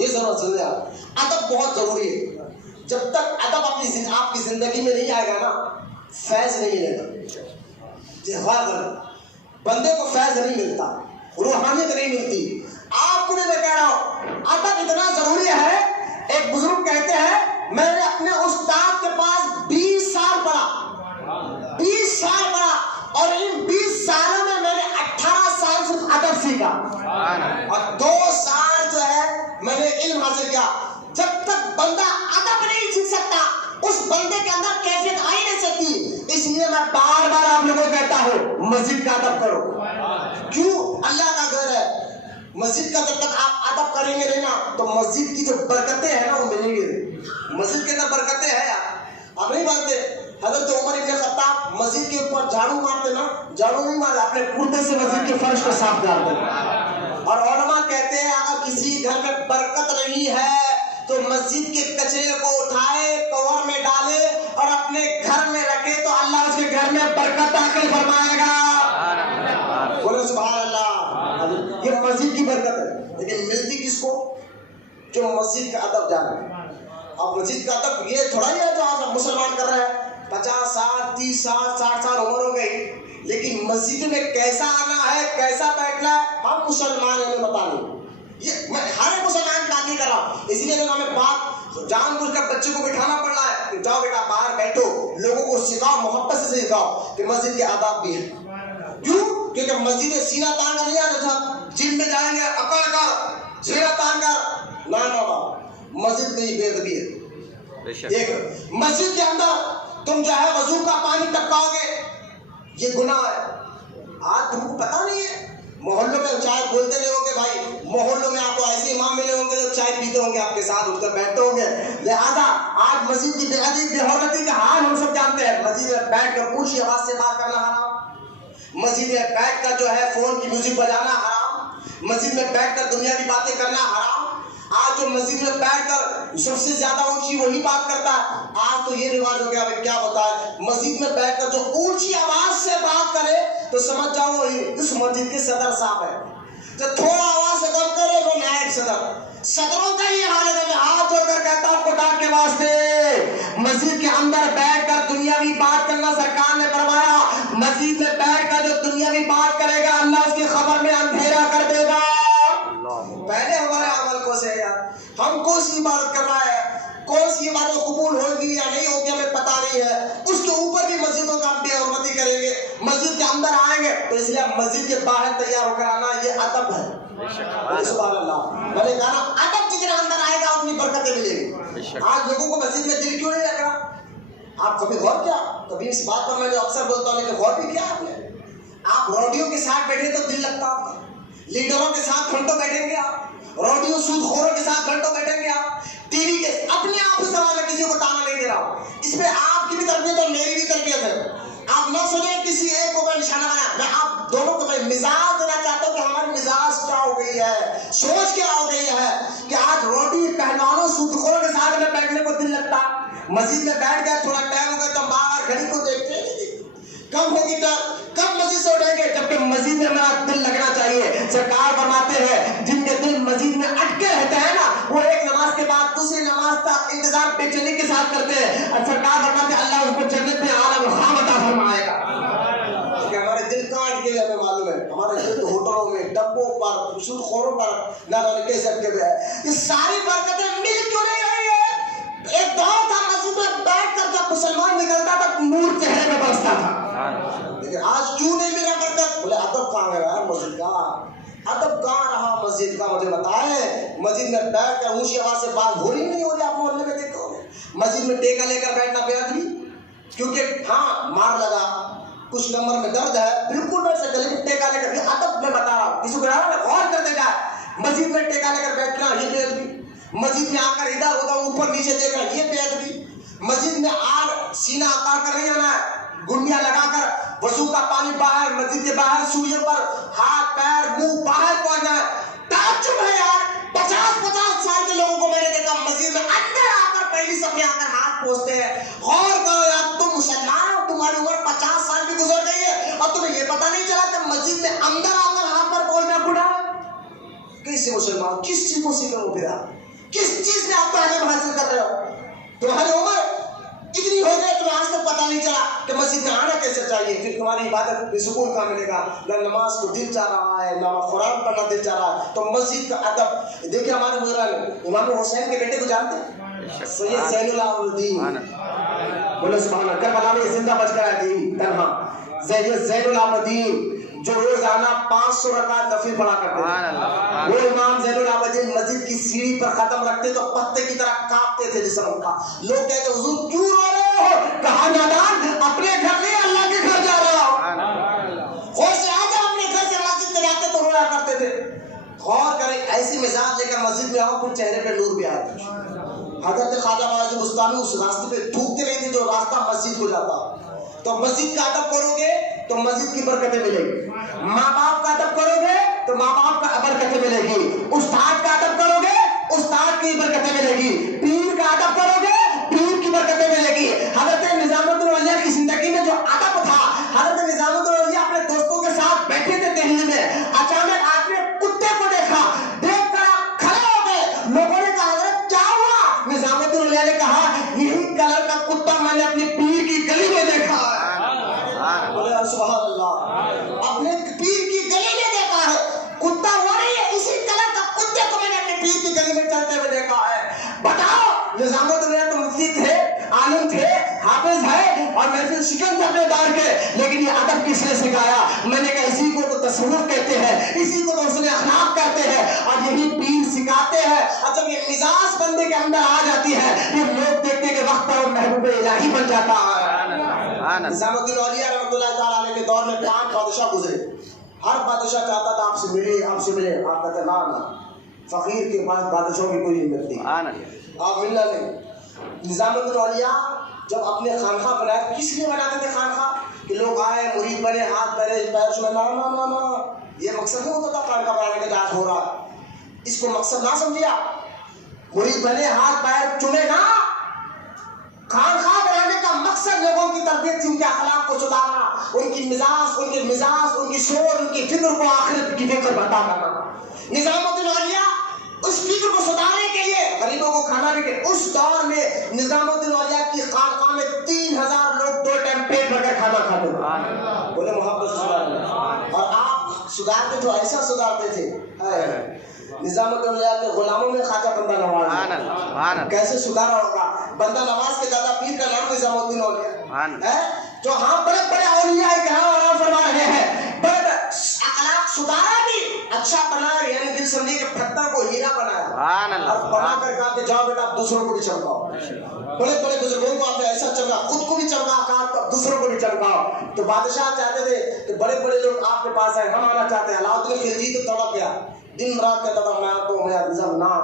یہ ضرورت سمجھے آپ, ادب بہت ضروری ہے. جب تک ادب آپ کی زندگی میں نہیں آئے گا نا, فیض نہیں ملے گا. بندے کو فیض نہیں ملتا, روحانیت نہیں ملتی. آپ کو میں کہہ رہا ہوں, ادب اتنا ضروری ہے. ایک بزرگ کہتے ہیں میں نے اپنے استاد کے پاس 20 سال پڑھا, 20 سال پڑھا, اور ان 20 سالوں میں میں نے 18 سال صرف ادب سیکھا, اور 2 سال جو ہے میں نے علم حاصل کیا. جب تک بندہ ادب نہیں سیکھ سکتا, اس بندے کے اندر کیفیت آ ہی نہیں سکتی. اس لیے میں بار بار آپ لوگوں کو کہتا ہوں, مسجد کا ادب کرو. کیوں؟ اللہ کا گھر ہے. مسجد کا جب تک آپ ادب کریں گے نہیں نا, تو مسجد کی جو برکتیں ہیں نا وہ ملیں گی. مسجد کے اندر برکتیں ہیں یار, آپ نہیں مانتے. حضرت عمر ابن خطاب مسجد کے اوپر جھاڑو مارتے نا, جھاڑو نہیں مارتے, اپنے کرتے سے مسجد کے فرش کو صاف کرتے. اور علماء کہتے ہیں اگر کسی گھر میں برکت نہیں ہے تو مسجد کے کچرے کو اٹھائے, کور میں ڈالے اور اپنے گھر میں رکھے, تو اللہ اس کے گھر میں برکت عطا فرمائے گا. بولو سبحان اللہ. یہ مسجد کی برکت ہے, لیکن ملتی کس کو؟ جو مسجد کا ادب جانے. اب مسجد کا ادب یہ تھوڑا ہی ہے جو آج مسلمان کر رہے ہیں. 50 سال, 30 سال, 60 سال عمر ہو گئی, لیکن مسجد میں کیسا آنا ہے, کیسا بیٹھنا ہے, ہم مسلمان ہمیں بتا نہیں. یہ میں ہر ایک مسلمان کی بات نہیں کر رہا, اس لیے ہمیں بات جان بوجھ کر بچے کو بٹھانا پڑ رہا ہے کہ جاؤ بیٹا باہر بیٹھو, لوگوں کو سکھاؤ, محبت سے سکھاؤ کہ مسجد کے آداب بھی ہیں. کیوں؟ کیونکہ مسجد میں سینہ تان کر نہیں آنا تھا. جن میں جائیں گے اکڑ کر, سینہ تان کر, نہ مسجد کی بے ادبی ہے. دیکھ, مسجد کے اندر تم جو ہے وضو کا پانی ٹپکاؤ گے, یہ گناہ ہے. آج تم کو پتا نہیں ہے, محلوں میں چائے بولتے رہے ہوں گے بھائی, محلوں میں آپ کو ایسے امام ملے ہوں گے جو چائے پیتے ہوں گے, آپ کے ساتھ اٹھ کر بیٹھتے ہوں گے. لہذا آج مسجد کی بے حرمتی کا حال ہم سب جانتے ہیں. مسجد میں بیٹھ کر اونچی آواز سے بات کرنا حرام, مسجد میں بیٹھ کر جو ہے فون کی میوزک بجانا حرام, مسجد میں بیٹھ کر دنیا کی باتیں کرنا حرام. آج جو مسجد میں بیٹھ کر سب سے زیادہ اونچی وہی بات کرتا ہے. آج تو یہ رواج ہو گیا, کیا بتائے, مسجد میں بیٹھ کر جو اونچی آواز سے بات کرے تو سمجھ جاؤ اس مسجد کے صدر صاحب ہے. جو تھوڑا آواز سے کم کرے وہ نائب صدر. صدروں کا یہ حال ہے. میں ہاتھ جوڑ کر کہتا ہوں خدا کے واسطے, مسجد کے اندر بیٹھ کر دنیاوی بات کرنا, سرکار نے فرمایا مسجد میں بیٹھ کر جو دنیاوی بات کرے گا اللہ اس کی خبر میں اندھیرا کر دے گا. پہلے ہمارے عمل کو سے یار, ہم کون سی عبادت کر رہا ہے, کون سی عبادت قبول ہوگی یا نہیں ہوگی ہمیں پتا نہیں ہے. اس کے اوپر بھی مسجدوں کا ہم بے حرمتی کریں گے. مسجد کے اندر آئیں گے تو اس لیے مسجد کے باہر تیار ہو کر آنا یہ ادب ہے. سبحان اللہ. میں نے کہا ادب جتنا اندر آئے گا اتنی برکتیں ملے گی. آج لوگوں کو مسجد میں دل کیوں نہیں لگ رہا؟ آپ کبھی غور کیا, کبھی اس بات پر میں جو اکثر بولتا ہوں لیکن غور بھی کیا آپ نے. آپ روڈیوں کے ساتھ بیٹھے تو دل لگتا آپ کا, لیڈروں کے ساتھ گھنٹوں بیٹھیں گے آپ, روڈیو سود خوروں کے ساتھ گھنٹوں بیٹھیں گے آپ, ٹی وی کے اپنے آپ کو سوال ہے, کسی کو تانا نہیں دے رہا ہوں. اس میں آپ کی بھی تربیت اور میری بھی تربیت ہے. آپ نہ سنیں کسی ایک کو نشانہ بنا, میں آپ دونوں کو مزاج دینا چاہتا ہوں کہ ہماری مزاج کیا ہو گئی ہے, سوچ کیا ہو گئی ہے کہ آج روڈی پہلوانوں سود خوروں کے ساتھ میں بیٹھنے کو دل لگتا. مسجد میں بیٹھ گئے, تھوڑا ٹائم ہو گیا تو باہر گھڑی کو دیکھتے ہیں, کب ہوگی کب مسجد سے اٹھیں گے, جبکہ مسجد میں میرا دل لگنا چاہیے. سرکار فرماتے ہیں جن کے دل مسجد میں اٹکے رہتے ہیں نا, وہ ایک نماز کے بعد دوسری نماز کا انتظار بے چینی کے ساتھ کرتے ہیں. اور سرکار فرماتے ہیں اللہ اس کو جنت میں اعلیٰ مقام عطا فرمائے گا. سود خوروں پر نہ جانے کیسے اٹکے ہوئے ہیں. یہ ساری برکتیں مل کیوں نہیں رہی ہے؟ ایک دور تھا مسجد میں بیٹھ کر جب مسلمان نکلتا تھا نور چہرے پہ برستا تھا، لیکن آج کیوں نہیں مل رہا برکت؟ بولے ادب کہاں گیا یار مسجد کا؟ ادب کہاں رہا مسجد کا؟ مجھے بتائیں. مسجد میں بیٹھ کر اونچی آواز سے بات ہو رہی نہیں ہو رہی؟ آپ محلے میں دیکھو گے مسجد میں ٹیکا لے کر بیٹھنا بے ادبی. کیونکہ ہاں مار لگا، کچھ نمبر میں درد ہے، بالکل بیٹھ سکتے، لیکن ٹیکا لے کر ادب میں بتا رہا ہوں، کسی کو غور کر دے گا. مسجد میں ٹیکا لے کر بیٹھنا یہ بے ادبی. مسجد میں آ کر ادھر ادھر اوپر نیچے دیکھنا یہ بے ادبی. مسجد میں آگ سینہ اکار کر نہیں آنا ہے، گنڈیاں لگا کر وضو کا پانی باہر، مسجد کے باہر سوئیے پر ہاتھ پیر منہ باہر پہنچنا ہے. تعجب ہے یار، 50 سال کے لوگوں کو میں نے دیکھا مسجد میں اندر آ کر پہلی صف میں آ کر ہاتھ پوچھتے ہیں. غور کرو یار، تم مسلمان ہو، تمہاری عمر 50 سال کی گزر گئی ہے اور تمہیں یہ پتہ نہیں چلا کہ مسجد میں اندر آ کر ہاتھ پر پہنچنا گناہ ہے. کیسے مسلمان؟ کس چیز کو سیکھ رہے ہو؟ پھر کس چیز میں آپ تعلیم حاصل کر رہے ہو؟ تمہاری عمر اتنی ہو گئی تمہیں آج تک پتہ نہیں چلا کہ مسجد میں آنا کیسے چاہیے. پھر تمہاری عبادت میں سکون کہاں ملے گا؟ نہ نماز کو دل چاہ رہا ہے، نہ قرآن پڑھنا دل چاہ رہا ہے. تو مسجد کا ادب دیکھیں. ہمارے بزرگ امام حسین کے بیٹے کو جانتے ہیں؟ سید زین العابدین، بولے سبحان اللہ. کربلا میں زندہ بچ کر آئے دین تنہا. سید زین العابدین جو روزانہ 500 رکعت نفل پڑھا کرتے تھے، وہ امام زین العابدین مسجد کی سیڑھی پر قدم رکھتے تو پتے کی طرح کانپتے تھے جسم کا. لوگ کہتے حضور کیوں رو رہے ہو؟ کہا نادان اپنے گھر نہیں اللہ کے گھر جا رہا ہوں. غور سے آ جا، اپنے گھر سے مسجد میں جاتے تو رویا کرتے تھے. غور کریں، ایسی مزاج لے کر مسجد میں آؤ پھر چہرے پہ نور بھی آتا. حضرت خواجہ بالاجی بستانی اس راستے پہ تھوکتے نہیں تھے جو راستہ مسجد کو جاتا. تو مسجد کا ادب کرو گے تو مسجد کی برکتیں ملے گی. ماں باپ کا ادب کرو گے تو ماں باپ کا برکتیں ملے گی. استاد کا ادب کرو گے استاد کی برکتیں ملے گی. پیر کا ادب کرو گے پیر کی برکتیں ملے گی. حضرت نظام الدین اولیاء کی زندگی میں جو ادب تھا، حضرت نظام الدین اولیاء اپنے دوستوں کے ساتھ بیٹھے تھے دہلی میں، اچانک آپ نے کتے کو دیکھا، دیکھ کر آپ کھڑے ہو گئے. لوگوں نے کہا حضرت کیا ہوا؟ نظام الدین اولیاء نے کہا یہی کلر کا کتا میں نے اپنی پیر کی گلی میں دیکھا ہے. سبحان اللہ، اپنے پیر کی گلی میں دیکھا ہے. کتا وہ نہیں ہے، اسی کلر کا کتے کو میں نے اپنے پیر کی گلی میں چلتے ہوئے دیکھا ہے. بتاؤ نظام الدین تو مفتی تھے، عالم تھے، حافظ ہے اور محفل شکن تھے اپنے دور کے، لیکن یہ ادب کس نے سکھایا؟ میں نے کہا اسی کو تو تصوف کہتے ہیں، اسی کو تو حسن اخلاق کہتے ہیں، اور یہی پیر سکھاتے ہیں. اور جب یہ مزاج بندے کے اندر آ جاتی ہے یہ لوگ دیکھتے کہ وقت اور محبوب الہی بن جاتا ہے. نظام الدین اولیاء رحمۃ اللہ تعالیٰ علیہ کے دور میں 5 بادشاہ گزرے. ہر بادشاہ چاہتا تھا آپ سے ملے آپ سے ملے. آپ کہتے نا فقیر کے پاس بادشاہوں کی کوئی ہمت نہیں، آپ ملنا نہیں. نظام الدین اولیاء جب اپنے خانقاہ بنائے، کس لیے بناتے تھے خانقاہ؟ کہ لوگ آئے مرید بنے، ہاتھ پیر چھوئے. نا یہ مقصد نہیں ہوتا تھا خانقاہ بنانے کا آج ہو رہا. اس کو مقصد نہ سمجھے آپ. مرید بنے، ہاتھ پیر چومے نا. خانقاہ بنانے کا مقصد لوگوں کی تربیت تھی، ان کے اخلاق کو سدھارنا، ان کی مزاج، ان کی سوچ، ان کی فکر کو آخرت کی فکر بتا کرنا. نظام الدین اولیاء اس فکر کو سدھارنے کے لیے غریبوں کو کھانا بھی دے. اس دور میں نظام الدین اولیاء کی خانقاہ میں 3000 لوگ 2 ٹائم پیٹ بھر کر کھانا کھاتے تھے. بولے محبت سے. اور آپ سدھارتے تو ایسا سدھارتے تھے. نظام الدین اولیاء کے غلاموں میں خواجہ بندہ نواز کیسے سدھارا ہوگا؟ بندہ نواز کے دادا پیر کا نام نظام الدین اولیاء ہے، جو ہاں بڑے بڑے اولیاء کرام آرام فرما رہے ہیں. بڑے اخلاق سدھارا بھی اچھا بنایا، یعنی دل سمجھے کہ پتھر کو ہیرا بنایا اور بنا کر کہا کہ جاؤ بیٹا دوسروں کو بھی چمکاؤ. بڑے بڑے بزرگوں کو آپ نے ایسا چمکا، خود کو بھی چمکا، دوسروں کو بھی چمکاؤ. تو بادشاہ چاہتے تھے کہ بڑے بڑے لوگ آپ کے پاس آئے، ہم آنا چاہتے ہیں. علاؤدین خلجی تو تڑپ گیا، دن رات کہتا تھا میں تو میں نظام نہ،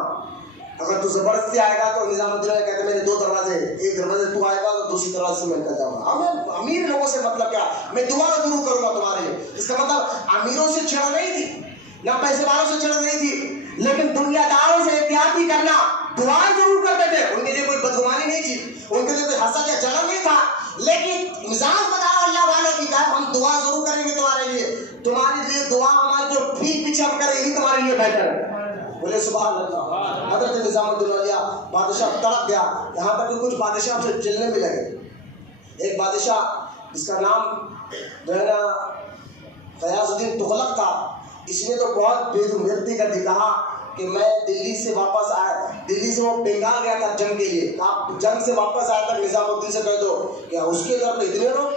اگر تو زبردستی آئے گا تو نظام الدین کہتے میرے 2 دروازے، ایک دروازے تو آئے گا تو دوسری دروازے سے میں نکل جاؤں گا. ہمیں امیر لوگوں سے مطلب کیا؟ میں دعا ضرور کروں گا تمہارے لیے. اس کا مطلب امیروں سے چھڑ نہیں تھی، نہ پیسے والوں سے چھڑ نہیں تھی، لیکن دنیا داروں سے احتیاط ہی کرنا. دعائیں ضرور کرتے تھے، ان کے لیے کوئی بدگمانی نہیں تھی، ان کے لیے کوئی حسد یا جلن نہیں تھا، لیکن مزاج بتاؤ اللہ والوں کی کہا ہم دعا ضرور کریں گے تمہارے لیے دعا ہماری جو پیچھے ہم کریں یہی تمہارے لیے بہتر ہے. بولے سبحان اللہ. حضرت نظام الدین اولیاء بادشاہ تڑپ گیا، یہاں تک کہ کچھ بادشاہ سے چلنے بھی لگے. ایک بادشاہ جس کا نام جو ہے نا غیاث الدین تغلق تھا، اس نے تو بہت بے امیدی کر کہا کہ میں دلی سے واپس آیا، دلی سے وہ بنگال گیا تھا جنگ کے لیے، آپ جنگ سے واپس آیا تھا، نظام الدین سے کہہ دو کہ اس کے گھر پہ اتنے لوگ،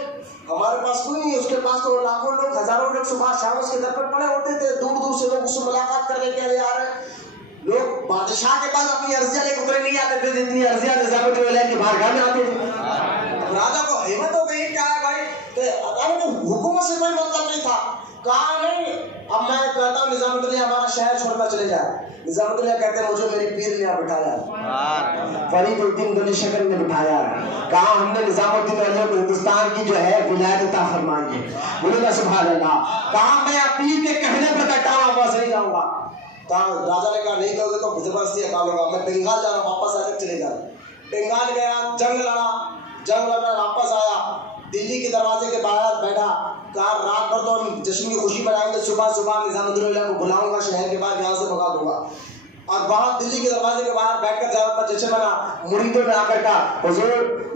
ہمارے پاس کوئی نہیں، اس کے پاس تو لاکھوں لوگ، ہزاروں لوگ صبح شام اس کے گھر پر پڑے ہوتے تھے، دور دور سے لوگ اس سے ملاقات کرنے کے لیے آ رہے ہیں۔ لوگ بادشاہ کے پاس اپنی عرضیاں لے کے اترے نہیں آتے تھے جتنی عرضیاں نظام الدین اولیاء کی بارگاہ میں آتی تھی۔ راجا کو ہمت ہو گئی، کیا ہے بھائی کہ حکومت سے کوئی مطلب نہیں تھا، کہا نہیں اب میں کہتا ہوں نظام الدین ہمارا شہر چھوڑ کر چلے جائے۔ نظام الدین کہتے ہیں مجھے میرے پیر نے یہاں بٹھایا، فرید الدین گلی شکر نے بٹھایا، کہا ہم نے نظام الدین اولیاء کو ہندوستان کی جو ہے ولایت عطا فرمائی ہے، بولے سبحان اللہ، کہا میں پیر کے کہنے پر بیٹھا ہوں، واپس نہیں جاؤں گا۔ راجا نے کہا نہیں کہو گے تو زبردستی نکالوں گا، میں بنگال جا رہا ہوں، واپس آ کر چلے جا رہا ہوں۔ بنگال گیا، جنگ لڑا، واپس آیا، دلی کے دروازے کے باہر بیٹھا، کہا رات بھر تو ہم جشن کی خوشی منائیں گے، صبح صبح نظام الدین اولیاء کو بلاؤں گا شہر کے باہر، یہاں سے بھگا دوں گا۔ اور وہاں دلی کے دروازے کے باہر بیٹھ کر جانا پر جشن منا، مریدوں نے آ کر کہا حضور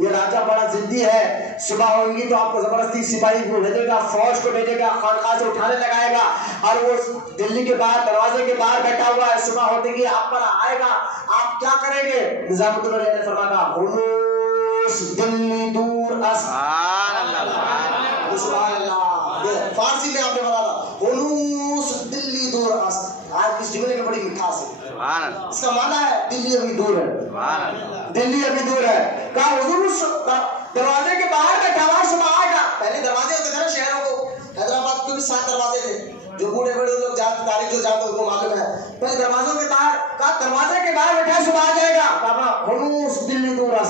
یہ راجہ بڑا ضدی ہے، صبح ہوگی تو آپ کو زبردستی سپاہی کو بھیجے گا، فوج کو بھیجے گا، خانقاہ سے اٹھانے لگائے گا، اور وہ دلی کے باہر دروازے کے باہر بیٹھا ہوا ہے، صبح ہوتے ہی آپ پر آئے گا، آپ کیا کریں گے؟ نظام الدین اولیاء نے فرمایا ہنوس دلی دور اس، سبحان اللہ، فارسی میں آپ نے بتایا ہنوس دلی دور اس، آج اس جملے میں بڑی مٹھاس ہے، اس کا معنی ہے دلی ابھی دور ہے، دلی ابھی دور ہے۔ کہا حضور دروازے کے باہر بیٹھا ہوا، صبح آئے گا، پہلے دروازے ہوتے تھے نا شہروں کو، حیدرآباد کے بھی 7 دروازے تھے، جو بوڑھے بڑے لوگ جانتے، تاریخ جو جانتے ان کو معلوم ہے، پہلے دروازوں کے باہر، کہا دروازے کے باہر بیٹھا صبح آ جائے گا، کہا ہنوس دلی دور ہے،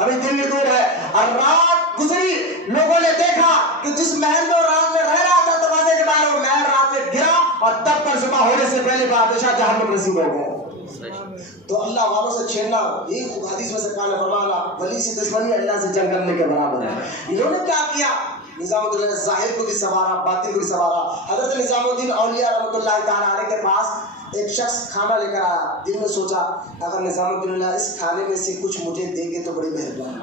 ابھی دلی دور ہے۔ اور رات گزری، لوگوں نے دیکھا کہ جس محل میں رات میں رہ رہا تھا دروازے کے باہر، وہ محل رات میں گرا، اور تب پر صبح ہونے سے پہلے بادشاہ جہنم نصیب ہو گیا۔ تو اللہ والوں سے چھیڑنا، ایک حدیث میں سرکار نے فرمایا ولی سے دشمنی اللہ سے جنگ کرنے کے برابر ہے۔ انہوں نے کیا کیا؟ نظام الدین نے ظاہر کو بھی سنوارا، باطن کو بھی سنوارا۔ حضرت نظام الدین اولیاء رحمۃ اللہ تعالیٰ علیہ کے پاس ایک شخص کھانا لے کر آیا، دل میں سوچا اگر نظام الدین اللہ اس کھانے میں سے کچھ مجھے دے گے تو بڑی مہربانی۔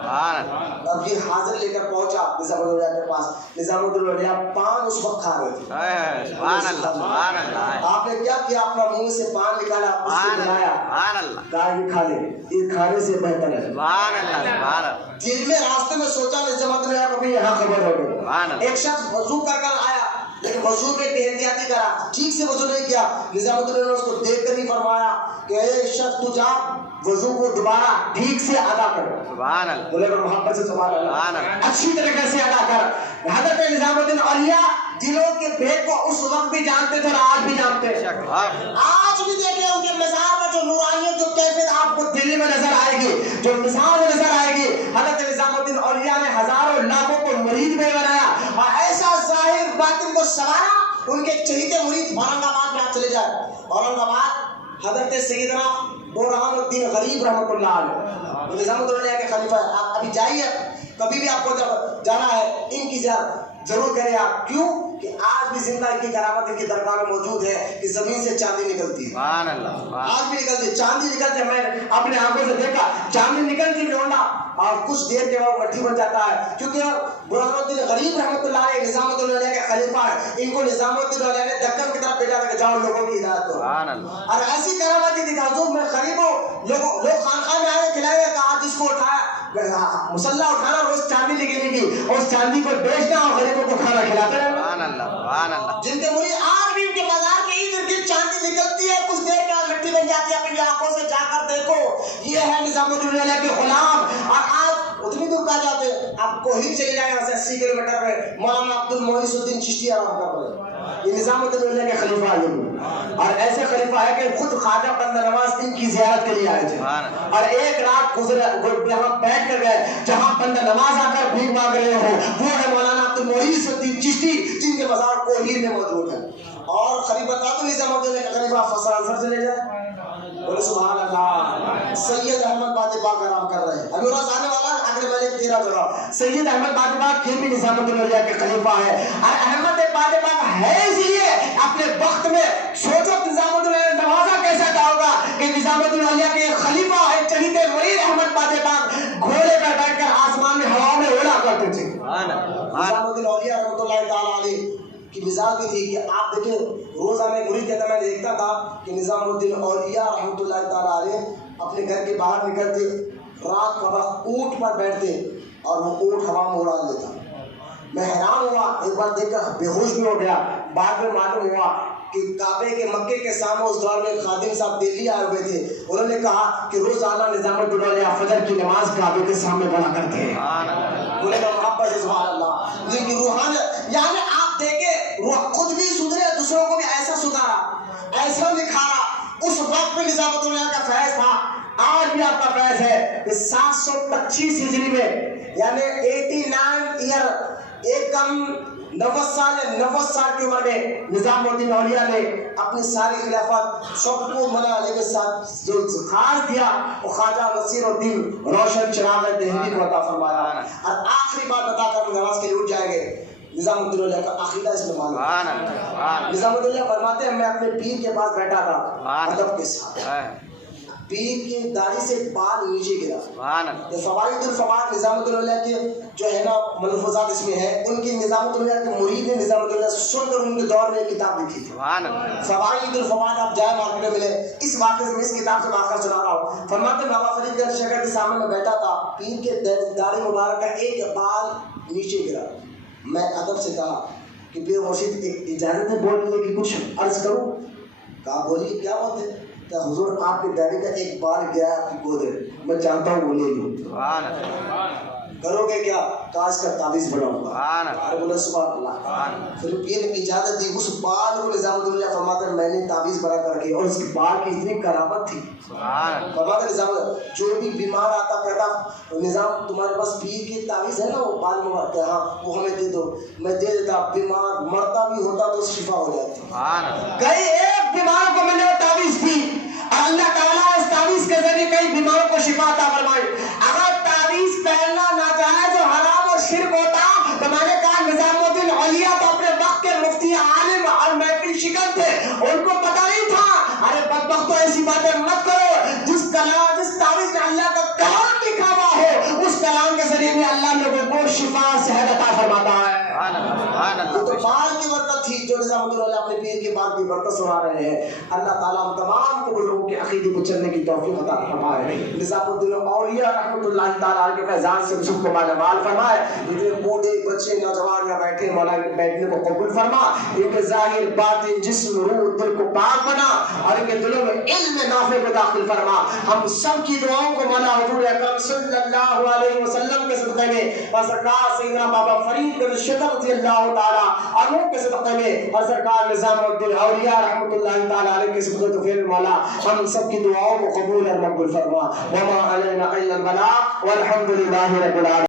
اب یہ حاضر لے کر پہنچا نظام الدین اللہ کے پاس، نظام الدین اللہ پان اس وقت کھا رہے تھے، آپ نے کیا کیا؟ اپنا منہ سے پان نکالا، اس کو بنایا، کہا یہ کھا لے، یہ کھانے سے بہتر ہے۔ دل میں راستے میں سوچا نظام الدین اللہ کو بھی یہاں خبر ہو گئی۔ ایک شخص وضو کر کر آیا، لیکن وضو میں بے احتیاطی کرا، ٹھیک سے وضو نہیں کیا، نظام الدین نے اس کو دیکھ کر ہی فرمایا کہ اے شخص تو جا وضو کو دوبارہ ٹھیک سے ادا کر، بولے گا محبت سے سبحان اللہ، اچھی طریقے سے ادا کر۔ حضرت نظام الدین اولیاء دلوں کے بھید کو اس وقت بھی جانتے تھے اور آج بھی جانتے ہیں۔ آج بھی دیکھیں ان کے مزار میں جو نورانیت، جو کیفیت آپ کو دلی میں نظر آئے گی، جو مثال نظر آئے گی، حضرت نظام الدین اولیاء نے ہزاروں لاکھوں کو مرید میں بنایا اور ایسا ظاہر باطن کو سنوارا، ان کے چہیتے مرید اورنگ آباد میں آپ چلے جائیں، اورنگ آباد حضرت سیدنا برہان الدین غریب رحمۃ اللہ علیہ نظام الدین اولیاء کے خلیفہ ہے۔ آپ ابھی جائیے، کبھی بھی آپ کو جب جانا ہے ان کی زیارت ضرور کریں آپ، کیوں کہ آج بھی زندہ ان کی کرامت ان کی درگاہ میں موجود ہے کہ زمین سے چاندی نکلتی ہے، آج بھی نکلتی ہے، چاندی نکلتی ہے، میں اپنے آنکھوں سے دیکھا چاندی نکلتی ہے، اور کچھ دیر کے بعد مٹی بن جاتا ہے، کیونکہ برہان الدین غریب رحمۃ اللہ علیہ نظام الدین اولیاء کے خلیفہ ہے، ان کو نظام الدین اولیاء نے دکن کی طرف بھیجا کہ جاؤ لوگوں کی ہدایت کرو، اور ایسی کرامت دی حضور میں غریب ہوں، لوگ خانقاہ میں آئے کھلائے گئے، کہا جس کو اٹھایا مسلح اٹھانا، روز چاندی نکلے گی، اس چاندی کو بیچنا اور غریبوں کو کھانا کھلاتے رہنا۔ جن کے مرید آج بھی ان کے بازار کے ارد گرد چاندی نکلتی ہے، کچھ دیر کے بعد مٹی بن جاتی ہے، اپنی آنکھوں سے جا کر دیکھو، یہ ہے نظام الدین اولیاء کے غلام۔ اور آپ اتنی دور کہاں جاتے ہیں، آپ کوہی چلے جائیں، یہاں سے 80 کلومیٹر میں مولانا عبد المحیث الدین چشتی آرام کر رہے ہیں، یہ نظام الدین اولیاء کے خلیفہ ہے، اور ایسے خلیفہ ہے کہ خود خواجہ بندہ نواز ان کی زیارت کے لیے آئے تھے، اور ایک رات یہاں بیٹھ کر گئے جہاں بندہ نواز آ کر بھیک مانگ رہے ہو، وہ ہے مولانا عبد المحیث الدین چشتی، جن کے مزار کوہیر میں موجود ہے۔ اور خلیفہ تھا تو نظام الدین کا خلیفہ فسان سر چلے جائے، بولے سبحان اللہ۔ سید احمد باد پاک آرام کر رہے ہیں، ابھی روز آنے والا ہے، اگلے مہینے 13 جگہ سید احمد باد پاک یہ بھی نظام الدین اولیاء کے خلیفہ ہے، اور احمد باد پاک ہے اس لیے اپنے وقت میں سوچو نظام الدین اولیاء نوازا کیسا تھا ہوگا کہ نظام الدین اولیاء کے خلیفہ ہے، چہیتے مرید احمد باد پاک گھوڑے پر بیٹھ کر آسمان میں ہوا میں اڑا کرتے تھے۔ نظام الدین اولیاء رحمۃ اللہ تعالی علیہ کی مثال بھی تھی کہ آپ دیکھیں روزہ میں مرید کہتا میں دیکھتا تھا کہ نظام الدین اولیاء رحمۃ اللہ تعالیٰ علیہ اپنے گھر کے باہر نکلتے، رات کا وقت اونٹ پر بیٹھتے اور وہ اونٹ ہوا میں اڑا لیتا. میں حیران ہوا، ایک بار دیکھ کر بے ہوش بھی ہو گیا. بعد میں معلوم ہوا کہ کعبے کے مکے کے سامنے اس دور میں خادم صاحب دہلی آئے ہوئے تھے. انہوں نے کہا کہ روزانہ نظام الدین اولیاء فجر کی نماز کعبے کے سامنے پڑھا کرتے ہیں. انہیں کہا محبت ہے، سبحان اللہ. لیکن روحانیت یعنی آپ دیکھیں خود بھی سدھرے، دوسروں کو بھی ایسا سدھارا، ایسا نکھارا. اس وقت میں نظام الدین اولیاء کا فیض تھا، آج بھی آپ کا فیض ہے. 725 ہجری میں یعنی 89 ایئر، ایک کم 90 سال کی عمر میں نظام الدین اولیاء نے اپنی ساری خلافت سب کو مولا علی کے ساتھ جو خاص دیا وہ خواجہ نصیر الدین روشن چراغ دہلی کو عطا فرمایا. اور آخری بات بتا کر نماز کے لیے اٹھ جائیں گے. نظام الدین اولیاء کا عقیدہ اس میں معلوم ہے. نظام الدین اولیاء فرماتے ہیں میں اپنے پیر کے پاس بیٹھا تھا ادب کے ساتھ، پیر کی داڑھی سے بال نیچے گرا. یہ فوائد الفوائد نظام الدین اولیاء کے جو ہے نا ملفوظات اس میں ہیں. ان کی نظام الدین اولیاء کے مرید نے نظام الدین اولیاء سن کر ان کے دور میں ایک کتاب لکھی تھی فوائد الفوائد. آپ جائے مارکیٹ میں ملے. اس واقعے سے میں اس کتاب سے واقعہ سنا رہا ہوں. فرماتے بابا فرید گنج شہر کے سامنے میں بیٹھا تھا، پیر کے داڑھی مبارک کا ایک بال نیچے گرا. میں ادب سے کہا کہ پیر مرشد اجازت ہے بولنے کی کچھ عرض کروں؟ کہا بولیے کیا بات ہے؟ کہ حضور آپ کی داڑھی کا ایک بال گیا آپ کی گود ہے، میں چاہتا ہوں وہ لے لوں. کرو گے کیا؟ کہا اس کا تعویذ بناؤں گا. ارے بولے سبحان اللہ. پھر پیر نے اجازت دی. اس بال کو نظام الدین اولیاء فرماتے ہیں میں نے تعویذ بنا کر کے، اور اس کے بال کی اتنی کرامت تھی. فرماتے نظام جو بھی بیمار آتا کہتا نظام تمہارے پاس پیر کی تعویذ ہے نا وہ بال مبارک، ہاں وہ ہمیں دے دو. میں دے دیتا. بیمار مرتا بھی ہوتا تو شفا ہو جاتی. کئی ایک بیمار کو میں نے وہ تعویذ دی اور اللہ تعالیٰ اس تعویذ کے ذریعے کئی بیماروں کو شفا عطا فرمائی. اگر تعویذ پہننا ناجائز اور حرام اور شرک ہوتا تو میں نے کہا نظام الدین اولیاء تو اپنے وقت کے مفتی عالم اور محفل شکن تھے، ان کو پتہ نہیں تھا. ارے بدبختو ایسی باتیں مت کرو. جس تعویذ میں اللہ کا کلام لکھا ہوا ہو اس کلام کے ذریعے بھی اللہ لوگوں کو شفا صحت عطا فرماتا ہے. تو بال کی برکت تھی جو نظام الدین اولیاء اپنے پیر کے بال کی برکت سنا رہے ہیں. اللہ تعالیٰ ہم تمام کو لوگوں کے عقیدے کو چلنے کی توفیق عطا فرمائے. نظام الدین اولیاء رحمۃ اللہ تعالیٰ کے فیضان سے سب کو مال فرمائے. یہ بوڑھے بچے نوجوان یہاں بیٹھے مولا بیٹھنے کو قبول فرما. ان کے ظاہر باطن جسم روح دل کو پاک بنا اور ان کے دلوں میں علم نافع کو داخل فرما. ہم سب کی دعاؤں کو مولا حضور اکرم صلی اللہ علیہ وسلم کے صدقے میں اور سرکار سیدنا بابا فرید بن شدر رضی اللہ تعالیٰ عنہ کے صدقے میں اور سرکار نظام الدین اولیاء رحمۃ اللہ تعالیٰ علیہ کے صدقے تو پھر مولا ہم سب کی دعاؤں کو قبول اور مقبول فرما. وما علینا الا البلاغ والحمد للہ رب العالمین.